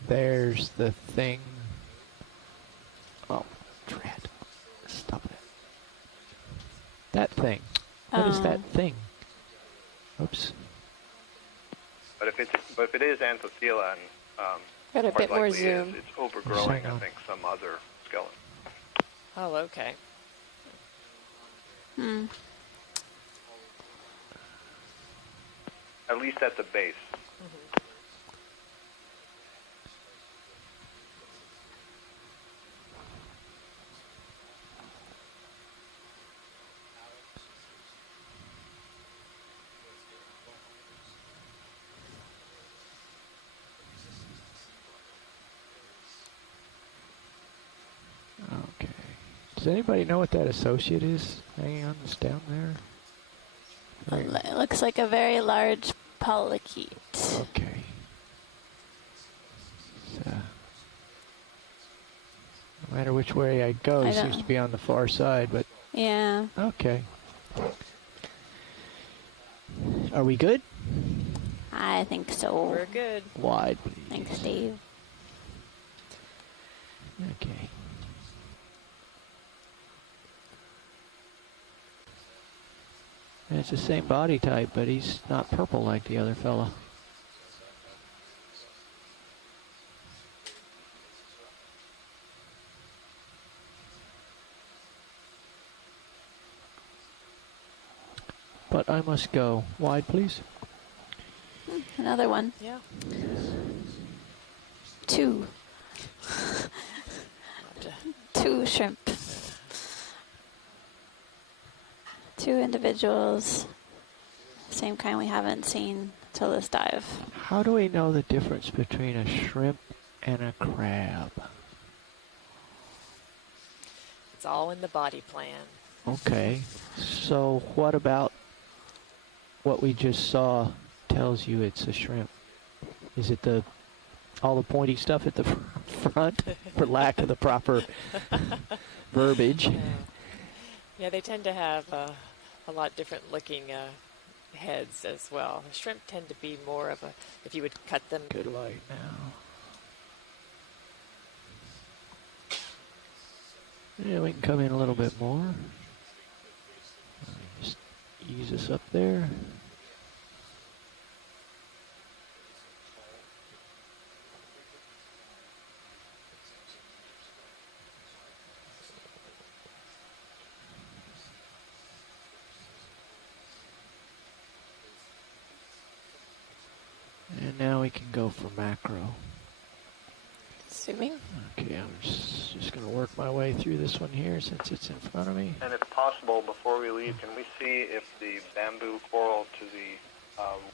There's the thing. Oh, dread. Stop it. That thing. What is that thing? Oops. But if it is Anthophila, and Got a quite bit more likely zoom. it's overgrowing, Hang on. I think, some other skeleton. Oh, okay. At least at the base. Does anybody know what that associate is hanging on this down there? It looks like a very large polychaete. Okay. So, no matter which way I go, it seems to be on the far side, but... Yeah. Okay. Are we good? I think so. We're good. Wide, please. Thanks, Dave. Okay. And it's the same body type, but he's not purple like the other fella. But I must go. Wide, please. Another one. Yeah. 2. 2 shrimp. 2 individuals. Same kind we haven't seen till this dive. How do we know the difference between a shrimp and a crab? It's all in the body plan. Okay. So what about what we just saw tells you it's a shrimp? Is it all the pointy stuff at the front, for lack of the proper verbiage? Yeah, they tend to have a lot different looking heads as well. The shrimp tend to be more of a, if you would cut them. Good light now. Yeah, we can come in a little bit more. Just ease us up there. And now we can go for macro. Assuming. Okay, I'm just going to work my way through this one here since it's in front of me. And if possible, before we leave, can we see if the bamboo coral to the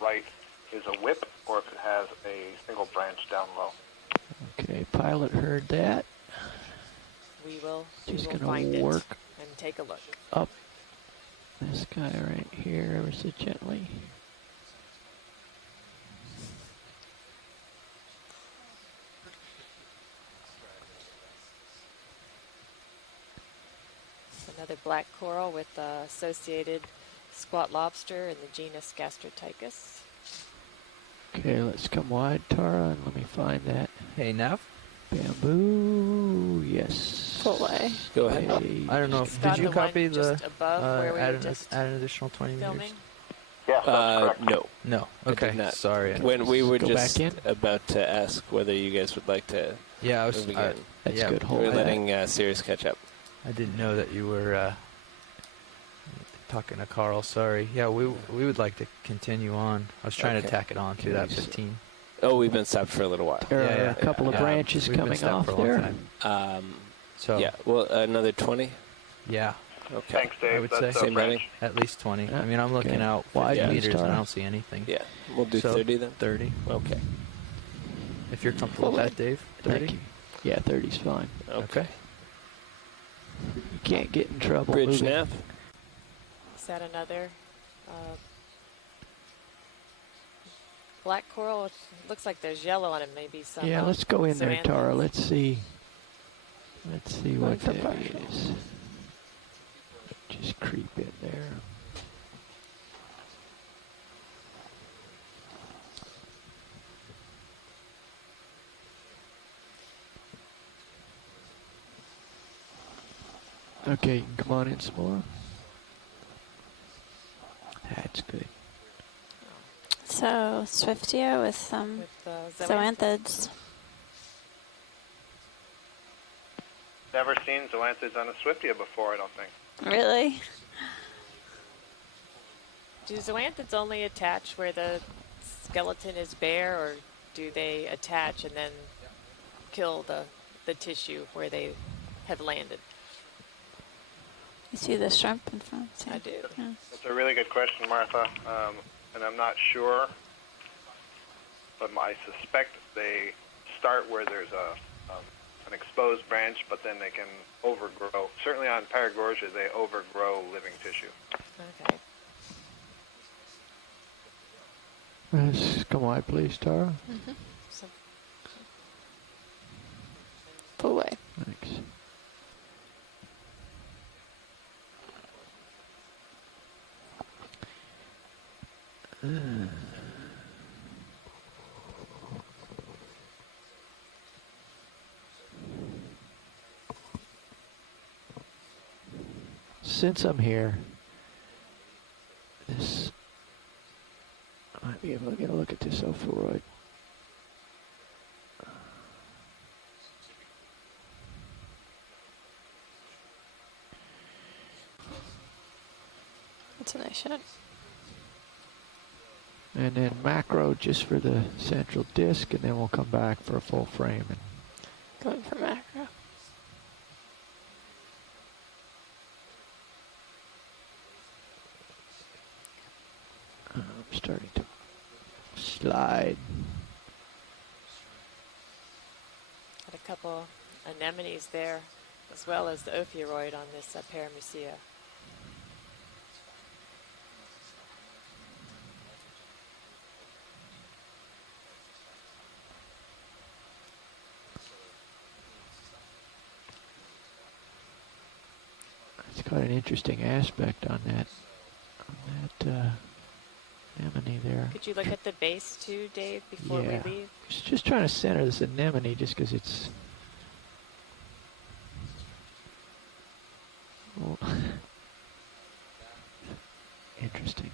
right is a whip or if it has a single branch down low? Okay, pilot heard that. We will Just find going to work it and take a look. up this guy right here ever so gently. Another black coral with associated squat lobster in the genus Gastrotychus. Okay, let's come wide, Tara, and let me find that. Hey, Nav? Bamboo, yes. Full way. Go ahead. Hey, I don't know. Did you copy the just above where we were just add an additional 20 filming? meters? Yes, that's correct. No. No. I Okay. did not. Sorry. When we were Go just back in? about to ask whether you guys would like to Yeah, I was. move again. That's yeah, good. We Hold were that. letting Sirius catch up. I didn't know that you were talking to Carl. Sorry. Yeah, we would like to continue on. I was trying to Okay. tack it on to that 15. Oh, we've been stopped for a little while. There Yeah, are a couple of yeah. branches We've been coming stopped off for a long there. time. So Yeah, well, another 20? yeah, Okay. Thanks, Dave. I would That's say. Same French. heading? at least 20. I mean, I'm looking Okay. out Wide 50 please, meters and I Tara. don't see anything. Yeah, we'll do So, 30 then? 30. Okay. If you're comfortable with that, Dave. 30. Thank you. Yeah, 30's fine. Okay. You can't get in trouble. Bridge moving. nav? Is that another black coral? It looks like there's yellow on it. Maybe some. Yeah, let's go in there, ceranthids. Tara. Let's see. Let's see Going what for that partial. is. Just creep in there. Okay, you can come on in some more. That's good. So, Swiftia with some With zoanthids. Never seen zoanthids on a Swiftia before, I don't think. Really? Do zoanthids only attach where the skeleton is bare, or do they attach and then kill the tissue where they have landed? You see the shrimp in front? I do. Yeah. That's a really good question, Martha, and I'm not sure, but I suspect they start where there's an exposed branch, but then they can overgrow. Certainly on Paragorgia, they overgrow living tissue. Okay. Come wide, please, Tara. Mm-hmm. So, Pull away. Thanks. Since I'm here, this I might be able to get a look at this ophiuroid. That's a nice shot. And then macro just for the central disc, and then we'll come back for a full frame. And Going for macro. I'm starting to slide. had a couple anemones there, as well as the ophiuroid on this paramucea. It's quite an interesting aspect on that anemone there. Could you look at the base too, Dave, before Yeah. we leave? Just trying to center this anemone just because it's... Oh. Interesting.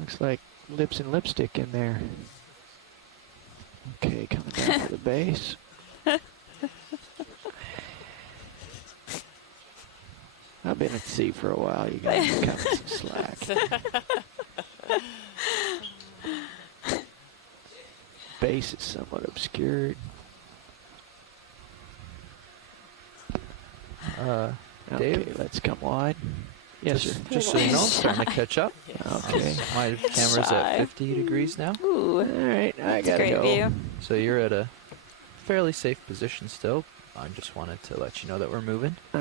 Looks like lips and lipstick in there. Okay, coming down to the base. I've been at sea for a while. You guys are cut me some slack. Base is somewhat obscured. Dave? Okay, let's come wide. Yes, sir. Just so you know, I'm starting to catch up. Okay. My camera's at 50 degrees now. Ooh. All right, I That's a gotta great go. view. So you're at a fairly safe position still. I just wanted to let you know that we're moving. I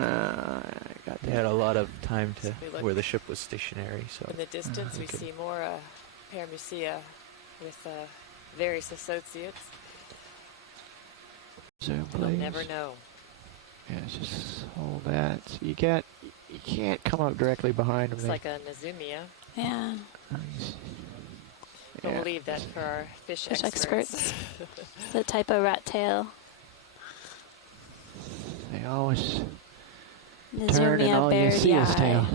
got We that. had a lot of time to We look- where the ship was stationary. So In the distance, we okay. see more paramucea with various associates. Zoom, You'll please. never know. Yeah, just hold that. So you can't come up directly behind them. Looks like a Nazumia. Yeah. But Yeah. we'll leave that for our fish Fish experts. The type of rat tail. They always turn and Nazumia all you see is bairdi. tail.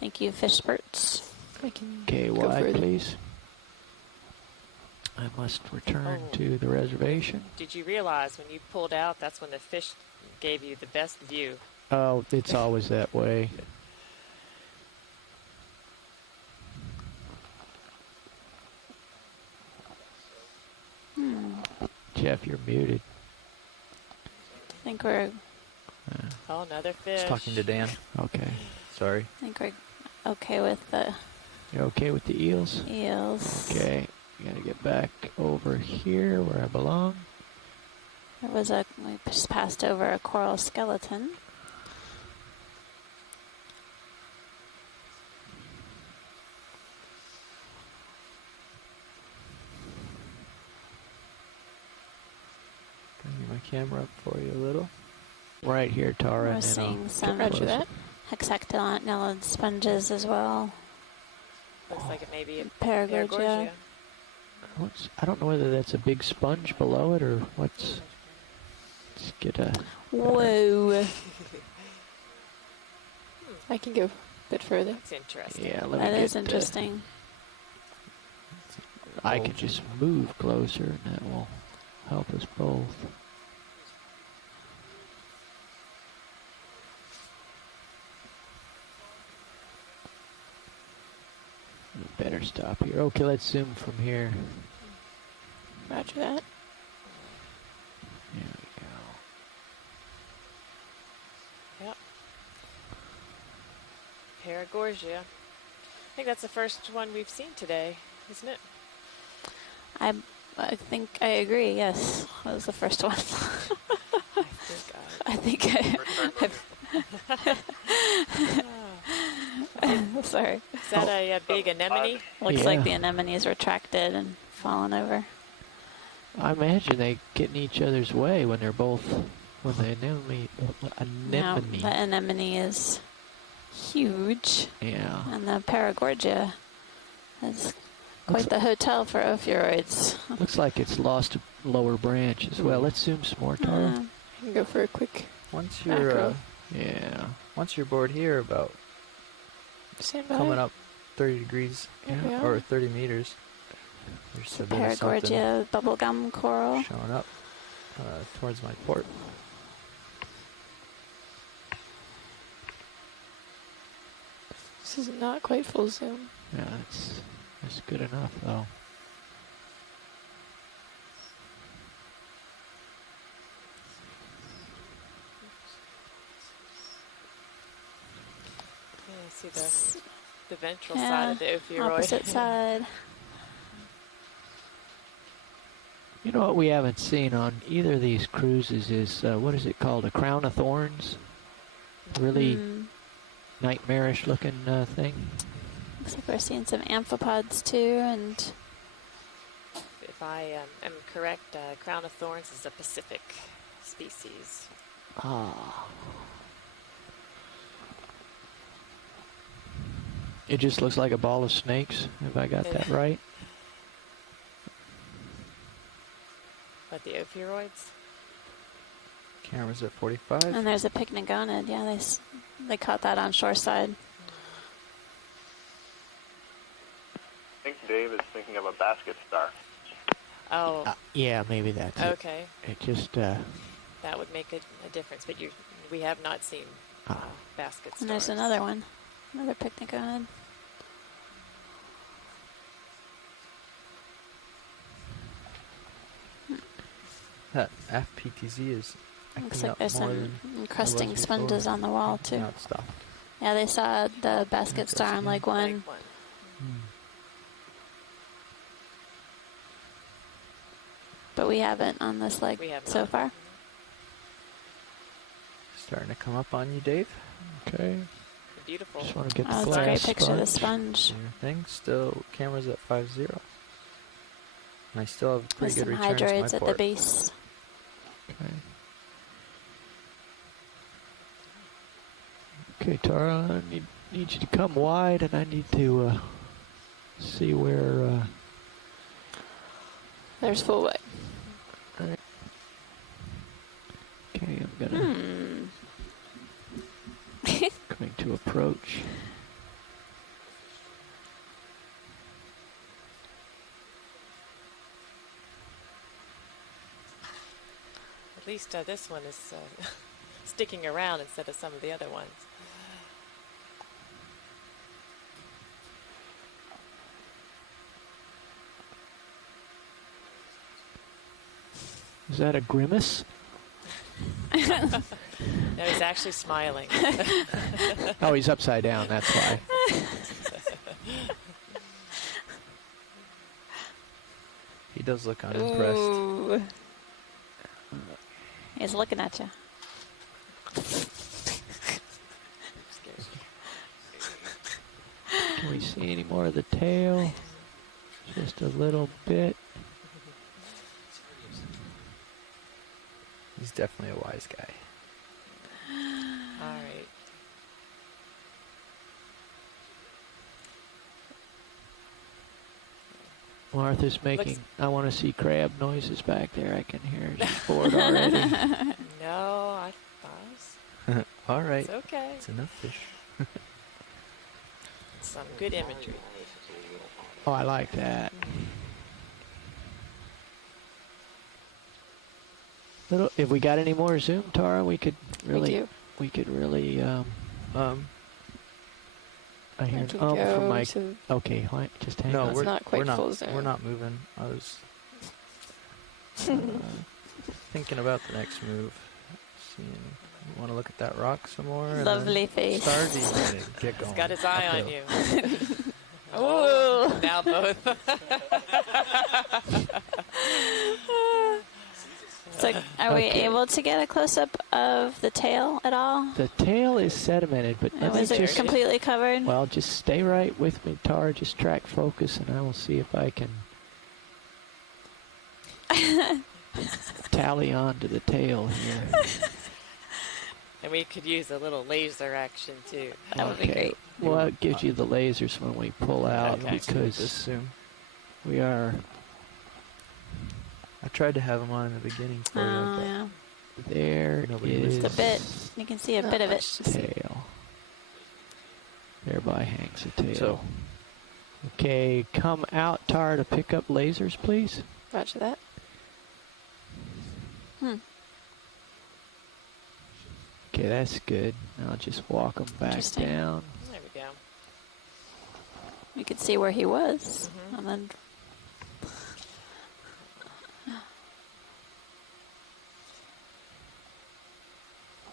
Thank you, fish spurts. I can Okay, go wide, further. please. I must return Oh. to the reservation. Did you realize when you pulled out, that's when the fish gave you the best view? Oh, it's always that way. Jeff, you're muted. I think we're Oh, another fish. just talking to Dan. Okay. Sorry. okay with the You okay with the eels? eels. Okay. You gotta get back over here where I belong. We just passed over a coral skeleton. Bring my camera up for you a little. Right here, Tara. We're and then seeing I'll some get closer. hexactylantellid sponges as well. Looks like it may be a Paragorgia. I don't know whether that's a big sponge below it or what's... Let's get a... Whoa. I can go a bit further. That's interesting. Yeah, let That me is get... interesting. I can just move closer and that will help us both. We better stop here. Okay, let's zoom from here. Roger that. There we go. Yep. Paragorgia. I think that's the first one we've seen today, isn't it? I think I agree. Yes, that was the first one. I think sorry. Is that a big anemone? Looks like the anemone's retracted and fallen over. I imagine they get in each other's way when they're both, when the Now, the anemone is huge. Yeah. And the Paragorgia is quite the hotel for ophiuroids. Looks like it's lost a lower branch as well. Let's zoom some more, Tara. I can go for a quick Once macro. you're once you're bored here, about Stand by. coming up 30 degrees Yeah. or 30 meters, there's a bit of something Paragorgia bubblegum coral. showing up towards my port. This is not quite full zoom. Yeah, that's good enough though. Yeah, see the ventral side of the ophiuroid. Opposite side. You know what we haven't seen on either of these cruises is, what is it called, a crown of thorns? Really nightmarish looking thing. Looks like we're seeing some amphipods too, and If I am correct, crown of thorns is a Pacific species. Ah. It just looks like a ball of snakes, if I got that right. But the ophiuroids? Camera's at 45. and there's a pycnogonid. Yeah, they caught that on shoreside. I think Dave is thinking of a basket star. Oh. Yeah, maybe that's it. Okay. It just, That would make a difference, but we have not seen basket stars. And there's another one, another pycnogonid. That FPTZ is Looks acting like up there's more some than encrusting it was sponges before. on the wall too. Now it's stopped. Yeah, they saw the basket star on leg one. But we haven't on this leg so far. Starting to come up on you, Dave. Okay. Beautiful. Just want to get the Oh, it's a glass great picture of the sponge. sponge. Everything still, camera's at 50. And I still have pretty With good some returns to my hydroids at the port. base. Okay. Okay, Tara, I need you to come wide, and I need to see where. There's full wide. Right. Okay, I'm gonna coming to approach. At least this one is sticking around instead of some of the other ones. Is that a grimace? No, he's actually smiling. Oh, he's upside down, that's why. He does look unimpressed. Ooh. He's looking at you. Can we see any more of the tail? Just a little bit. He's definitely a wise guy. All right. Martha's making, I want to see crab noises back there. I can hear she's bored already. No, I was. All right. It's okay. It's enough fish. Some good imagery. Oh, I like that. Little, if we got any more zoom, Tara, we could really, we could really, I hear an from my, okay, just hang on. We're not quite not, full zoom. We're not moving. I was thinking about the next move. Seeing, you want to look at that rock some more? And Lovely then face. Start, or you want to get going? He's got his eye on Uphill. you. Oh, now both. So, are we Okay. able to get a close-up of the tail at all? The tail is sedimented, but let me Was it just completely covered? well, just stay right with me, Tara. Just track focus, and I will see if I can tally on to the tail here. And we could use a little laser action too. That would be great. Well, it gives you the lasers when we pull out Okay. because Zoom. we are I tried to have them on in the beginning for you, Oh, but yeah. there Nobody was is Just a bit. You can see a bit of it. tail. Thereby hangs the tail. So- Okay, come out, Tara, to pick up lasers, please. Roger that. Okay, that's good. Now just walk them back Interesting. down. There we go. You could see where he was. Mhm. And then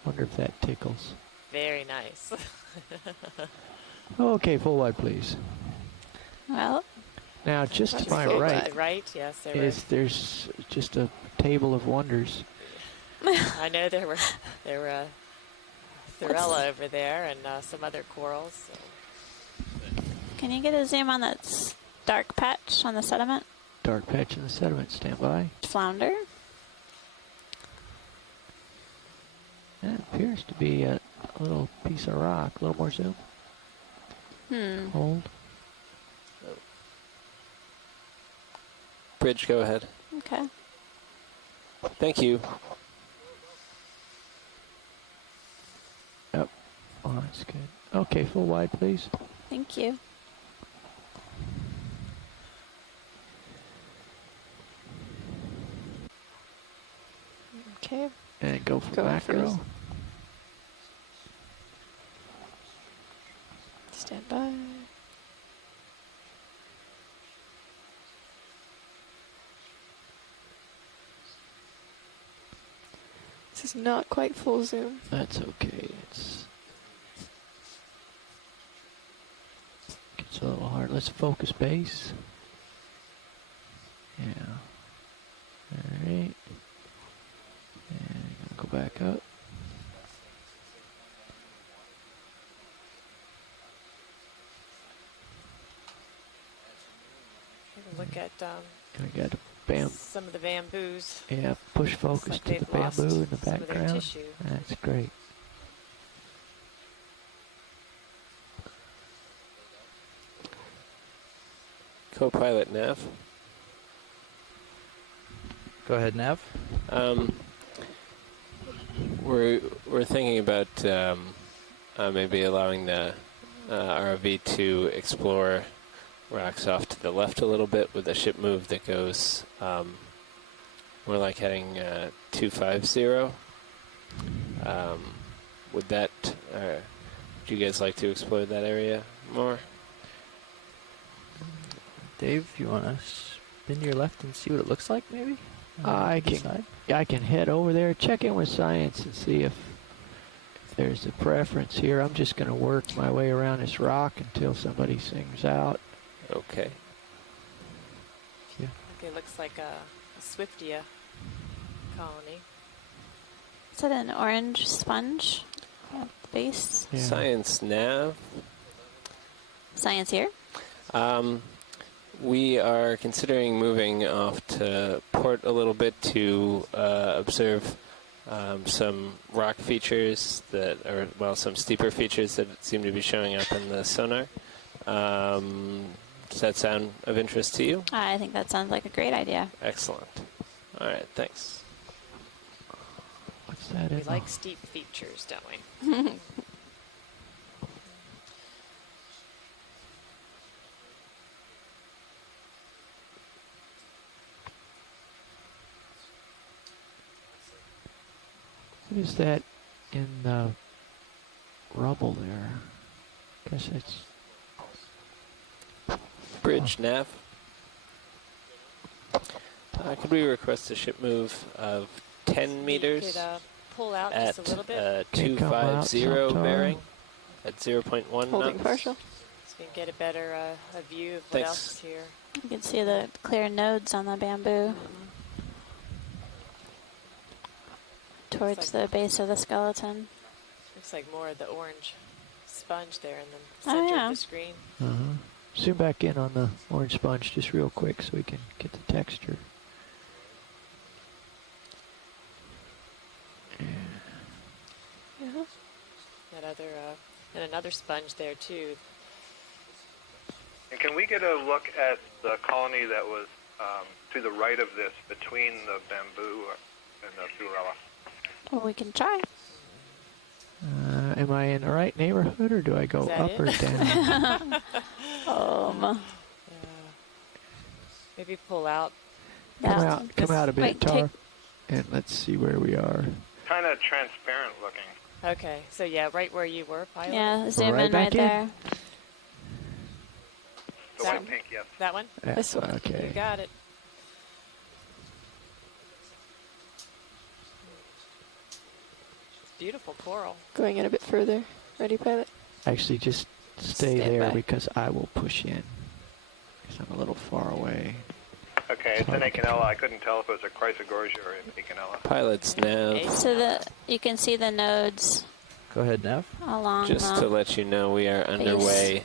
Wonder if that tickles. Very nice. Okay, full wide, please. well, Now, just to my Full right wide, right? Yes, there is there's just a table of wonders. I know there were Thorella over there and some other corals. So. can you get a zoom on that dark patch on the sediment? Dark patch in the sediment. Stand by. Flounder. That appears to be a little piece of rock. A little more zoom. Hold. Bridge, go ahead. Okay. Thank you. Yep. Oh, that's good. Okay, full wide, please. Thank you. Okay. And go for Go macro. first. Stand by. This is not quite full zoom. That's okay. It's a little hard. Let's focus base. Yeah. All right. And go back up. Look at I got some of the bamboos. Yeah, push focus like to the they've lost bamboo in the some of their background. tissue. That's great. Co-pilot Nav. Go ahead, Nav. We're thinking about maybe allowing the ROV to explore rocks off to the left a little bit with a ship move that goes more like heading 250. Would that? Would you guys like to explore that area more? Dave, you want to spin to your left and see what it looks like, maybe? I can head over there, check in with science, and see if there's a preference here. I'm just going to work my way around this rock until somebody sings out. Okay. Okay, looks like a Swiftia colony. Is that an orange sponge at the base? Yeah. Science Nav. Science here. We are considering moving off to port a little bit to observe some rock features that are, well, some steeper features that seem to be showing up in the sonar. Does that sound of interest to you? I think that sounds like a great idea. Excellent. All right, thanks. What's that? We like steep features, don't we? What is that in the rubble there? Guess it's Bridge Nav. Could we request a ship move of 10 meters We could pull out at just a little bit. 250 bearing at 0.1 Holding knots? partial. So we can get a better a view of what Thanks. else is here. You can see the clear nodes on the bamboo. towards the base of the skeleton. Looks like more of the orange sponge there in the Oh, center yeah. of the screen. Zoom back in on the orange sponge just real quick so we can get the texture. That other and another sponge there too. And can we get a look at the colony that was to the right of this, between the bamboo and the Fluorella? Well, we can try. Am I in the right neighborhood, or do I go up or down? Maybe pull out. Come out a bit, Tar, and let's see where we are. Kind of transparent looking. Okay, so yeah, right where you were, Pilot. Yeah, zoom in right there. The white pink, yes. That one? Yeah, This one. okay. You got it. Beautiful coral. Going in a bit further. Ready, Pilot? Actually, just stay Stand there by. because I will push in. Because I'm a little far away. Okay, it's an Okeanella. I couldn't tell if it was a Chrysogorgia or an Okeanella. Pilots nav. So you can see the nodes Go ahead, Nav. along Just the to let you know, we are underway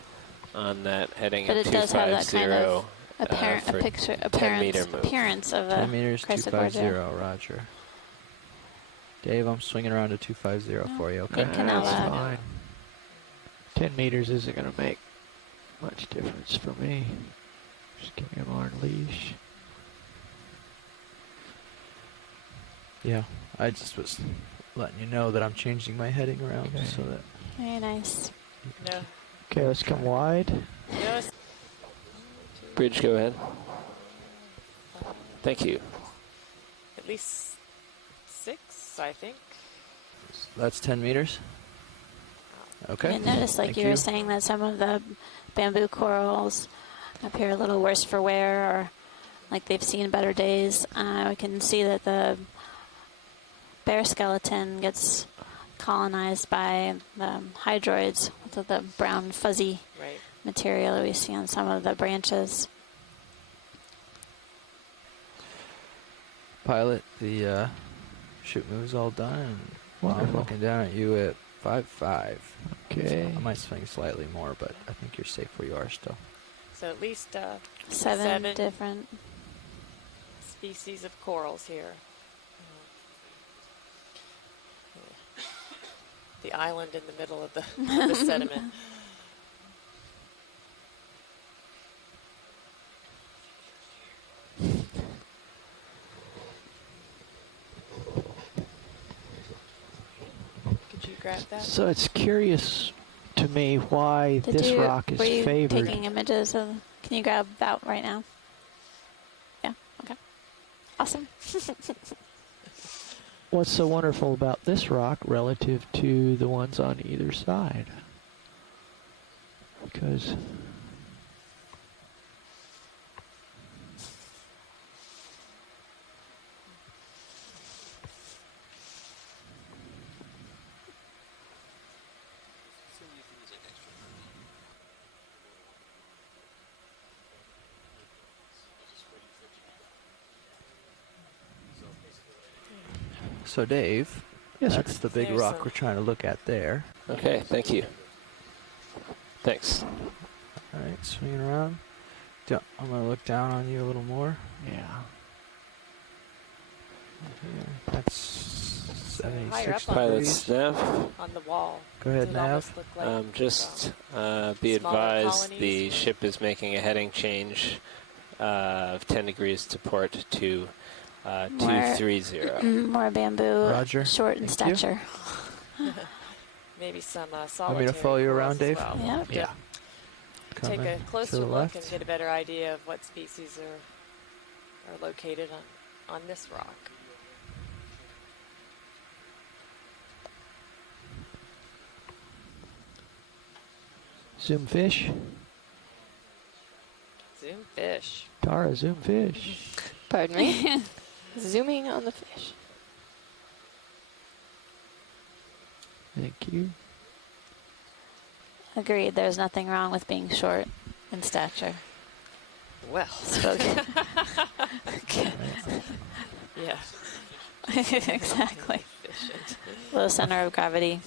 on that heading But of it does have that 250 kind of for 10 meter move. appearance of a 10 meters, Chrysogorgia. 250, roger. Dave, I'm swinging around to 250 for you, okay? Good canal That's lab. fine. 10 meters isn't going to make much difference for me. Just give me a more leash. Yeah, I just was letting you know that I'm changing my heading around so that... Very nice. No. Okay, let's come wide. No. Bridge, go ahead. Thank you. At least 6, I think. That's 10 meters? Okay. I noticed, like Thank you were saying, that some of the bamboo corals appear a little worse for wear, or like they've seen better days. We can see that the bear skeleton gets colonized by the hydroids with the brown fuzzy material that we see on some of the branches. Pilot, the shoot move's all done. And I'm Wonderful. looking down at you at 5.5. Okay. I might swing slightly more, but I think you're safe where you are still. So at least Seven different species of corals here. The island in the middle of the, the sediment. Could you grab that? So it's curious to me why this rock is were you favored. taking images of? Can you grab that right now? Yeah. Okay. Awesome. What's so wonderful about this rock relative to the ones on either side? Because So, Dave, Yes, sir. that's the big There's rock some- we're trying to look at there. Okay, thank you. Thanks. All right, swinging around. I'm going to look down on you a little more. yeah. Here. That's 76 up on Pilots degrees. nav. On the wall. Go ahead, Does it Nav. almost look like Just be smaller advised, the colonies? ship is making a heading change of 10 degrees to port to 230. More bamboo, Roger. short in Thank you. stature. maybe some Want me solitary to follow you corals around, as Dave? well. Yeah. Yeah. Take Coming a to closer the look left. and get a better idea of what species are located on this rock. Zoom fish. Zoom fish. Tara, zoom fish. Pardon me. Zooming on the fish. Thank you. Agreed. There's nothing wrong with being short in stature. Well. Spoken. Yeah. Exactly. Fish. efficient. Low center of gravity.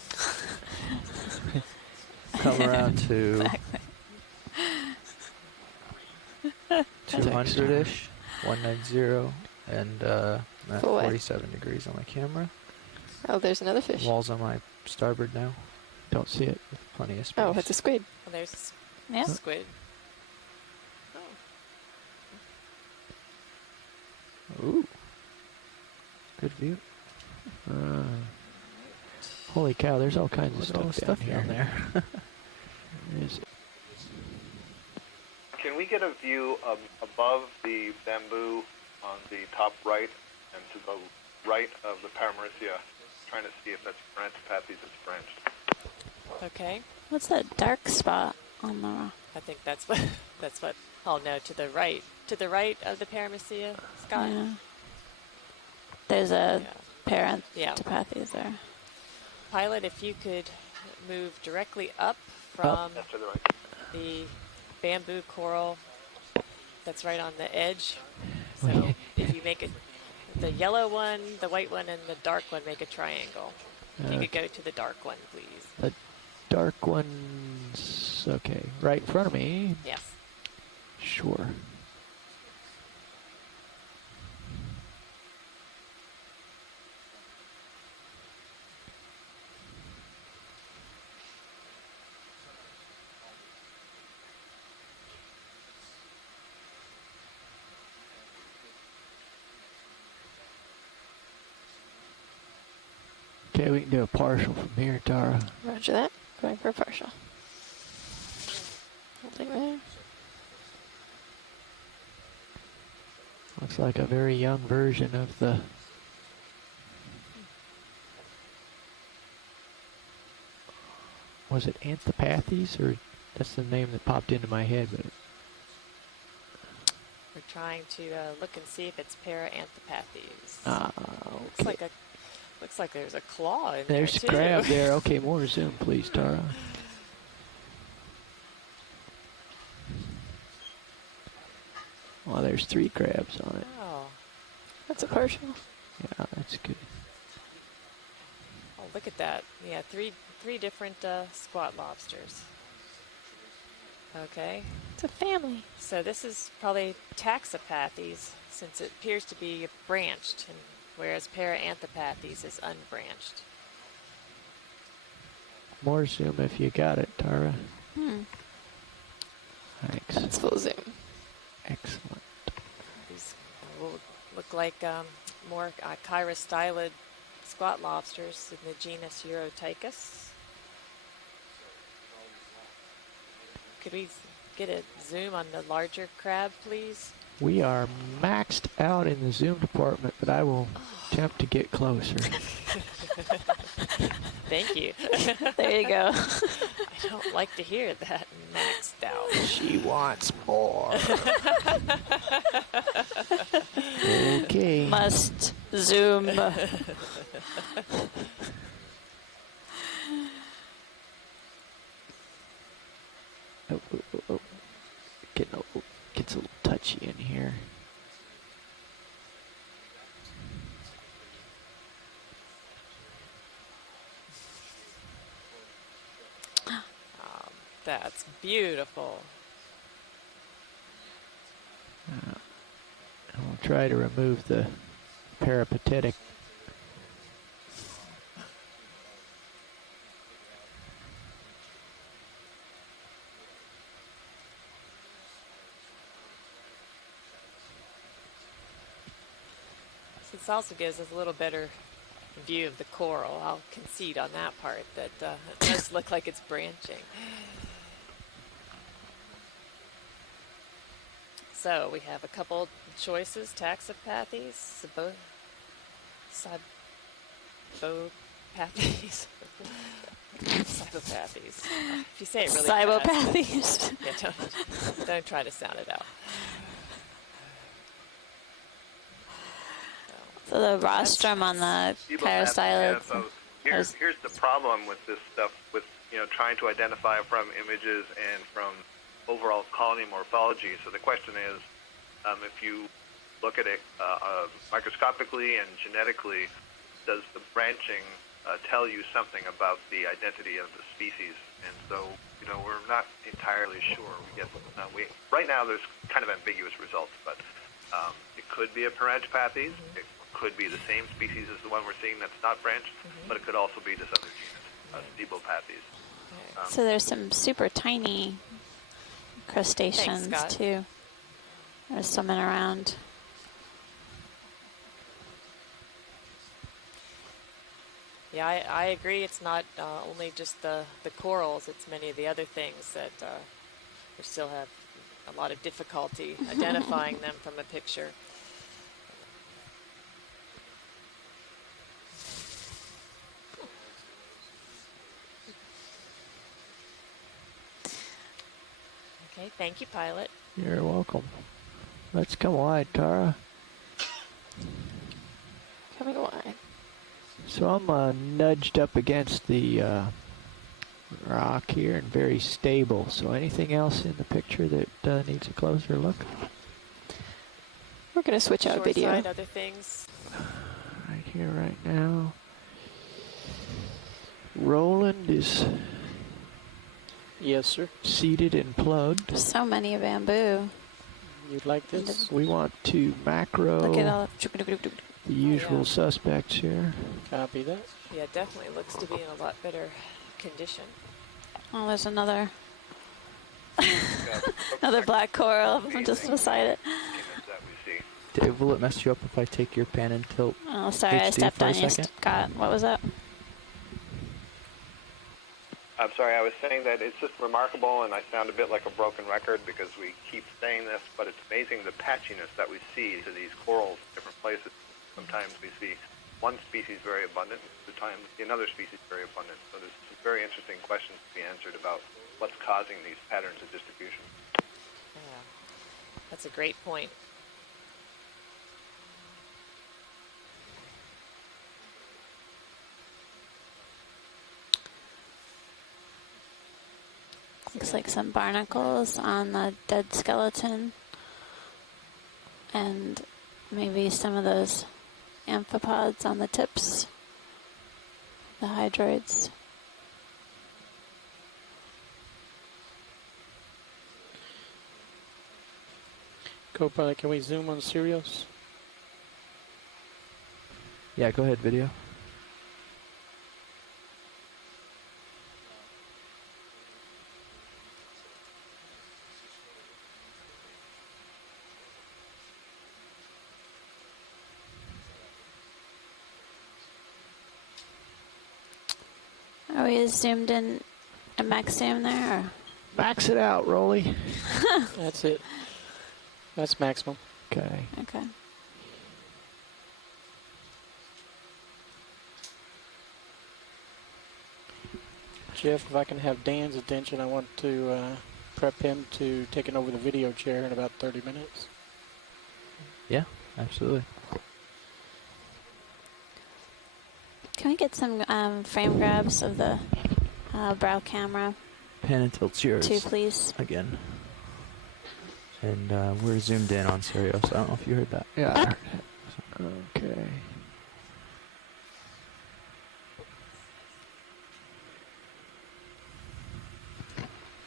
Come around to Exactly. 200-ish, 190, and I'm at For what? 47 degrees on my camera. Oh, there's another fish. Walls on my starboard now. Don't see it. Plenty of space. Oh, it's a squid. Well, there's Yeah. squid. Ooh. Good view. Holy cow, there's all kinds of Look at all the stuff stuff down down here. there. There's- Can we get a view above the bamboo on the top right and to the right of the Paramaricia? Trying to see if that's Parantopathes that's branched. Okay. What's that dark spot on the rock? I think that's what. That's what. Oh no, to the right. To the right of the Paramaricia, Scott. Yeah. There's a Yeah. Parantopathes there. Pilot, if you could move directly up from That's to the right. the bamboo coral that's right on the edge. So if you make it, the yellow one, the white one, and the dark one make a triangle. If you could go to the dark one, please. The dark one's okay. Right in front of me. Yes. Sure. Okay, we can do a partial from here, Tara. Roger that. Going for a partial. Holding there. Looks like a very young version of the... Was it Anthopathes, or that's the name that popped into my head? But We're trying to look and see if it's Parantopathes. okay. Looks like there's a claw in There's there a too. crab there. Okay, more zoom, please, Tara. Well, there's 3 crabs on it. Oh. That's a partial. Yeah, that's good. Oh, look at that. Yeah, three different squat lobsters. Okay. It's a family. So this is probably Taxopathes, since it appears to be branched, and whereas Paranthopathes is unbranched. More zoom if you got it, Tara. Thanks. That's full zoom. Excellent. These will look like more chirostylid squat lobsters in the genus Eurotychus. Could we get a zoom on the larger crab, please? We are maxed out in the zoom department, but I will attempt to get closer. Thank you. There you go. I don't like to hear that, maxed out. She wants more. Okay. Must zoom. Oh. Gets a little touchy in here. That's beautiful. I'll try to remove the peripatetic. This also gives us a little better view of the coral. I'll concede on that part, that it does look like it's branching. So we have a couple choices: Taxopathes, Cybopathes. Cybopathes. If you say it really Cybopathes. fast. Yeah, don't try to sound it out. So the rostrum on the chirostylid. Yeah, so here's the problem with this stuff, with trying to identify from images and from overall colony morphology. So the question is, if you look at it microscopically and genetically, does the branching tell you something about the identity of the species? And so, we're not entirely sure. Right now there's kind of ambiguous results, but it could be a Paragipathes. It could be the same species as the one we're seeing that's not branched, but it could also be this other genus, Stebopathes. So there's some super tiny crustaceans Thanks, too. There's swimming around. Yeah, I agree. It's not only just the corals, it's many of the other things that we still have a lot of difficulty identifying them from a picture. Okay, thank you, pilot. You're welcome. Let's come wide, Tara. Coming wide. So I'm nudged up against the rock here and very stable. So anything else in the picture that needs a closer look? We're going to switch out video. Shoreside, other things. Right here, right now. Roland is Yes, sir. seated and plugged. So many bamboo. You'd like this? We want to macro Look at all. the usual yeah. suspects here. Copy that. Yeah, definitely looks to be in a lot better condition. Oh, there's another another black coral just beside it. That we see. Dave, will it mess you up if I take your pan and tilt? Oh, sorry, I HD stepped for a on you, second? Scott. What was that? I'm sorry, I was saying that it's just remarkable, and I sound a bit like a broken record because we keep saying this, but it's amazing the patchiness that we see to these corals in different places. Sometimes we see one species very abundant, other times we see another species very abundant. So there's some very interesting questions to be answered about what's causing these patterns of distribution. Yeah, that's a great point. Looks like some barnacles on the dead skeleton. And maybe some of those amphipods on the tips. The hydroids. Co-pilot, can we zoom on Sirius? Yeah, go ahead, video. Are we zoomed in a max zoom there? Or? Max it out, Rolly. That's it. That's maximum. Okay. Okay. Jeff, if I can have Dan's attention, I want to prep him to taking over the video chair in about 30 minutes. Yeah, absolutely. Can we get some frame grabs of the brow camera? Pan and tilt's yours. Two, please. Again. And we're zoomed in on Sirius. I don't know if you heard that. Yeah, I heard it. Okay.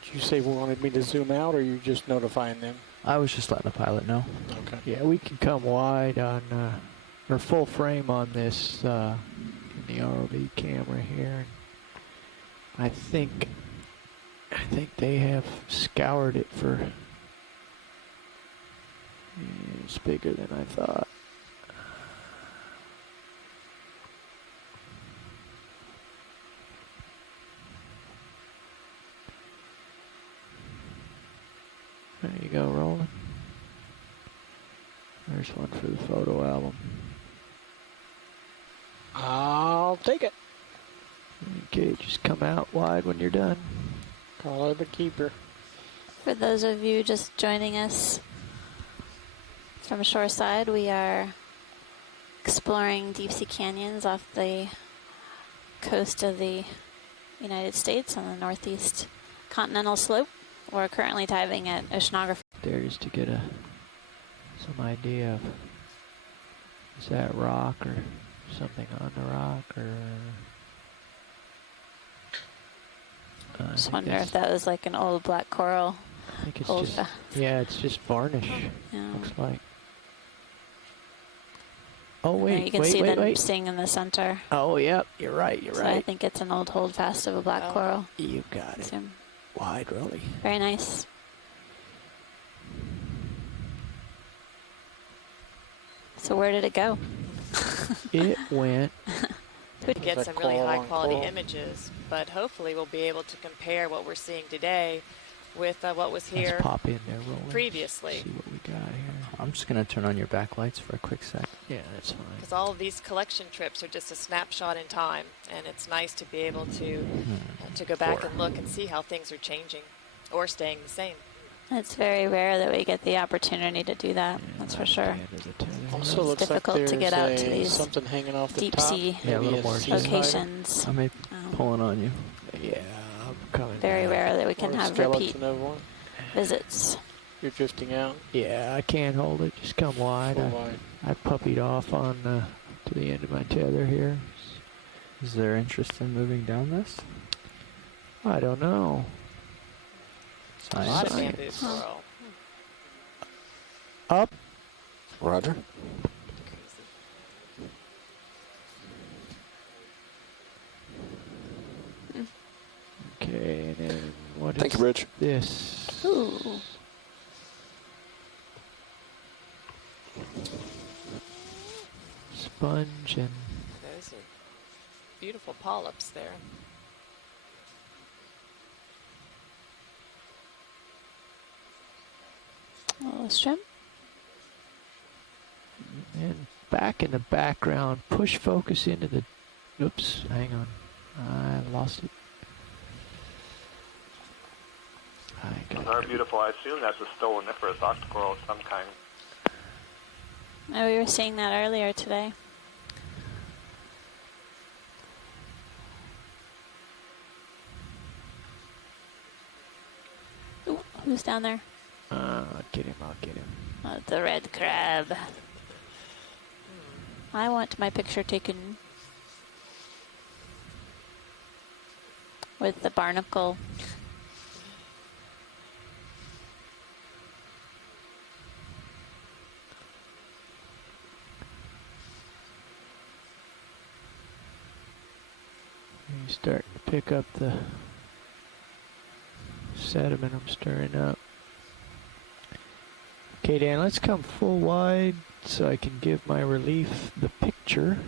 Did you say we wanted me to zoom out, or you just notifying them? I was just letting the pilot know. Okay. Yeah, we can come wide on, or full frame on this, in the ROV camera here. I think they have scoured it for, it's bigger than I thought. There you go, Roland. There's one for the photo album. I'll take it. Okay, just come out wide when you're done. Call her the keeper. For those of you just joining us from shoreside, we are exploring deep sea canyons off the coast of the United States on the northeast continental slope. We're currently diving at Oceanographer. There, just to get some idea of, is that rock or something on the rock, or I Just think wonder that's- if that was like an old black coral. I think it's old just fa- yeah, it's just varnish. Yeah. Looks like. Oh And wait, you can wait, see wait, them wait. seeing in the center. Oh yep, you're right. You're So right. I think it's an old holdfast of a black coral. You got it. Zoom. Wide, really. Very nice. So where did it go? It went. Could get There's some a really coral high on quality coral. images, but hopefully we'll be able to compare what we're seeing today with what was here Let's pop in there, Roland. previously. See what we got here. I'm just gonna turn on your backlights for a quick sec. Yeah, that's fine. Because all of these collection trips are just a snapshot in time, and it's nice to be able to go back and look and see how things are changing or staying the same. It's very rare that we get the opportunity to do that. That's for sure. Also It's looks like difficult there's to get out to a, these something hanging off the deep top. sea Yeah, a Maybe little more sea spider. locations. I may pulling on you. Yeah, I'm coming. Very down. rare that we can Or a have repeat skeleton of one. visits. You're drifting out. Yeah, I can't hold it. Just come wide. Full wide. I puppied off on to the end of my tether here. Is there interest in moving down this? I don't know. A lot of Science. bamboo coral. Up. Roger. Okay, and then what Thank is you, Rich. this? Ooh. Sponge and Those are beautiful polyps there. A little shrimp. and back in the background. Push focus into the. Oops, hang on. I lost it. I got Those are beautiful. I assume that's a stoloniferous octocoral of some kind. Oh, we were seeing that earlier today. Ooh, who's down there? I'll get him. Oh, the red crab. I want my picture taken with the barnacle. He's starting to pick up the sediment I'm stirring up. Okay, Dan, let's come full wide so I can give my relief the picture.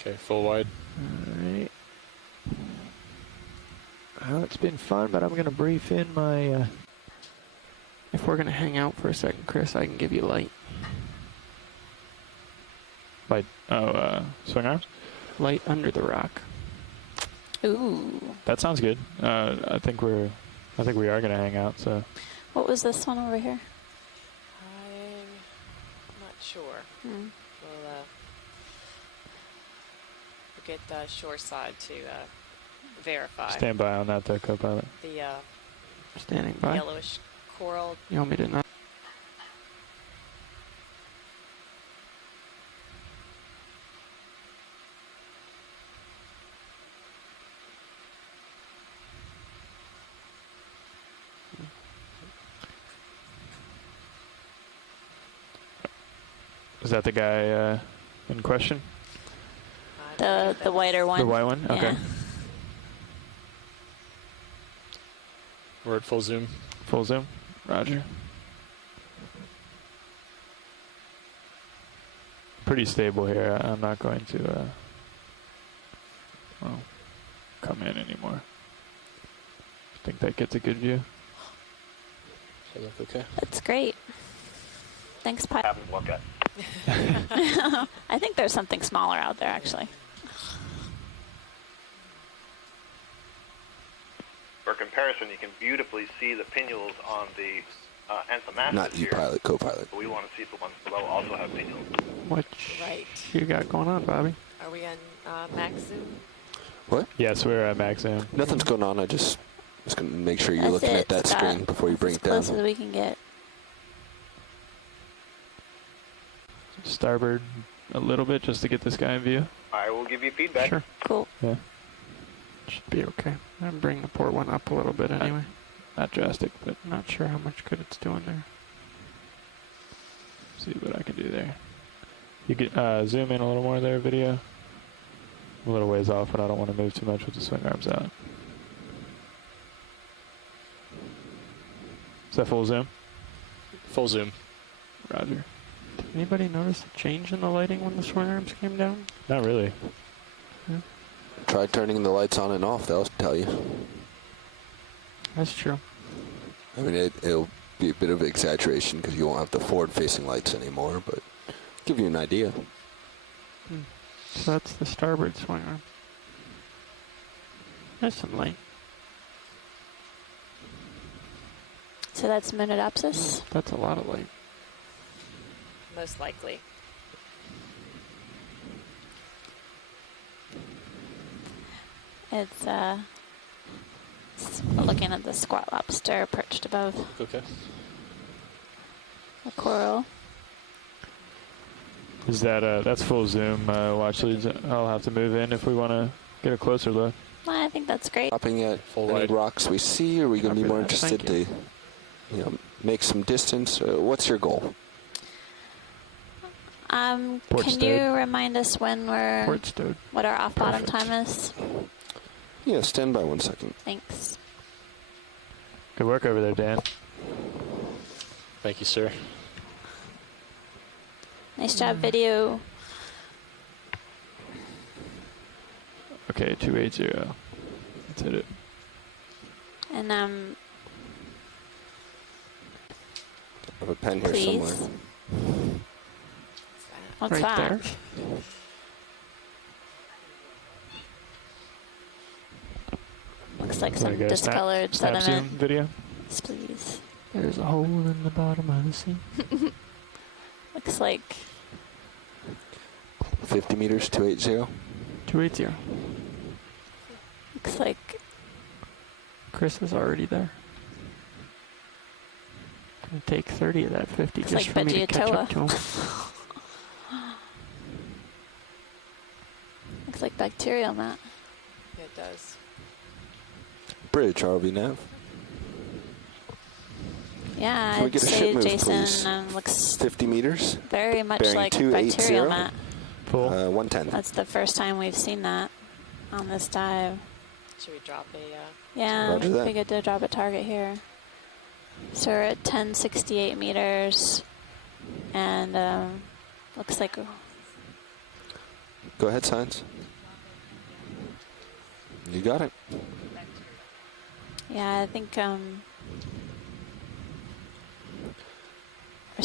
Okay, full wide. Alright. Well, it's been fun, but I'm going to brief in my... If we're going to hang out for a second, Chris, I can give you light. Light. Swing arms? Light under the rock. Ooh. That sounds good. I think we are gonna hang out. So. What was this one over here? I'm not sure. Hmm. We'll get the shore side to verify. Stand by on that, though, co-pilot. The Standing by. yellowish coral. You want me to not? Is that the guy in question? The whiter one. The white one? Okay. Yeah. We're at full zoom. Full zoom. Roger. Pretty stable here. I'm not going to come in anymore. I think that gets a good view. Does that look okay? That's great. Thanks, Pi. Have them look at. I think there's something smaller out there, actually. For comparison, you can beautifully see the pinules on the anthomassus Not you, here. pilot, co-pilot. But we want to see if the ones below also have pinules. What Right. you got going on, Bobby? Are we on max zoom? What? Yes, we're at max zoom. Nothing's going on. I just Just going to make sure you're That's looking it, at that Scott. screen before you bring As it down. close as we can get. Starboard a little bit just to get this guy in view. I will give you feedback. Sure. Cool. Yeah. Should be okay. I'm bringing the port one up a little bit anyway. Not drastic, but Not sure how much good it's doing there. see what I can do there. You could zoom in a little more there, video. I'm a little ways off, but I don't want to move too much with the swing arms out. Is that full zoom? Full zoom. Roger. Did anybody notice a change in the lighting when the swing arms came down? Not really. Try turning the lights on and off. That'll tell you. That's true. I mean, it'll be a bit of exaggeration because you won't have the forward-facing lights anymore, but give you an idea. So that's the starboard swing arm. There's some light. So that's Monodopsis. That's a lot of light. Most likely. It's looking at the squat lobster perched above Okay. the coral. Is that that's full zoom watch leads? I'll have to move in if we want to get a closer look. Well, I think that's great. Stopping at any wide. rocks we see, or are we going to be more interested Thank to, you. make some distance? What's your goal? Can stowed. you remind us when we're Port stowed. what our off bottom Perfect. time is? Yeah, stand by 1 second. Thanks. Good work over there, Dan. Thank you, sir. Nice job, video. Okay, 280. Let's hit it. And I have a pen here please. somewhere. What's Right that? there. Looks like Wanna some get a discolored snap zoom sediment. video. Yes, please. There's a hole in the bottom of the sea. Looks like 50 meters, 280. 280. looks like Chris is already there. Gonna take 30 of that 50 Looks just like for me to catch up Veggiatoa. to him. looks like bacterial mat. It does. Bridge, RV nav. Yeah, Can we I'd get a say ship move, Jason please? looks 50 meters. very much Bearing like 280. bacterial mat. Pull. 110. That's the first time we've seen that on this dive. Should we drop a... Yeah, Roger that. we get to drop a target here. So we're at 1068 meters, and looks like Go ahead, Science. You got it. yeah, I think we're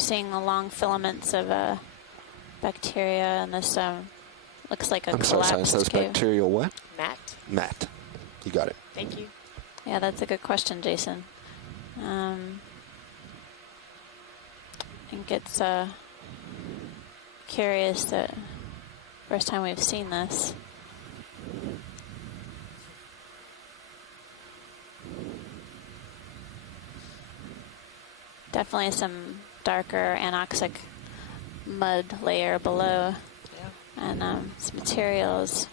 seeing the long filaments of bacteria, and this looks like a I'm sorry, Science. collapsed That was cave. bacterial what? Mat. Mat. You got it. Thank you. Yeah, that's a good question, Jason. I think it's curious that first time we've seen this. Definitely some darker anoxic mud layer below, and some materials.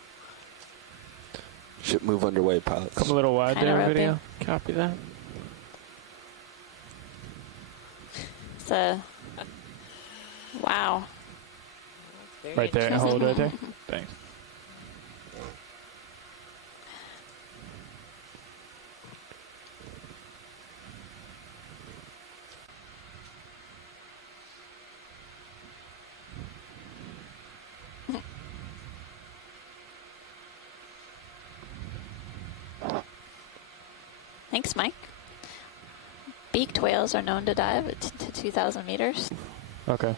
Ship move underway, pilots. Come a little wide Kinda there, ropey. video. Copy that. So, wow. Very Right there. interesting. Hold right there. Thanks. Thanks, Mike. Beaked whales are known to dive to 2,000 meters. Okay.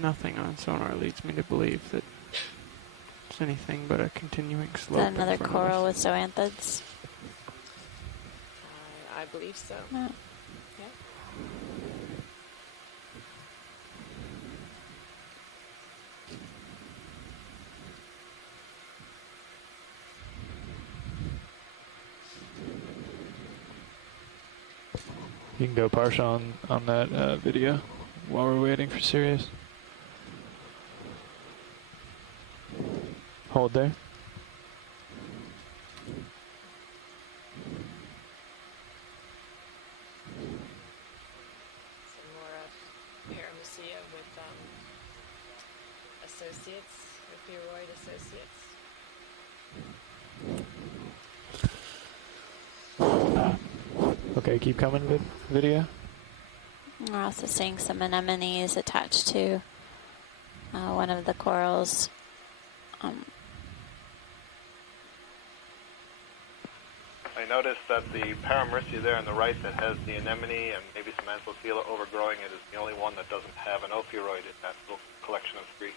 Nothing on sonar leads me to believe that it's anything but a continuing Is slope. that in another front of coral us. with zoanthids? I believe so. No. You can go partial on that video while we're waiting for Sirius. Hold there. Some more Paramusia with associates, opioid associates. Okay, keep coming, video. We're also seeing some anemones attached to one of the corals. I noticed that the Paramercia there on the right that has the anemone and maybe some Anthophila overgrowing it is the only one that doesn't have an ophiuroid in that little collection of three.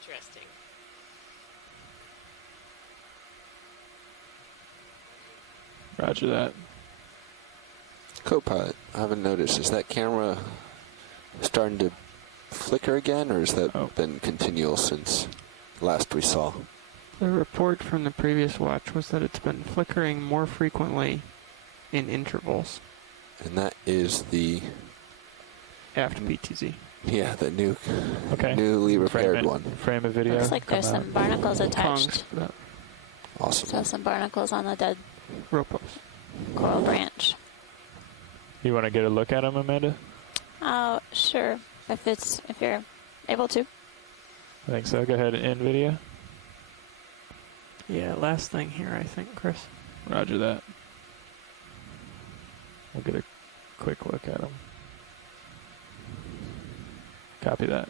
Interesting. Roger that. Co-pilot, I haven't noticed. Is that camera starting to flicker again, or has that been continual since last we saw? The report from the previous watch was that it's been flickering more frequently in intervals. And that is the... After PTZ. Yeah, the new, okay. newly repaired one. Frame a video. Looks like there's some barnacles attached. Awesome. So some barnacles on the dead Ropos. coral branch. You want to get a look at them, Amanda? Oh, sure. If you're able to. I think so. Go ahead and end video. Yeah, last thing here, I think, Chris. Roger that. We'll get a quick look at them. Copy that.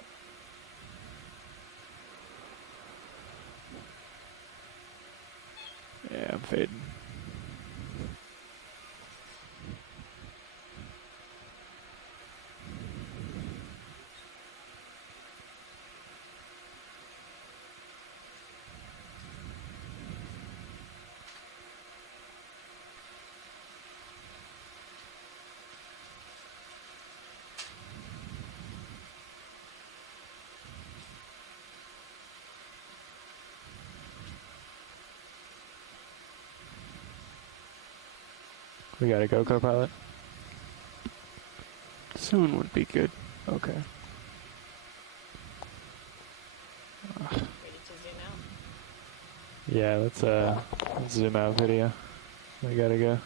Yeah, I'm fading. We gotta go, co-pilot? Soon would be good. Okay. Ready to zoom out? Yeah, let's zoom out video. We gotta go.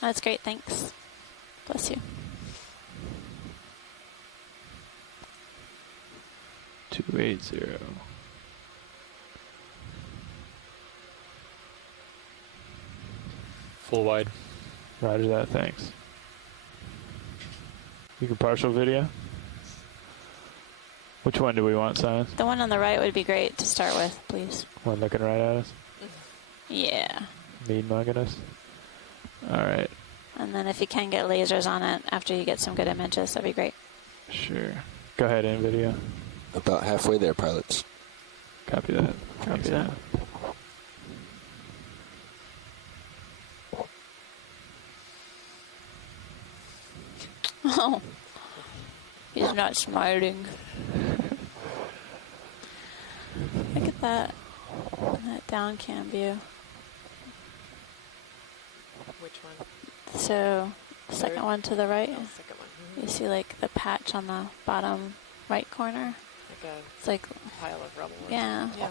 That's great, thanks. Bless you. 280. Full wide. Roger that, thanks. You can partial video? Which one do we want, Science? The one on the right would be great to start with, please. One looking right at us? Yeah. Mean mugging us? Alright. And then if you can get lasers on it after you get some good images, that'd be great. Sure. Go ahead, in video. About halfway there, pilots. Copy that. Copy that. Oh, he's not smiling. Look at that down cam view. Which one? So, second one to the right. Oh, second one. Mm-hmm. You see like the patch on the bottom right corner. Like a It's like pile of rubble. or Yeah. something. Yeah.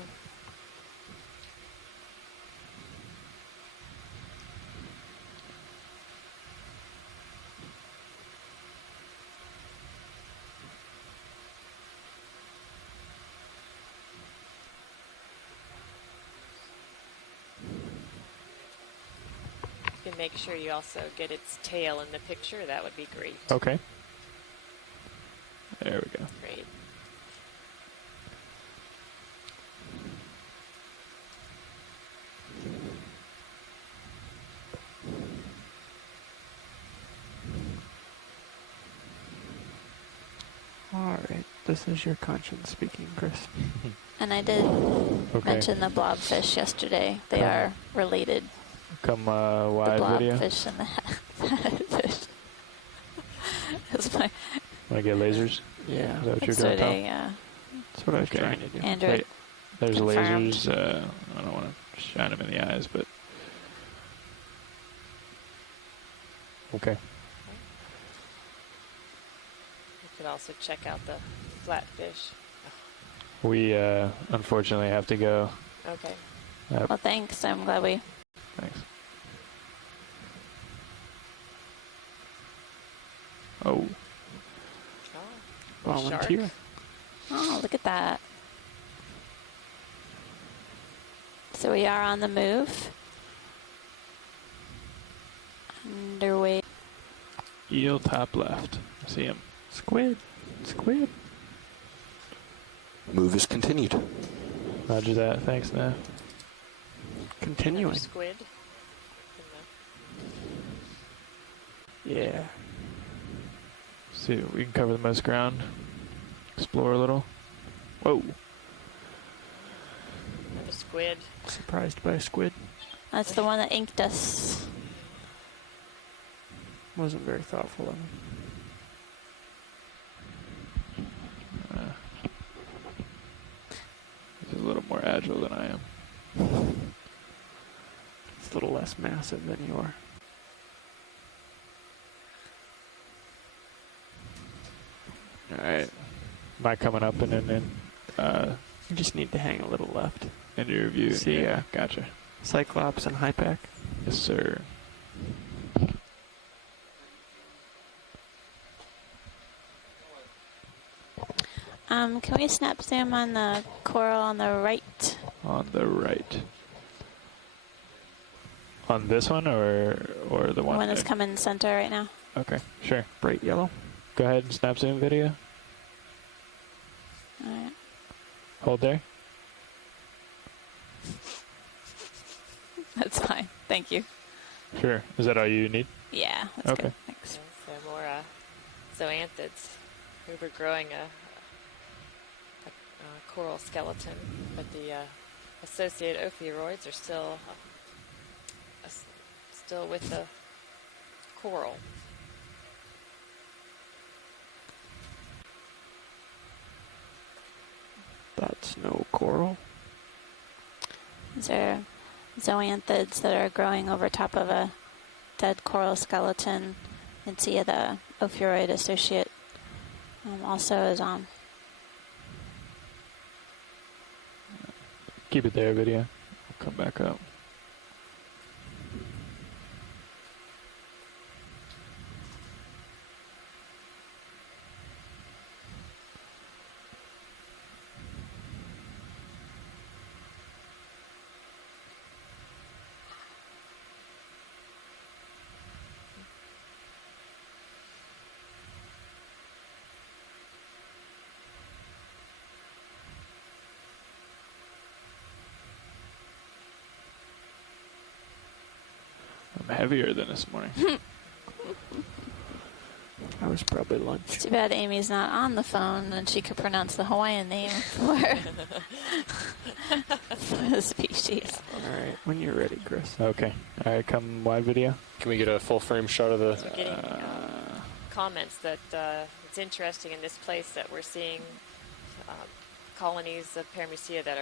You can make sure you also get its tail in the picture. That would be great. Okay. There we go. Great. Alright, this is your conscience speaking, Chris. And I did mention the blobfish yesterday. They are related. Come The wide video. blobfish and the fish. That's my Want to get lasers? Yeah. Is that what you're that's doing, what Tom? I, That's what I was trying to do. Android. There's Confirmed. lasers. I don't want to shine them in the eyes, but okay. You could also check out the flatfish. We unfortunately have to go. Okay. Well, thanks. I'm glad we. Thanks. Oh. Oh, Volunteer. shark. Oh, look at that. So we are on the move. Underway. Eel top left. I see him. Squid. Squid. Move is continued. Roger that. Thanks, Nav. Continuing. Another squid. Yeah. See, we can cover the most ground. Explore a little. Whoa. Another squid. Surprised by a squid. That's the one that inked us. Wasn't very thoughtful of him. He's a little more agile than I am. It's a little less massive than you are. Alright. Am I coming up and then You just need to hang a little left. into your view? See, yeah, gotcha. Cyclops and Hypack. Yes, sir. Can we snap zoom on the coral on the right? On the right. On this one or the The one? one that's coming center right now. Okay, sure. Bright yellow. Go ahead and snap zoom video. Alright. Hold there. That's fine. Thank you. Sure. Is that all you need? Yeah, that's Okay. good. Thanks. So more zoanthids. We were growing a coral skeleton, but the associated ophiuroids are still with the coral. That's no coral. These are zoanthids that are growing over top of a dead coral skeleton. You can see the ophiuroid associate also is on. Keep it there, video. I'll come back up. I'm heavier than this morning. That was probably lunch. It's too bad Amy's not on the phone and she could pronounce the Hawaiian name for the species. Alright, when you're ready, Chris. Okay. All right, come wide video. Can we get a full frame shot of the... So getting comments that it's interesting in this place that we're seeing colonies of Paramecia that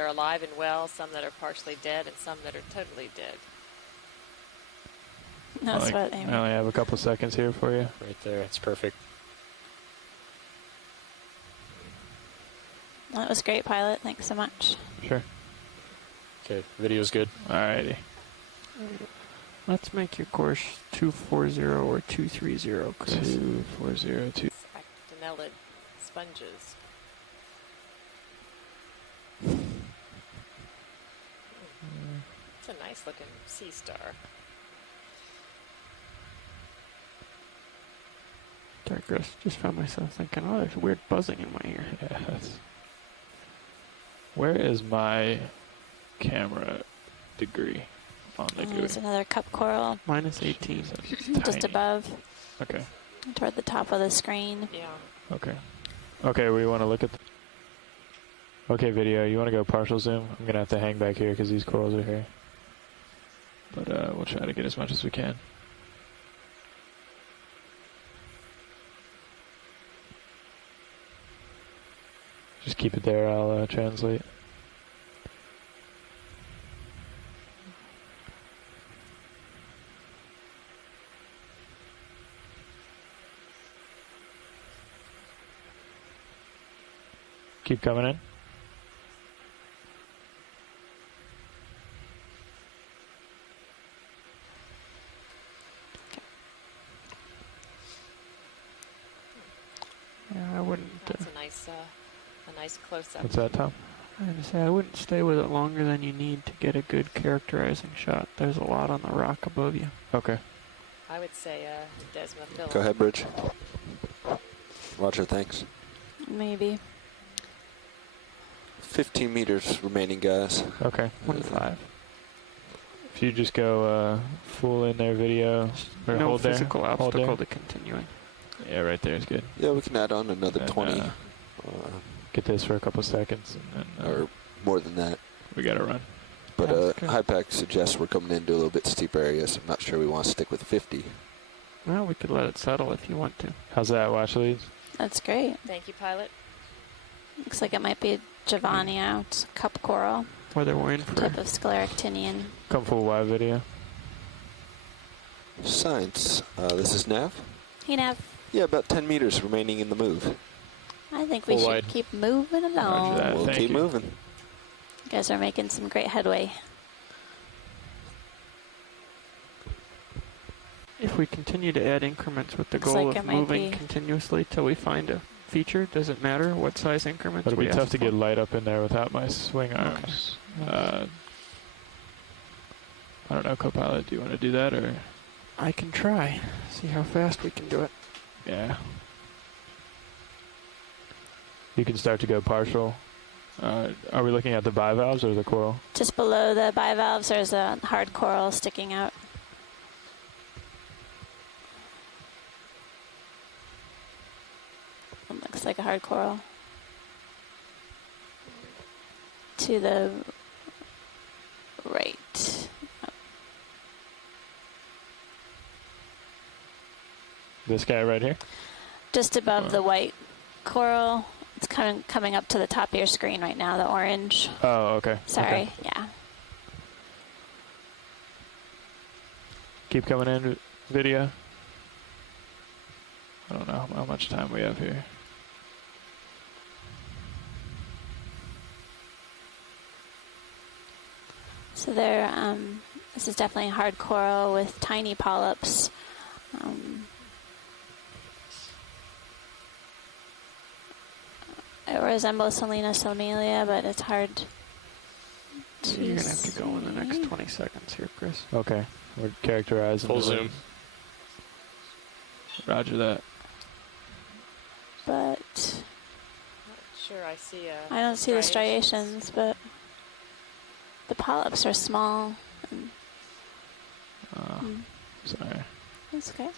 are alive and well, some that are partially dead, and some that are totally dead. That's what I Amy. only have a couple seconds here for you. Right there, it's perfect. That was great, Pilot. Thanks so much. Sure. Okay, video's good. Alrighty. Let's make your course 240 or 230, Chris. 2402. Actinellid sponges. It's a nice looking sea star. Sorry, Chris. Just found myself thinking, oh, there's weird buzzing in my ear. Yeah, where is my camera degree on the GUI? There's another cup coral Minus 18. just Tiny. above, Okay. toward the top of the screen. Yeah. Okay. Okay, we want to look at okay, video, you want to go partial zoom? I'm going to have to hang back here because these corals are here. But we'll try to get as much as we can. Just keep it there. I'll translate. Keep coming in. Yeah, I wouldn't. That's a nice close-up. What's that, Tom? I was gonna say I wouldn't stay with it longer than you need to get a good characterizing shot. There's a lot on the rock above you. Okay. I would say Desma Phil. Go ahead, Bridge. Roger, thanks. Maybe. 15 meters remaining, guys. Okay. 1.5. If you just go full in there video, or No hold there. physical Hold obstacle there. to continuing. Yeah, right there is good. Yeah, we can add on another And, 20. Get this for a couple seconds, and then or more than that. we gotta run. But That's good. Hypack suggests we're coming into a little bit steep areas. I'm not sure we want to stick with 50. Well, we could let it settle if you want to. How's that, watch leads? That's great. Thank you, pilot. Looks like it might be Giovanni out, cup coral, Whether we're in for type of scleractinian. Come full wide video. Science. This is Nav. Hey, Nav. Yeah, about 10 meters remaining in the move. I think we Full should wide. keep moving along. Roger that. We'll Thank keep you. moving. You guys are making some great headway. If we continue to add increments with the Looks goal like it of might moving be- continuously till we find a feature, does it matter what size increments But it'll we be ask tough to for? get light up in there without my swing arms. I don't know, co-pilot, do you want to do that, or? I can try. See how fast we can do it. Yeah. You can start to go partial. Are we looking at the bivalves or the coral? Just below the bivalves, there's a hard coral sticking out. It looks like a hard coral. To the right. This guy right here? Just above the white coral. It's coming up to the top of your screen right now, the orange. Oh, okay. Sorry, Okay. yeah. Keep coming in, video. I don't know how much time we have here. So there, this is definitely hard coral with tiny polyps. It resembles Selena somalia, but it's hard to You're going to have to go in the next see. 20 seconds here, Chris. Okay. We're characterizing. Full the- zoom. Roger that. But Not sure I see a. I don't see the striations, but the polyps are small. And, Sorry. that's okay.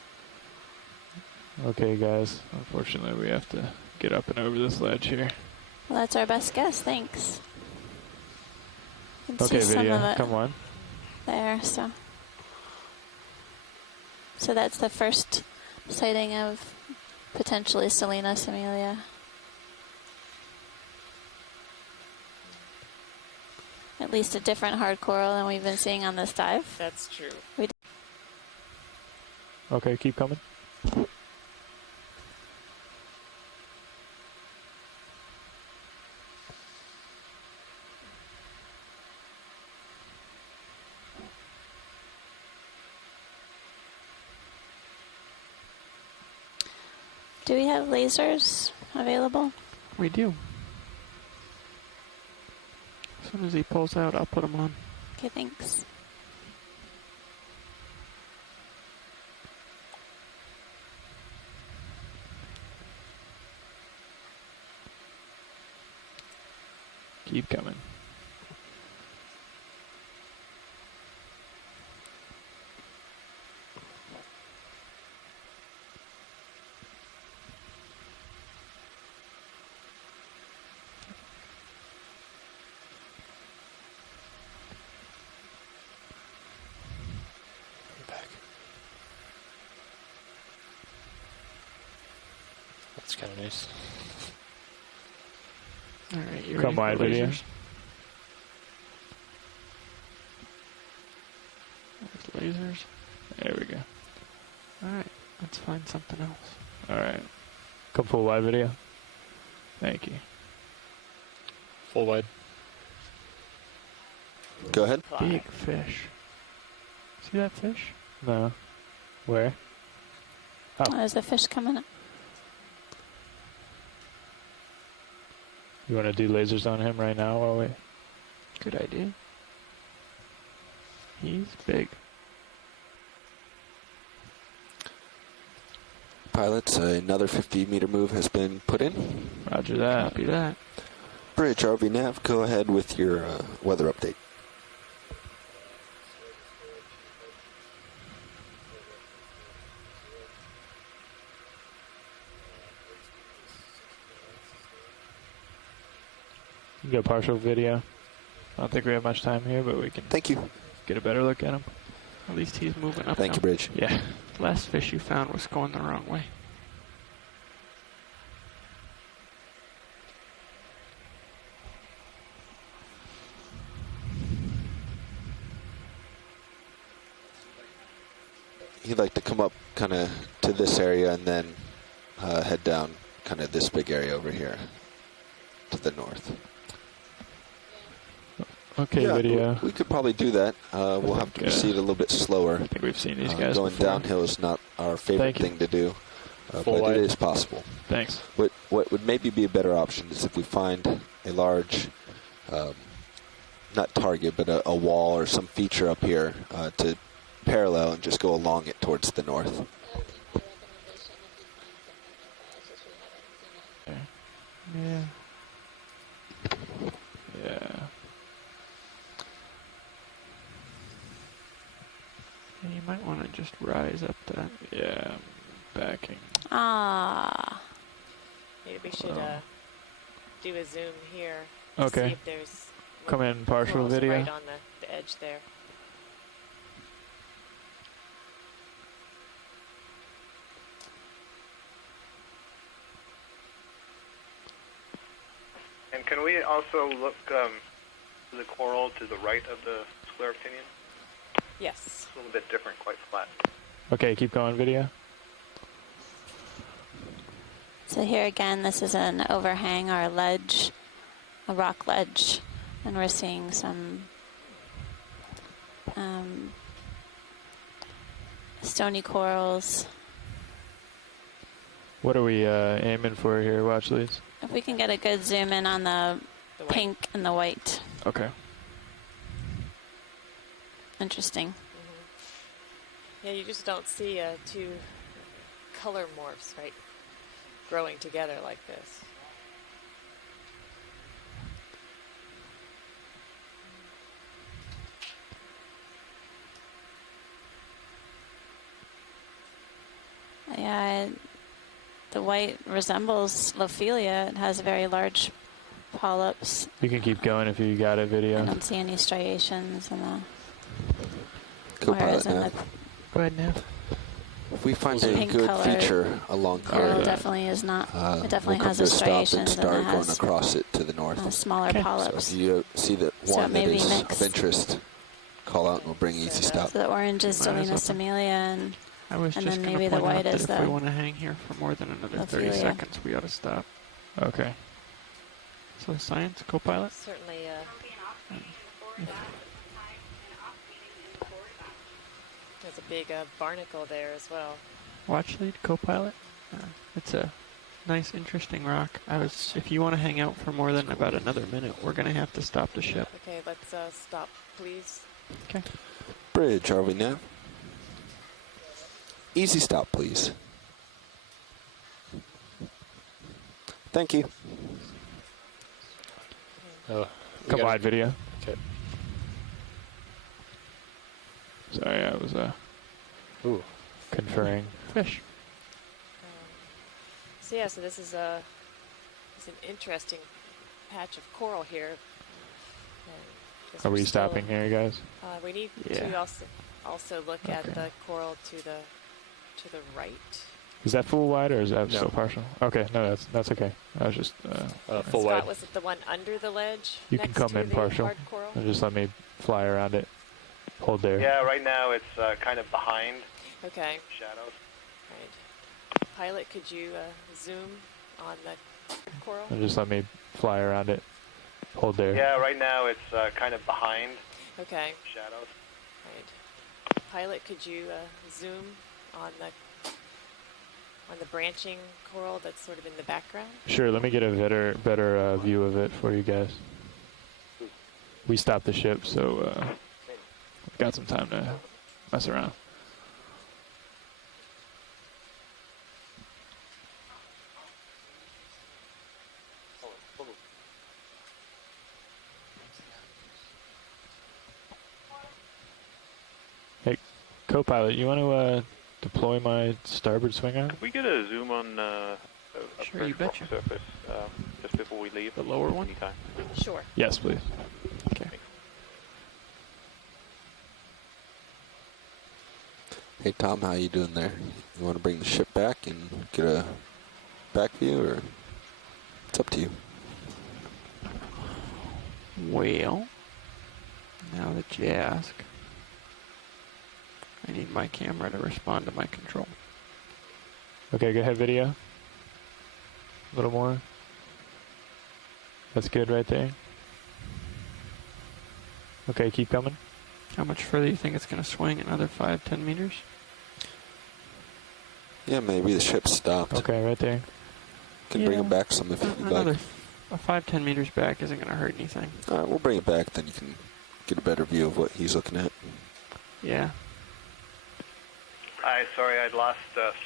Okay, guys. Unfortunately, we have to get up and over this ledge here. Well, that's our best guess. Thanks. You can Okay, see some of video. it Come on. there. So that's the first sighting of potentially Selena somalia. At least a different hard coral than we've been seeing on this dive. That's true. Okay, keep coming. Do we have lasers available? We do. As soon as he pulls out, I'll put him on. Okay, thanks. Keep coming. Back. That's kind of nice. Alright, you Come ready wide for video. lasers? There's lasers. There we go. Alright, let's find something else. Alright. Come full wide video. Thank you. Full wide. Go ahead. Big fish. See that fish? No. Where? Oh. There's the fish coming up. You want to do lasers on him right now while we... Good idea. He's big. Pilots, another 50-meter move has been put in. Roger that. Copy that. Bridge, RV Nav, go ahead with your weather update. You can go partial video. I don't think we have much time here, but we can Thank you. get a better look at him. At least he's moving up. Thank now. you, Bridge. Yeah. Last fish you found was going the wrong way. He'd like to come up kind of to this area and then head down kind of this big area over here to the north. Okay, yeah, video. We could probably do that. We'll have to proceed a little bit slower. I think we've seen these guys Going before. downhill is not our favorite thing to do, but wide. it is possible. Thanks. What would maybe be a better option is if we find a large, not target, but a wall or some feature up here to parallel and just go along it towards the north. Yeah. Yeah. You might want to just rise up that. Yeah, backing. Ah. Maybe we should do a zoom here. Okay. See if there's Come in partial corals video. right on the edge there. And can we also look to the coral to the right of the scleractinian? Yes. It's a little bit different, quite flat. Okay, keep going video. So here again, this is an overhang or a ledge, a rock ledge, and we're seeing some stony corals. What are we aiming for here? Watch these. If we can get a good zoom in on the pink and the white. Okay. Interesting. Yeah, you just don't see two color morphs, right, growing together like this. Yeah, the white resembles Lophelia. It has very large polyps. You can keep going if you got it, video. I don't see any striations in the. Co-pilot whereas in Nav. Go ahead, Nav. If we find The a pink good color feature along coral here, definitely is not. It definitely we'll has come a to a stop and striations and start it going has across it to the north. smaller So polyps. if you see that So one it that may be is mixed. of interest, call out and we'll bring easy stop. So the orange is Mine is Selena Similia, and I was and just then going maybe to the point white out is that if we the. want to hang here for more than another 30 Lophelia. seconds, we ought to stop. Okay. So science, co-pilot? Certainly. There's a big barnacle there as well. Watch lead, co-pilot. It's a nice, interesting rock. If you want to hang out for more than about another minute, we're going to have to stop the ship. Okay, let's stop, please. Okay. Bridge, are we now? Easy stop, please. Thank you. Oh, come wide video. Okay. Sorry, I was conferring. Fish. So yeah, so this is an interesting patch of coral here. Are we stopping here, guys? We need Yeah. to also look at Okay. the coral to the right. Is that full wide or is that No. still partial? Okay, no, that's okay. I was just full Scott, wide. was it the one under the ledge? You can next come to in the partial hard coral? and just let me fly around it. Hold there. Yeah, right now it's kind of behind Okay. shadows. Right. Pilot, could you zoom on the coral? And just let me fly around it. Hold there. Yeah, right now it's kind of behind Okay. shadows. Right. Pilot, could you zoom on the branching coral that's sort of in the background? Sure, let me get a better view of it for you guys. We stopped the ship, so got some time to mess around. Hey, co-pilot, you want to deploy my starboard swing arm? Could we get a zoom on a Sure, fresh you rock betcha. surface just before we leave? The lower one? Anytime. Sure. Yes, please. Okay. Hey Tom, how you doing there? You want to bring the ship back and get a back view, or it's up to you. Well, now that you ask, I need my camera to respond to my control. Okay, go ahead, video. A little more. That's good right there. Okay, keep coming. How much further do you think it's going to swing? Another 5-10 meters? Yeah, maybe the ship stopped. Okay, right there. Can bring it back some if you'd like. A 5-10 meters back isn't going to hurt anything. All right, we'll bring it back, then you can get a better view of what he's looking at. Yeah. Hi, sorry I'd lost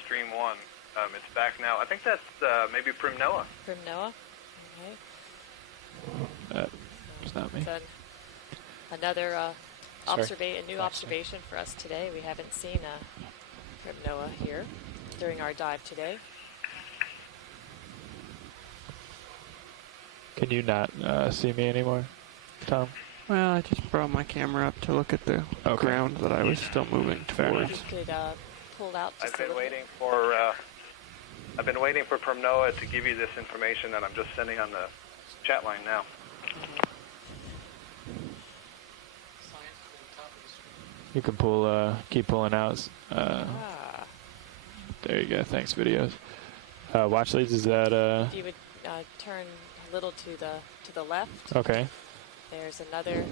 stream one. It's back now. I think that's maybe Primnoa. Primnoa? Okay. It's not me. So another Sorry. a new observation for us today. We haven't seen a Primnoa here during our dive today. Can you not see me anymore, Tom? Well, I just brought my camera up to look at the ground that I was still moving towards. You could pull out just I've been waiting for Primnoa to give you this information that I'm just sending on the chat line now. You can pull, keep pulling out. There you go. Thanks, videos. Watch leads, is that? If you would turn a little to the left. Okay. There's another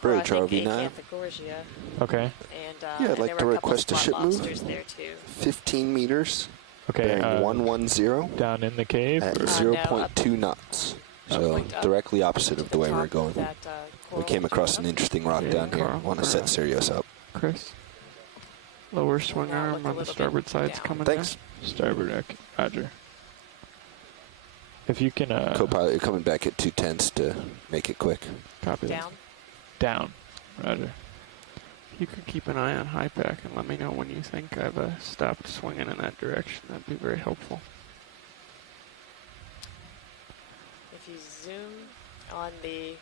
Bridge coral, I RV9. think Acanthogorgia. Okay. And Yeah, I'd and like there to were a couple request a spot ship move. lobsters there too. 15 meters. Okay. Bearing 110 down in the cave. at or- 0.2 knots. So directly opposite of the way we're going. That, We came across an interesting rock down here. Carl, Want to set Sirius up. Chris, lower swing Now arm look a on the little starboard bit side's down. coming Thanks. Starboard deck. Roger. If you can. Co-pilot, you're coming back at 2/10 to make it quick. down. Copy that. Down. Down. Roger. You could keep an eye on high pack and let me know when you think I've stopped swinging in that direction. That'd be very helpful. If you zoom on the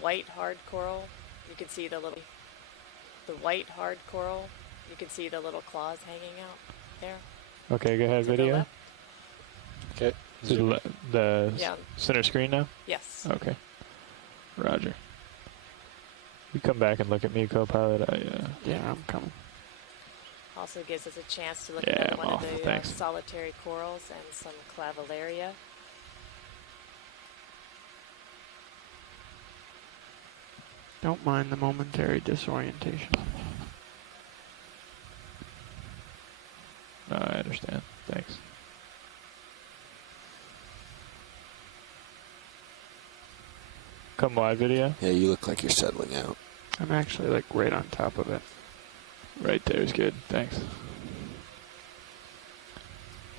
white hard coral, you can see the white hard coral. You can see the little claws hanging out there. Okay, go ahead, To the video. left. Okay. To the Yeah. center screen now? Yes. Okay. Roger. You come back and look at me, co-pilot. Yeah, I'm coming. Also gives us a chance to look Yeah, at I'm one off. of the Thanks. solitary corals and some clavillaria. Don't mind the momentary disorientation. No, I understand. Thanks. Come wide, video. Yeah, you look like you're settling out. I'm actually like right on top of it. Right there is good. Thanks.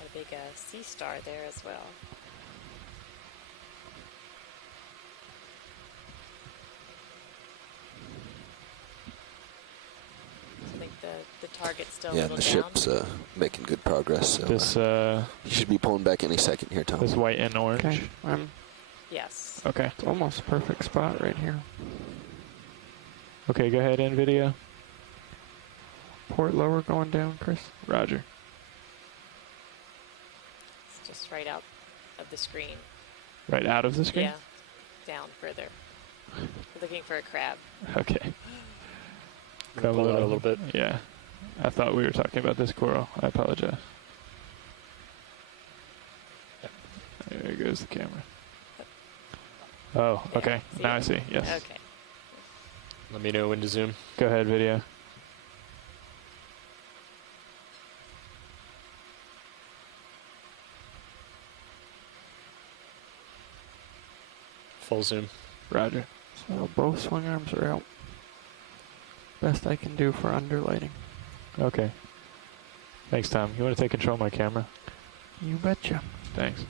A big sea star there as well. I think the target's still a Yeah, and little the down. ship's making good progress. So This you should be pulling back any second here, Tom. this white and orange. Okay, I'm Yes. Okay. it's almost perfect spot right here. Okay, go ahead, in video. Port lower going down, Chris. Roger. just right out of the screen. Right out of the screen? Yeah, down further. We're looking for a crab. Okay. Pull it out a little bit. Yeah. I thought we were talking about this coral. I apologize. There goes the camera. Oh, okay. See Now it? I see. Yes. Okay. Let me know when to zoom. Go ahead, video. Full zoom. Roger. So both swing arms are out. Best I can do for underlighting. Okay. Thanks, Tom. You want to take control of my camera? You betcha. Thanks.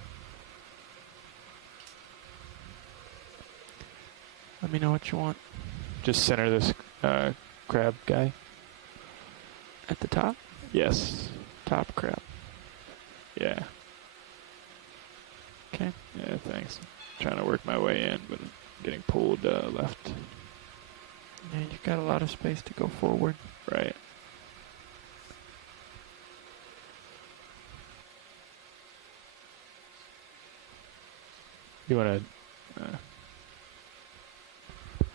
Let me know what you want. Just center this crab guy. At the top? Yes. Top crab. Yeah. Okay. Yeah, thanks. Trying to work my way in, but I'm getting pulled left. Yeah, you've got a lot of space to go forward. Right. You want to...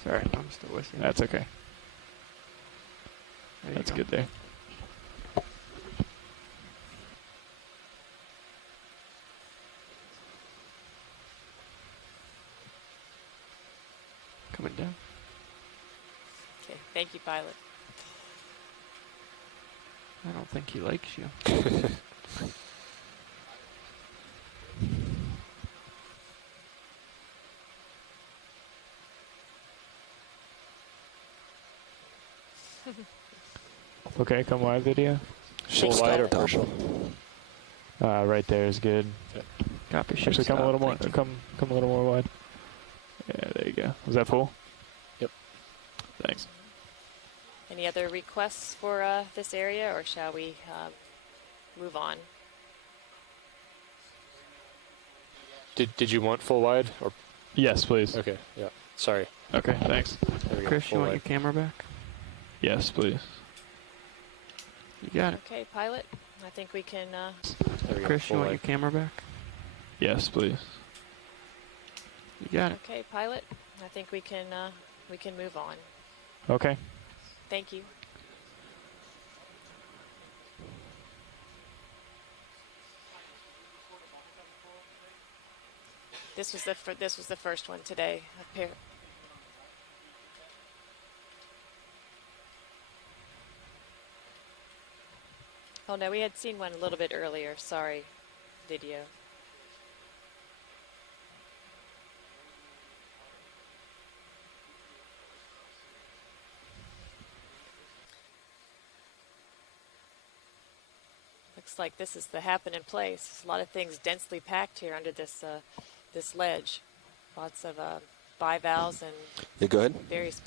Sorry, I'm still with you. That's okay. There you That's go. good there. Coming down. Okay, thank you, pilot. I don't think he likes you. Okay, come wide, video. Full wide or partial? Right there is good. Copy. Actually, come a little more. Thank you. Come a little more wide. Yeah, there you go. Was that full? Yep. Thanks. Any other requests for this area, or shall we move on? Did you want full wide or? Yes, please. Okay. Yeah. Sorry. Okay, thanks. There we go. Chris, you Full want wide. your camera back? Yes, please. You got it. Okay, pilot. I think we can. There we go. Chris, Full you want wide. your camera back? Yes, please. You got it. Okay, pilot. I think we can move on. Okay. Thank you. This was the first one today. Oh no, we had seen one a little bit earlier. Sorry, video. Looks like this is the happening place. There's a lot of things densely packed here under this this ledge. Lots of bivalves and Yeah, go ahead. various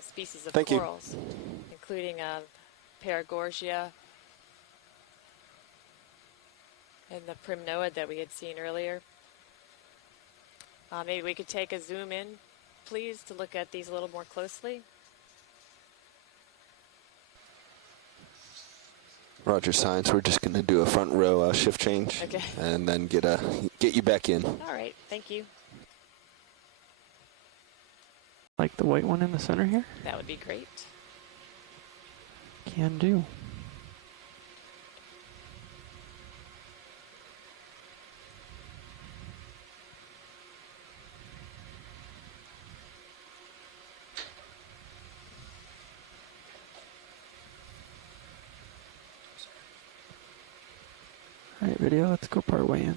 species of Thank you. corals, including Paragorgia and the primnoid that we had seen earlier. Maybe we could take a zoom in, please, to look at these a little more closely. Roger, Science. We're just going to do a front row shift change. Okay. And then get you back in. All right, thank you. Like the white one in the center here? That would be great. Can do. Alright, video, let's go part way in.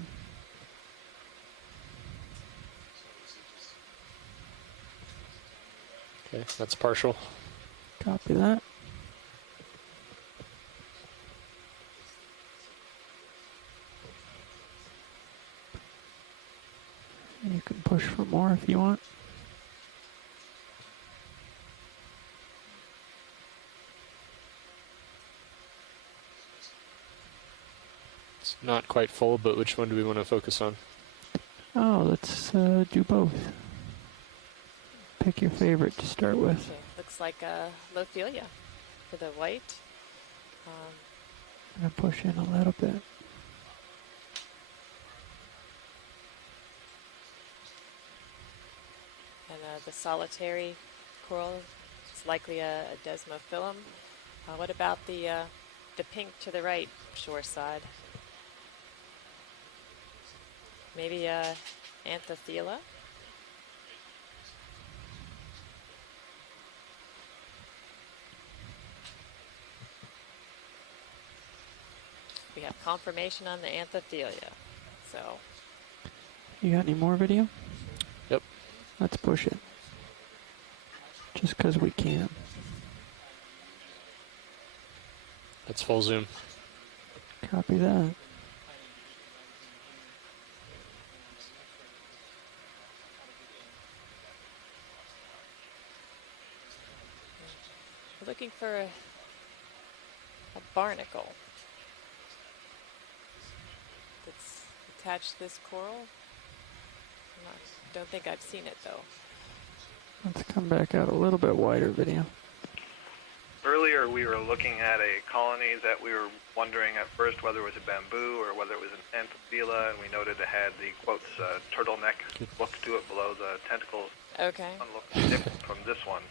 Okay, that's partial. Copy that. And you can push for more if you want. It's not quite full, but which one do we want to focus on? Oh, let's do both. Pick your favorite to start with. Okay, looks like Lophelia for the white. I'm gonna push in a little bit. the solitary coral. It's likely a desmophyllum. What about the pink to the right shore side? Maybe Anthothela? We have confirmation on the Anthothelia. So, You got any more video? Yep. Let's push it. Just 'cause we can. That's full zoom. Copy that. we're looking for a barnacle that's attached to this coral. Don't think I've seen it though. Let's come back out a little bit wider video. Earlier, we were looking at a colony that we were wondering at first whether it was a bamboo or whether it was an Anthothela, and we noted it had the, quotes, turtleneck look to it below the tentacles. Okay. One looks different from this one.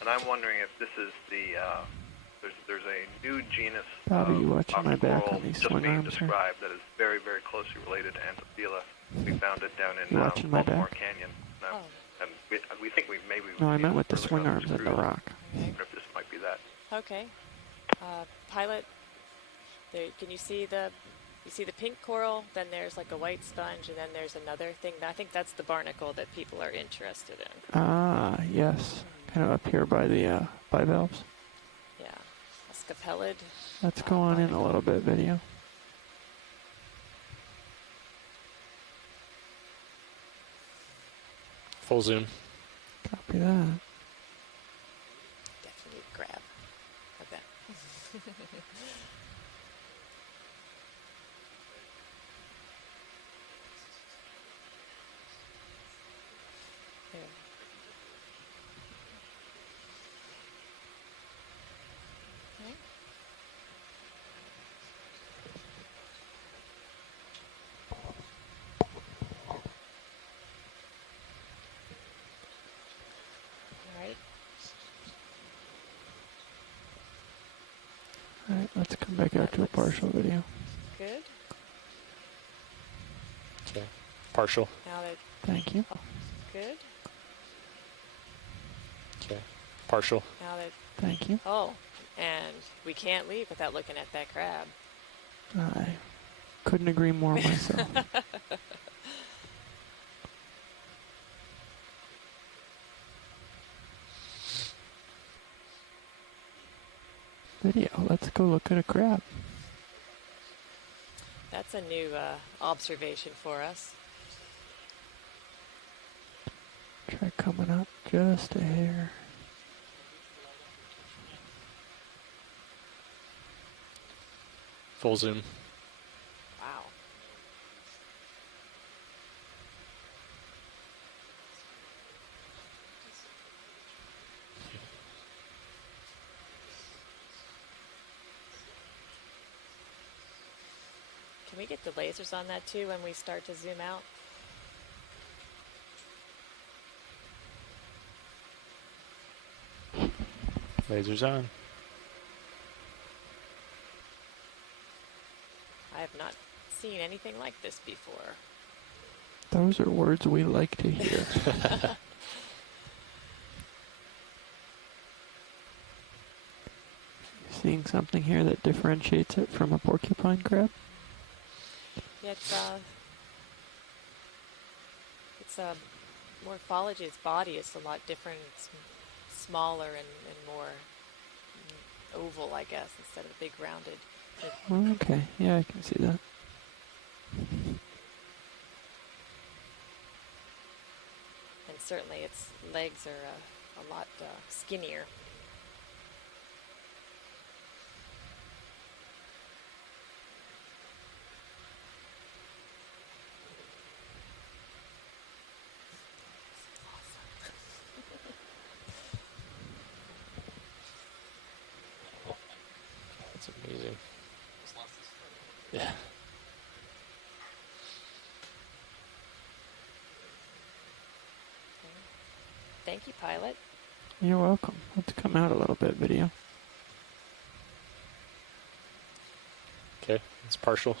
And I'm wondering if this is the, there's a new genus Bobby, you watching my back coral on these just swing being arms here? described that is very, very closely related to Anthothela. We found it down in You watching my Baltimore back? Canyon. And we think we maybe... No, I meant with the swing arms and the rock. I wonder if this might be that. Okay. Pilot, there, can you see the pink coral, then there's like a white sponge, and then there's another thing. I think that's the barnacle that people are interested in. Ah, yes. Kind of up here by the bivalves. Yeah. A scapellid. Let's go on in a little bit, video. Full zoom. Copy that. Definitely grab. Okay. There. Okay. All right. Alright, let's come back out to a partial video. Good. Okay. Partial. Now that. Thank you. Good. Okay. Partial. Now that. Thank you. Oh, and we can't leave without looking at that crab. I couldn't agree more myself. Video, let's go look at a crab. That's a new observation for us. Try coming up just a hair. Full zoom. Wow. Can we get the lasers on that too when we start to zoom out? Lasers on. I have not seen anything like this before. Those are words we like to hear. Seeing something here that differentiates it from a porcupine crab? Yeah, it's morphology. Its body is a lot different. It's smaller and more oval, I guess, instead of big rounded. Oh, okay, yeah, I can see that. And certainly its legs are a lot skinnier. That's amazing. Yeah. Thank you, pilot. You're welcome. Let's come out a little bit, video. Okay, it's partial.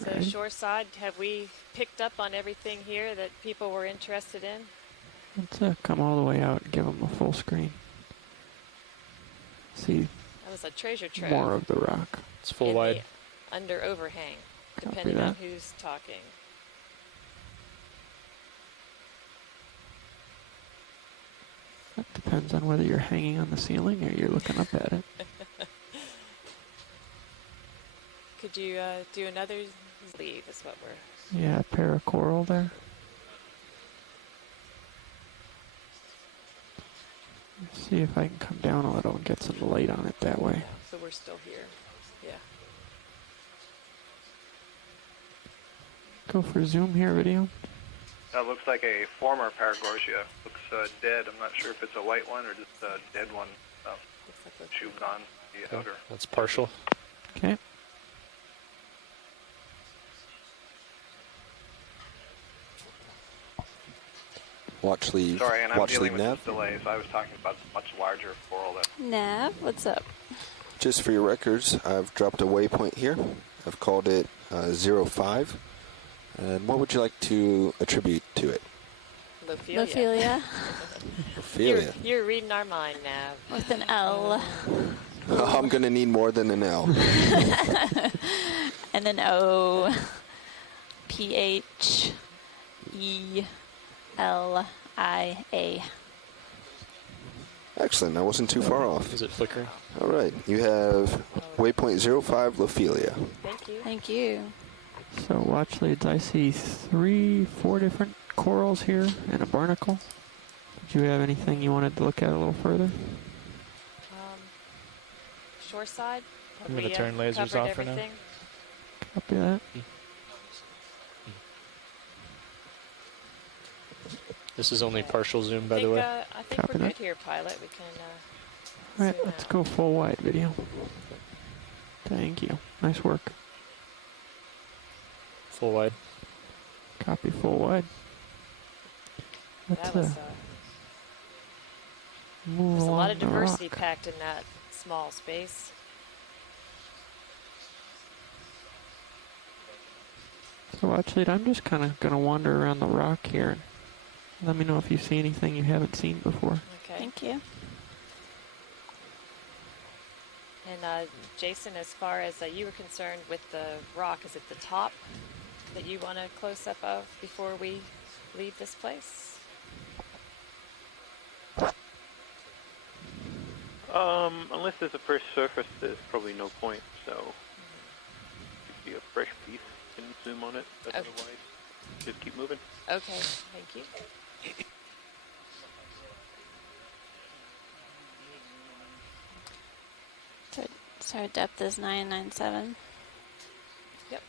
So Alright. shoreside, have we picked up on everything here that people were interested in? Let's come all the way out and give them a full screen. See That was a treasure trove. more of the rock. It's full in wide. the under overhang, Copy depending that. on who's talking. That depends on whether you're hanging on the ceiling or you're looking up at it. Could you do another leave is what we're... Yeah, a pair of coral there. Let's see if I can come down a little and get some light on it that way. So we're still here. Yeah. Go for zoom here, video. That looks like a former Paragorgia. Looks dead. I'm not sure if it's a white one or just a dead one. Chewed on the Okay, outer. that's partial. Okay. Watch leave. Sorry, and I'm Watch dealing leave with nav. this delay, so I was talking about the much larger coral that... Nav, what's up? Just for your records, I've dropped a waypoint here. I've called it 05. And what would you like to attribute to it? Lophelia. Ophelia. You're reading our mind now. With an L. Oh, I'm going to need more than an L. And an O. P-H-E-L-I-A. Excellent. I wasn't too far off. Is it flickering? All right. You have waypoint 05, Lophelia. Thank you. Thank you. So watch leads, I see 4 different corals here and a barnacle. Did you have anything you wanted to look at a little further? Shoreside. I'm going to turn lasers off for now. Copy that. This is only partial zoom, by the way. I think Copy we're that. good here, pilot. We can Alright, zoom let's out. go full wide video. Thank you. Nice work. Full wide. Copy full wide. Let's That was, move there's a along lot of the diversity rock. packed in that small space. So actually, I'm just kind of going to wander around the rock here. And let me know if you see anything you haven't seen before. Okay. Thank you. And Jason, as far as you were concerned with the rock, is it the top that you want a close-up of before we leave this place? Unless there's a fresh surface, there's probably no point. So, if you see a fresh piece, you can zoom on it. But Okay. otherwise, just keep moving. Okay, thank you. So our depth is 997. Yep.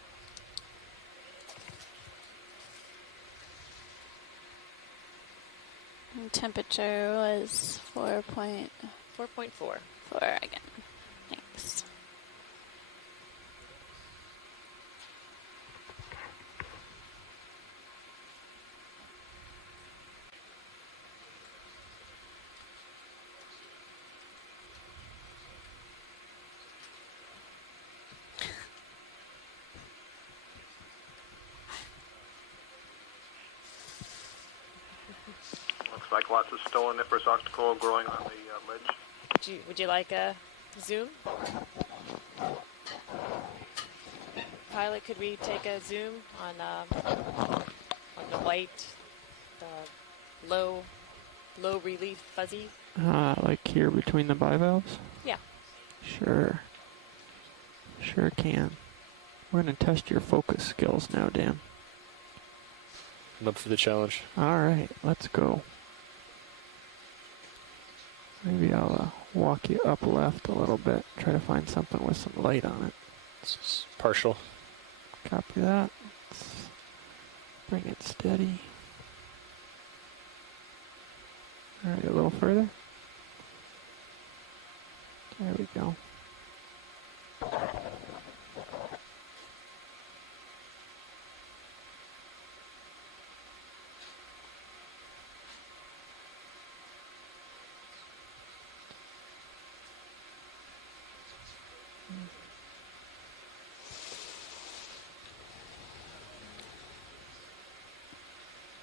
And temperature was 4.4 4.4. again. Thanks. Looks like lots of Stoloniferous octocoral growing on the ledge. Would you like a zoom? Pilot, could we take a zoom on the white, the low relief fuzzy? Like here between the bivalves? Yeah. Sure. Sure can. We're going to test your focus skills now, Dan. I'm up for the challenge. Alright, let's go. Maybe I'll walk you up left a little bit. Try to find something with some light on it. This is partial. Copy that. Let's bring it steady. Alright, a little further. There we go.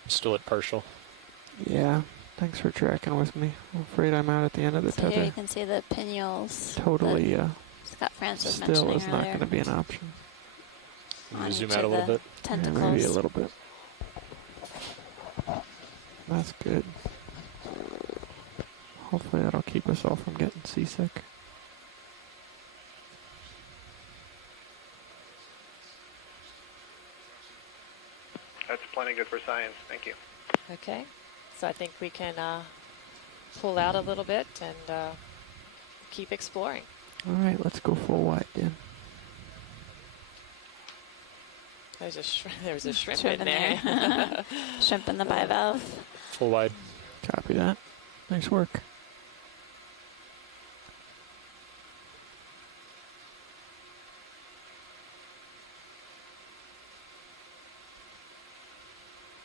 Still at partial. Yeah. Thanks for tracking with me. I'm afraid I'm out at the end of the So here tether. you can see the pinnules. Totally, Scott Francis still mentioning is not earlier. going to be an option. On Zoom each out a of little the bit. tentacles. Yeah, maybe a little bit. That's good. Hopefully that'll keep us all from getting seasick. That's plenty good for science. Thank you. Okay, so I think we can pull out a little bit and keep exploring. All right, let's go full wide, Dan. There's a shrimp Shrimp in in there. there. Shrimp in the bivalve. Full wide. Copy that. Nice work.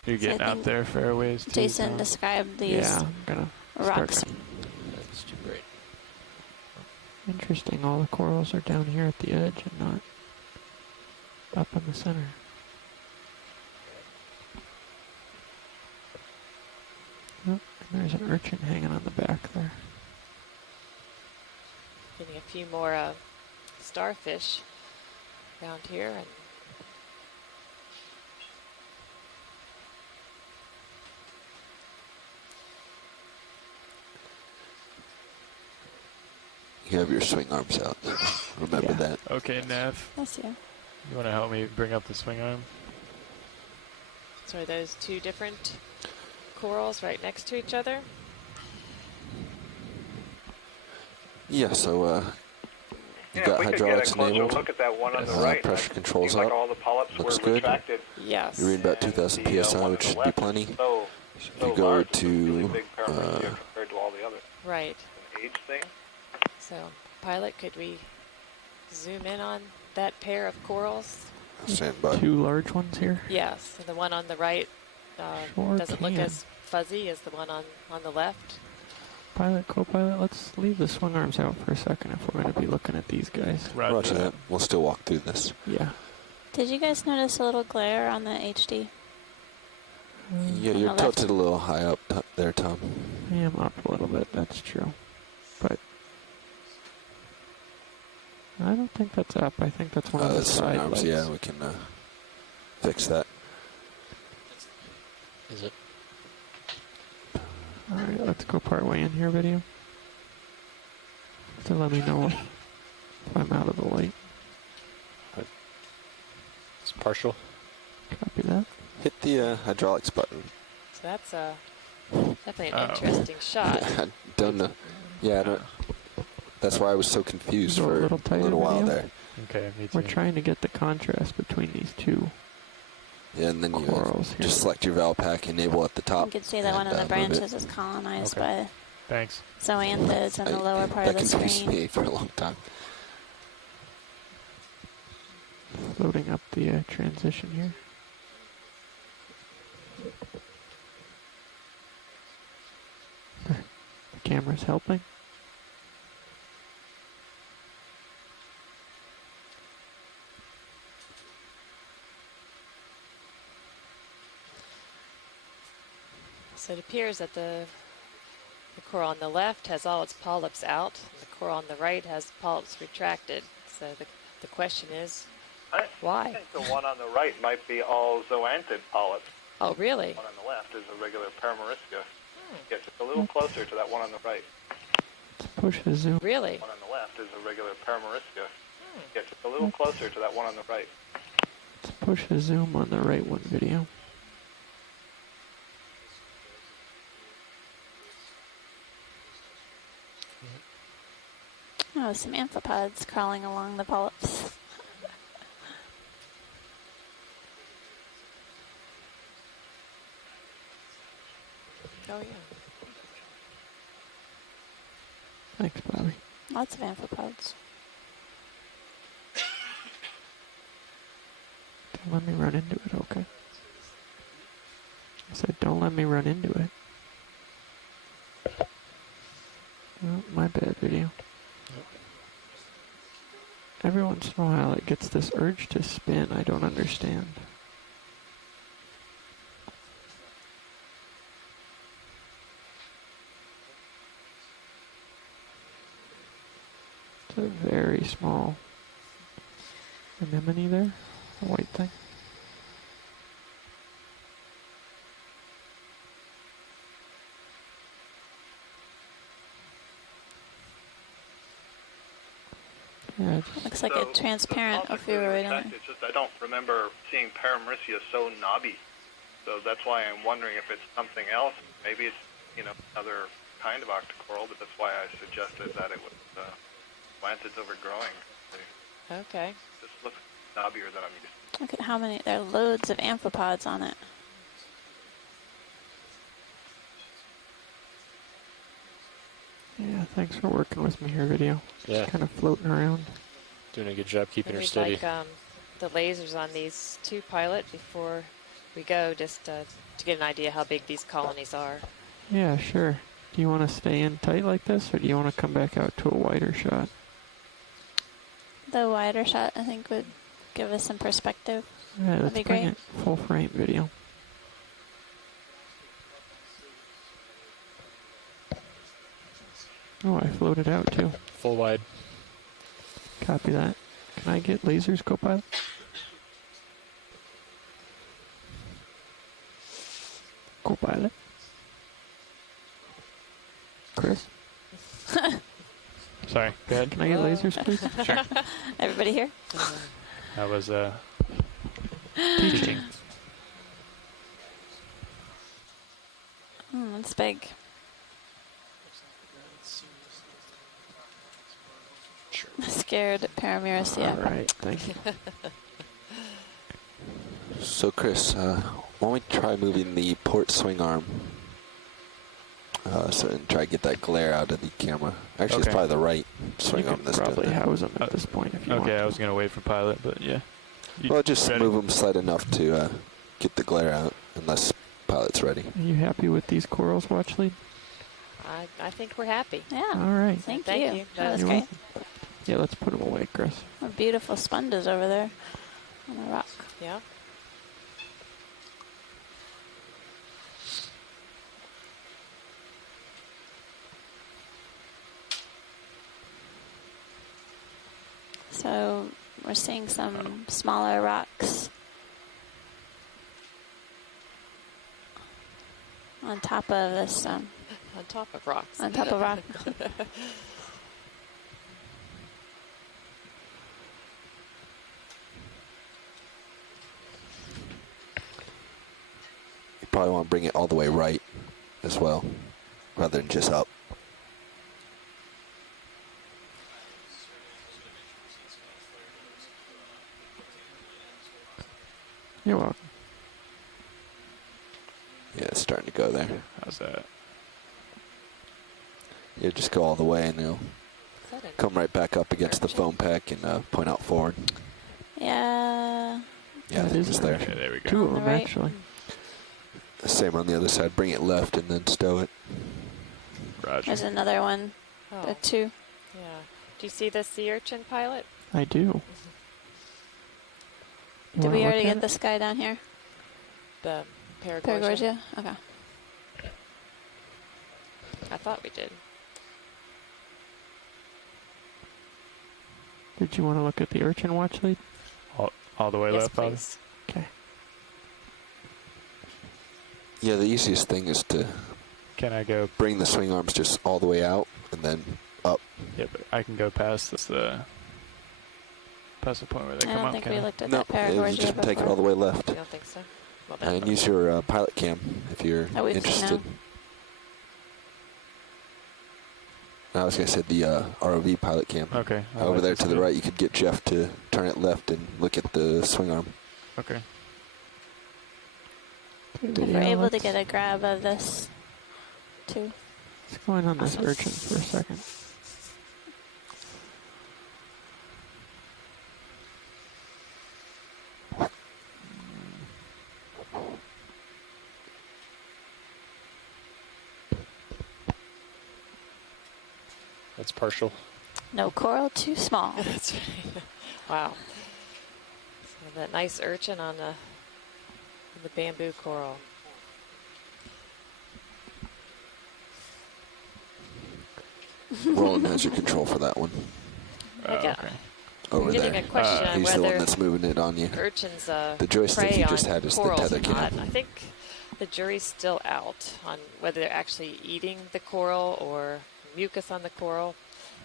You're So I getting out think there fairways too. Jason Tom. described these Yeah, I'm gonna rocks. start. That's too great. Interesting, all the corals are down here at the edge and not up in the center. Oh, and there's an urchin hanging on the back there. Getting a few more starfish around here, and You have your swing arms out. Remember that. Okay, Nev. That's you. You want to help me bring up the swing arm? so are those two different corals right next to each other? Yeah, so you Yeah, got if we could get a hydraulics closer enabled. look at that one on the right. Pressure controls Seems like up. all the polyps Looks were good. retracted. Yes. You're reading about 2,000 And the, psi, one which on the should be left plenty. is so You go large, it's a really to big parameter compared to all the others. Right. An age thing. So, pilot, could we zoom in on that pair of corals? Stand by. Two large ones here. Yes, and the one on the right Sure doesn't look can. as fuzzy as the one on the left. Pilot, co-pilot, let's leave the swing arms out for a second if we're going to be looking at these guys. Roger that. We'll still walk through this. Yeah. Did you guys notice a little glare on the HD? Yeah, On you're the left. tilted a little high up there, Tom. I am up a little bit, that's true. But I don't think that's up. I think that's one of the swing side arms, lights. yeah, we can fix that. Is it? All right, let's go part way in here, video. To let me know if I'm out of the light. It's partial. Copy that. Hit the hydraulics button. So that's definitely an interesting shot. I don't know. Yeah, I don't. That's why I was so confused Go a for little a tighter, little while video. there. Okay, me too. We're trying to get the contrast between these two. Yeah, and then you corals here. just select your valve pack, enable at the top. You can see that one of the move branches it. is colonized Okay. by Thanks. zoanthids in the lower part of That the confused screen. me for a long time. Loading up the transition here. The camera's helping. So it appears that the coral on the left has all its polyps out, and the coral on the right has polyps retracted. So the question is, why? I think the one on the right might be all zoanthid polyps. Oh, really? The one on the left is a regular Paramerisca. Get just a little closer to that one on the right. Push the zoom. Really? The one on the left is a regular Paramerisca. Get just a little closer to that one on the right. Let's push the zoom on the right one, video. Oh, some amphipods crawling along the polyps. Oh, yeah. Thanks, Bobby. Lots of amphipods. Don't let me run into it, okay? I said, don't let me run into it. Oh, my bad, video. Every once in a while it gets this urge to spin I don't understand. It's a very small anemone there, a white thing. Yeah, it just Looks like a transparent ophiuroid on there. It's just I don't remember seeing Paramycia so knobby. So that's why I'm wondering if it's something else. Maybe it's, another kind of octocoral, but that's why I suggested that it was plantids overgrowing. Okay. This looks knobbier than I'm used to. Look at how many, there are loads of amphipods on it. Yeah, thanks for working with me here, video. Yeah. Just kind of floating around. Doing a good job keeping her We'd steady. like the lasers on these two pilot before we go, just to get an idea how big these colonies are. Yeah, sure. Do you want to stay in tight like this, or do you want to come back out to a wider shot? The wider shot, I think, would give us some perspective. Yeah, That'd let's be bring great. it full frame video. Oh, I floated out too. Full wide. Copy that. Can I get lasers, Copilot? Copilot? Chris? Sorry, go ahead. Can I get lasers, please? Sure. Everybody here? I was Teaching. It's big. Scared Paramycia. All right, thank you. So Chris, why don't we try moving the port swing arm and try to get that glare out of the camera. Actually, it's Okay. probably the right You swing arm could that's probably doing that. house them at this point if you want. Okay, I was gonna wait for pilot, but yeah. Well, just ready? move them slight enough to get the glare out, unless pilot's ready. Are you happy with these corals, watch lead? I think we're happy. Yeah. All right. Thank Thank you. you. That was You're great. welcome. Yeah, let's put them away, Chris. What beautiful sponges over there on the rock. Yeah. So we're seeing some smaller rocks on top of this, On top of rocks. on top of rock. You probably want to bring it all the way right as well, rather than just up. You're welcome. Yeah, it's starting to go there. How's that? Yeah, just go all the way and it'll come right back up against the foam pack and point out forward. Yeah. Yeah, That is just there. Okay, there we go. Two of On the them, right. actually. Same on the other side. Bring it left and then stow it. Roger. There's another one. Oh, The two. yeah. Do you see the sea urchin pilot? I do. You Did wanna we look already at get it? this guy down here? The Paragorgia? Paragorgia? Okay. I thought we did. Did you want to look at the urchin, watch lead? All the way Yes, left, Bob? please. Okay. Yeah, the easiest thing is to Can I go? bring the swing arms just all the way out and then up. Yeah, but I can go past this. Past the point where they I come don't up. think can we I? looked at No, that Paragorgia you just take it before. all the way left. You don't think so? Well, then, And use your pilot cam if you're Oh, we've seen interested. them. I was going to say the ROV pilot cam. Okay. I Over like there this to the too. right, you could get Jeff to turn it left and look at the swing arm. Okay. If we're able to get a grab of this, too. Let's go in on this Awesome. urchin for a second. That's partial. No coral, too small. That's right. Wow. So that nice urchin on the bamboo coral. Roland has your control for that one. Okay. Over Getting there. a question on He's the one whether that's moving it on you. urchins the joystick prey you just on had is the corals tether or not. cam. I think the jury's still out on whether they're actually eating the coral or mucus on the coral,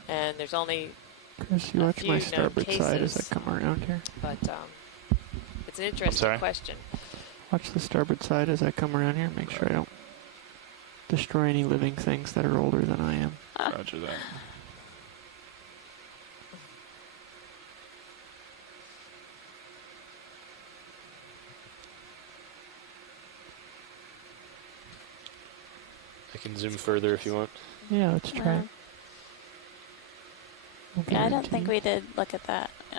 and there's only Chris, you a watch few my known starboard side as I cases, come around here. but it's an interesting question. Watch the starboard side as I come around here. Make sure I don't destroy any living things that are older than I am. Roger that. I can zoom further if you want. Yeah, let's try it. Yeah, I don't think we did look at that. Yeah.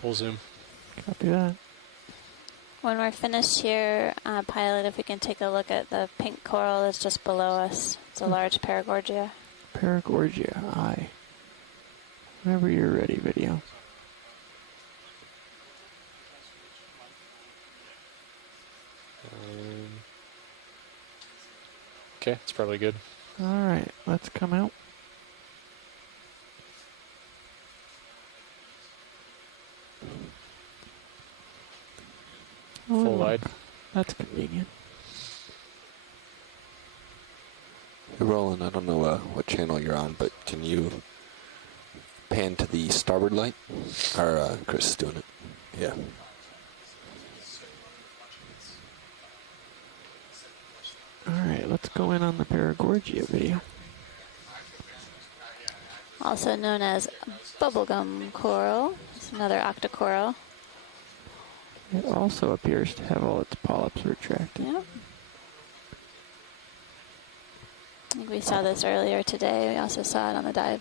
Full zoom. Copy that. When we're finished here, pilot, if we can take a look at the pink coral that's just below us. It's a large Paragorgia. Paragorgia, aye. Whenever you're ready, video. Okay, it's probably good. Alright, let's come out. Full wide. That's convenient. Hey, Roland, I don't know what channel you're on, but can you pan to the starboard light? Or Chris is doing it. Yeah. Alright, let's go in on the Paragorgia video. Also known as bubblegum coral. It's another octocoral. It also appears to have all its polyps retracted. Yep. I think we saw this earlier today. We also saw it on the dive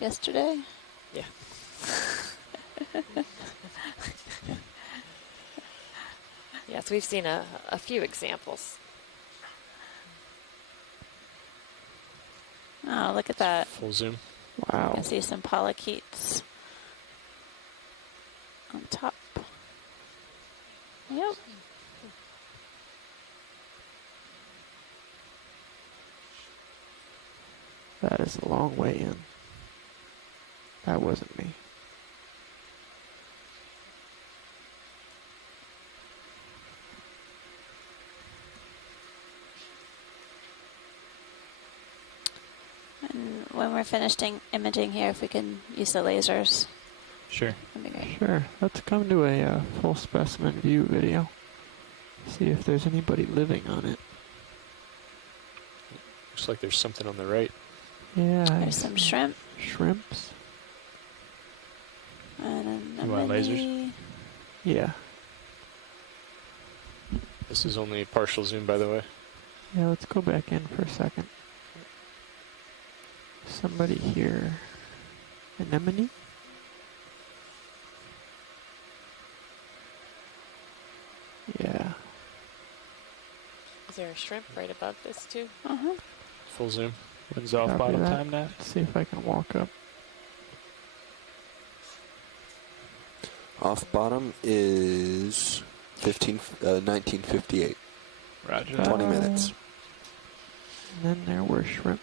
yesterday. Yeah. Yes, we've seen a few examples. Oh, look at that. Full zoom. Wow. You can see some polychaetes on top. Yep. That is a long way in. That wasn't me. And when we're finished imaging here, if we can use the lasers. Sure. That'd be great. Sure. Let's come to a full specimen view video. See if there's anybody living on it. Looks like there's something on the right. Yeah. There's some shrimp. Shrimps. And You want lasers? Yeah. This is only partial zoom, by the way. Yeah, let's go back in for a second. Somebody here. Anemone? Yeah. Is there a shrimp right above this too? Uh-huh. Full zoom. When's off Copy bottom that. time now? Let's see if I can walk up. Off bottom is 1958. Roger. 20 minutes. And then there were shrimp.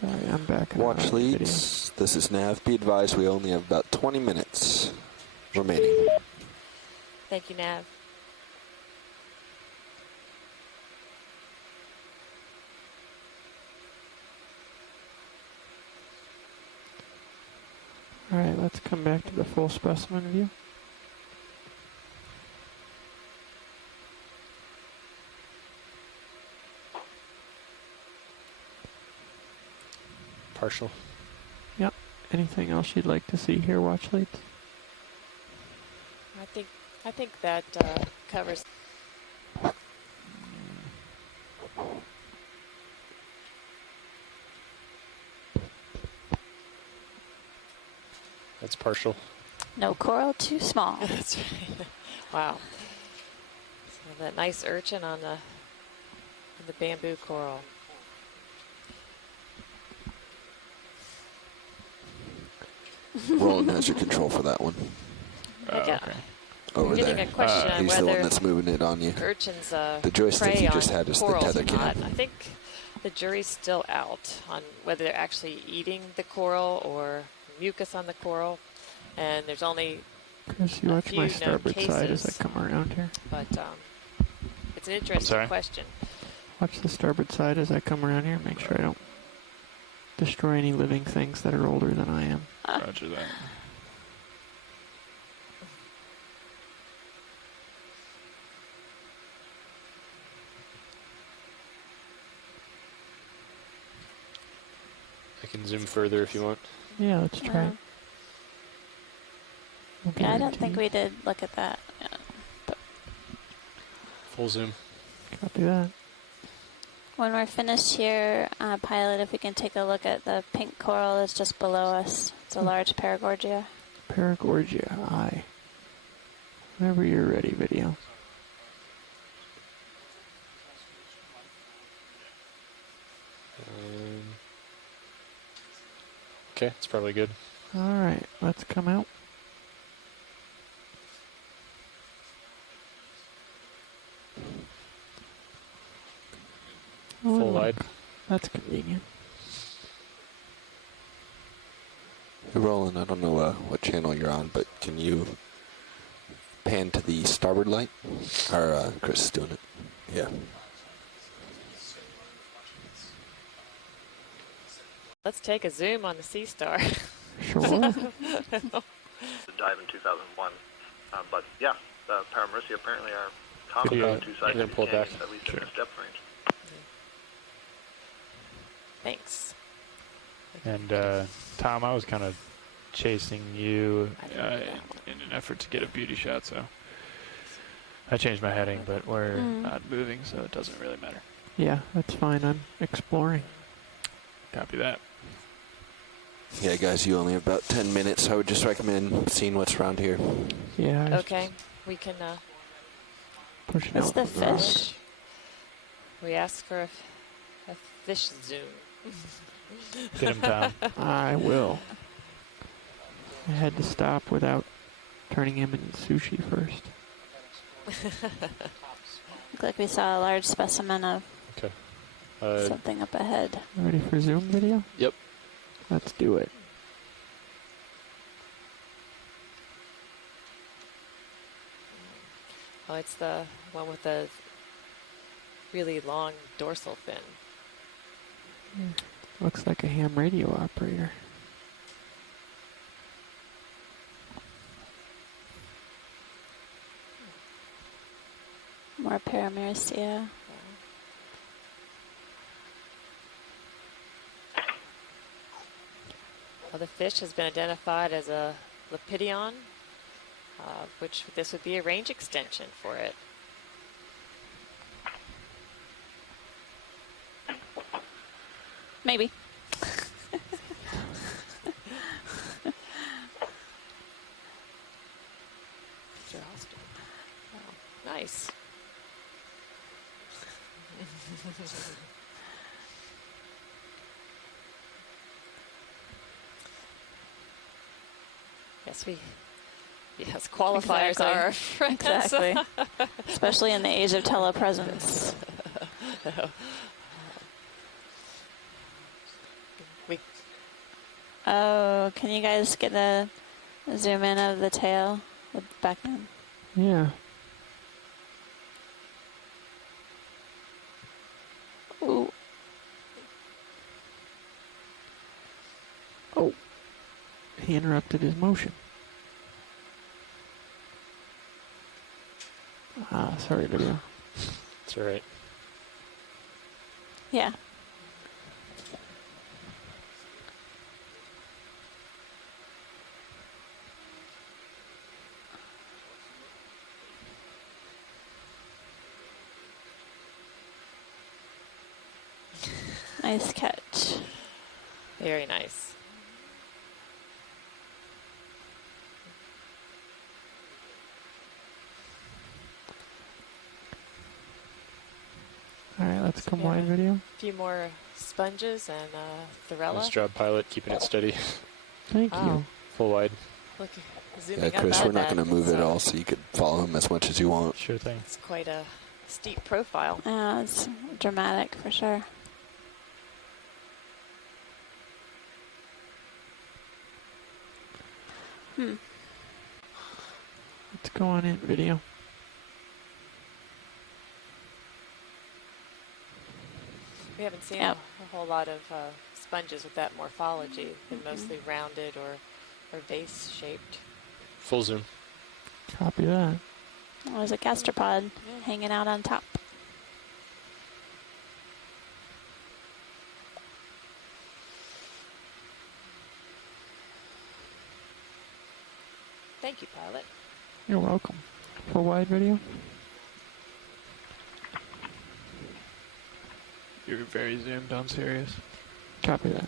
Sorry, I'm back. Watch leads. This is Nav. Be advised we only have about 20 minutes remaining. Thank you, Nav. Alright, let's come back to the full specimen view. Partial. Yep. Anything else you'd like to see here, watch leads? I think that covers. That's partial. No coral too small. That's right. Wow. So that nice urchin on the bamboo coral. Roland has your control for that one. Yeah. Okay. over Getting there. a question on He's the one whether that's moving it on you. urchins The joystick prey you just on had is the corals tether or cam. not. I think the jury's still out on whether they're actually eating the coral or mucus on the coral, and there's only Chris, you a watch few my known starboard side as I cases, come around here. but it's an interesting question. Watch the starboard side as I come around here. Make sure I don't destroy any living things that are older than I am. Roger that. I can zoom further if you want. Yeah, let's try it. Yeah, I don't think we did look at that. Yeah. Full zoom. Copy that. When we're finished here, pilot, if we can take a look at the pink coral that's just below us. It's a large Paragorgia. Paragorgia, aye. Whenever you're ready, video. Okay, it's probably good. Alright, let's come out. Full look. wide. That's convenient. Hey, Roland, I don't know what channel you're on, but can you pan to the starboard light? Or Chris is doing it. Yeah. Let's take a zoom on the Sea Star. Sure. The dive in 2001. But yeah, the Paramercia apparently are common Could you, on two sides then of these pull it back? canyons, at least in this depth range. Thanks. And Tom, I was kind of chasing you in an effort to get a beauty shot, so I changed my heading, but we're not moving, so it doesn't really matter. Yeah, that's fine. I'm exploring. Copy that. Yeah, guys, you only have about 10 minutes. I would just recommend seeing what's around here. Yeah. Okay, we can Push it What's out the from rock. fish? we ask for a fish zoom. Get him, Tom. I will. I had to stop without turning him into sushi first. Looked like we saw a large specimen of something up ahead. Ready for Zoom video? Yep. Let's do it. Oh, it's the one with the really long dorsal fin. Looks like a ham radio operator. More Paramercia. Well, the fish has been identified as a Lepidion, which this would be a range extension for it. Maybe. Oh, nice. Yes, qualifiers Exactly. are our friends. Exactly. Especially in the age of telepresence. Oh, can you guys get a zoom in of the tail? The back end? Yeah. Ooh. Oh. He interrupted his motion. Ah, sorry, video. It's all right. Yeah. Nice catch. Very nice. All right, let's come wide video. A few more sponges and Thorella. Nice job, pilot, keeping it steady. Thank Wow. you. Full wide. Look, zooming Yeah, up Chris, out we're of not that. going to move So at all, so you could follow him as much as you want. Sure thing. It's quite a steep profile. Yeah, it's dramatic for sure. Let's go on in video. We haven't seen Yep. a whole lot of sponges with that morphology. They're mostly rounded or vase-shaped. Full zoom. Copy that. Well, there's a gastropod hanging out on top. Thank you, pilot. You're welcome. Full wide video. You're very zoomed on Sirius. Copy that.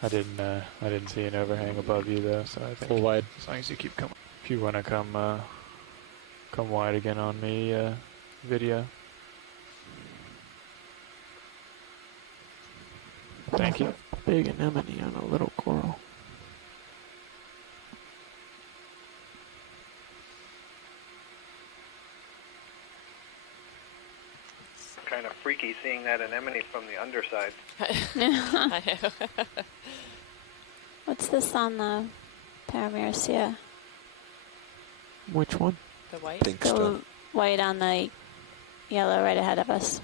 I didn't see an overhang above you though, so I think Full wide. as long as you keep coming. If you want to come wide again on me, video. Thank you. Big anemone on a little coral. Kind of freaky seeing that anemone from the underside. I know. What's this on the Paramaricia? Which one? The white? Think The so. white on the yellow right ahead of us.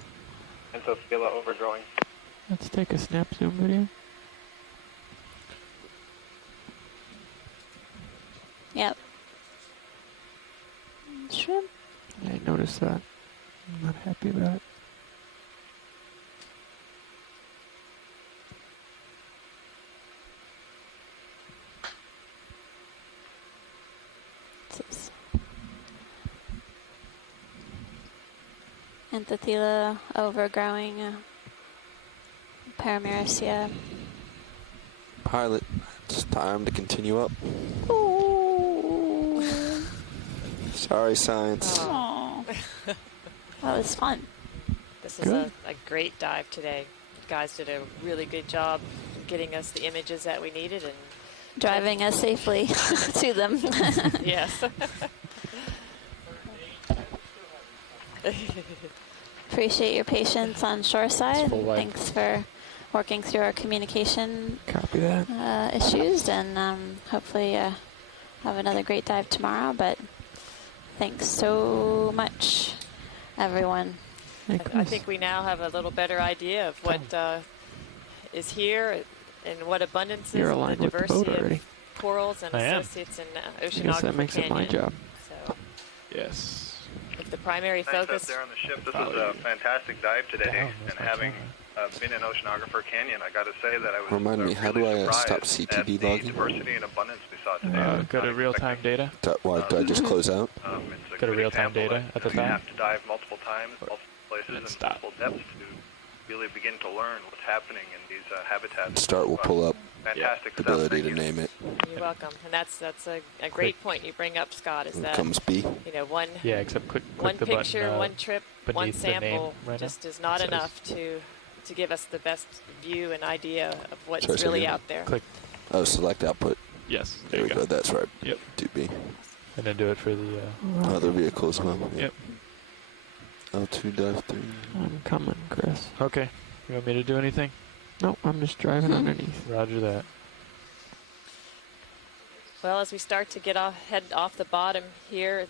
And so Phila overgrowing. Let's take a snap zoom video. Yep. Shrimp. I noticed that. I'm not happy about it. What's this? Anthothela overgrowing Paramaricia. Pilot, it's time to continue up. Ooh. Sorry, science. Aw. That was fun. This is a great dive today. You guys did a really good job getting us the images that we needed and Driving us safely to them. yes. Appreciate your patience on shoreside. full wide. Thanks for working through our communication Copy that. issues, and hopefully have another great dive tomorrow. But thanks so much, everyone. I think we now have a little better idea of what is here and what abundances You're and the aligned with the boat diversity already. of corals and I am. associates in I guess Oceanographer that makes it my Canyon. job. So Yes. if the primary Nice up focus, there on the ship. This Follow was a you. fantastic dive today, Down, that's and my having been in Oceanographer Canyon, I got to say that I was Remind me, how really do I stop surprised CTD at the logging? diversity and abundance we saw today. I was Go to not real-time expecting. data. Do I just close out? It's a Go to good real-time example data that at the you top. have to dive multiple times, multiple places, then and stop. multiple depths to really begin to learn what's happening in these habitats. Start will pull up Fantastic the stuff. ability Thank to you. name it. you're welcome. And that's a great point you bring up, Scott, is Here that comes B. one Yeah, except click one the picture, button, one trip, one beneath the name sample right now. just is not It says- enough to give us the best view and idea of what's Sorry, say really again? out there. Click. Oh, select output. Yes. There we go. That's right. Yep. 2B. And then do it for the. Other vehicles as well. Yep. L2 dive 3. I'm coming, Chris. Okay. You want me to do anything? Nope, I'm just driving underneath. Roger that. Well, as we start to head off the bottom here,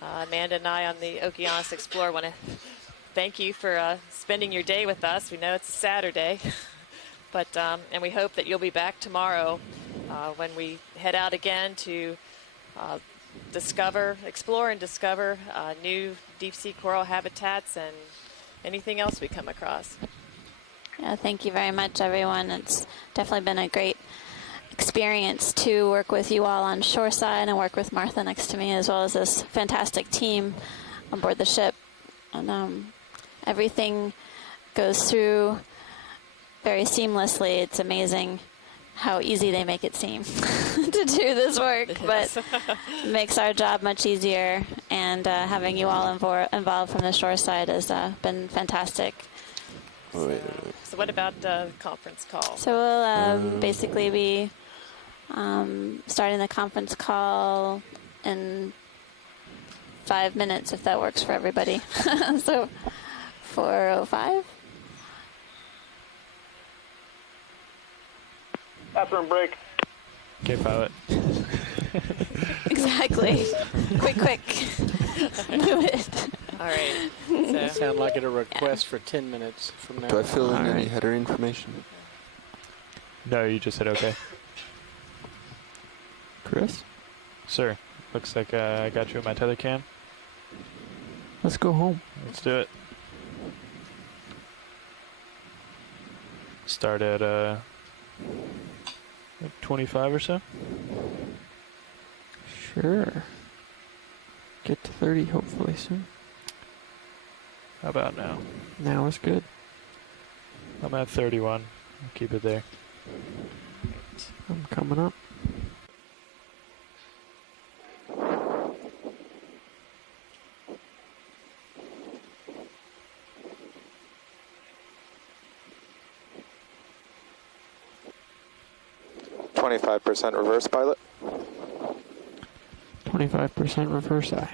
Amanda and I on the Okeanos Explorer want to thank you for spending your day with us. We know it's a Saturday, but and we hope that you'll be back tomorrow when we head out again to explore and discover new deep sea coral habitats and anything else we come across. Yeah, thank you very much, everyone. It's definitely been a great experience to work with you all on shoreside and work with Martha next to me, as well as this fantastic team on board the ship. And everything goes through very seamlessly. It's amazing how easy they make it seem to do this work, but it makes our job much easier. And having you all involved from the shoreside has been fantastic. So what about the conference call? So we'll basically be starting the conference call in 5 minutes, if that works for everybody. So 4:05. Bathroom break. Okay, pilot. Exactly. Quick. Move it. All right. That So sound like a request for 10 minutes from now. Do I fill in All any right. header information? No, you just said okay. Chris, Sir, looks like I got you in my tether cam. let's go home. Let's do it. Start at like 25 or so. Sure. Get to 30 hopefully soon. How about now? Now is good. I'm at 31. I'll keep it there. I'm coming up. %, reverse pilot. 25% reverse eye.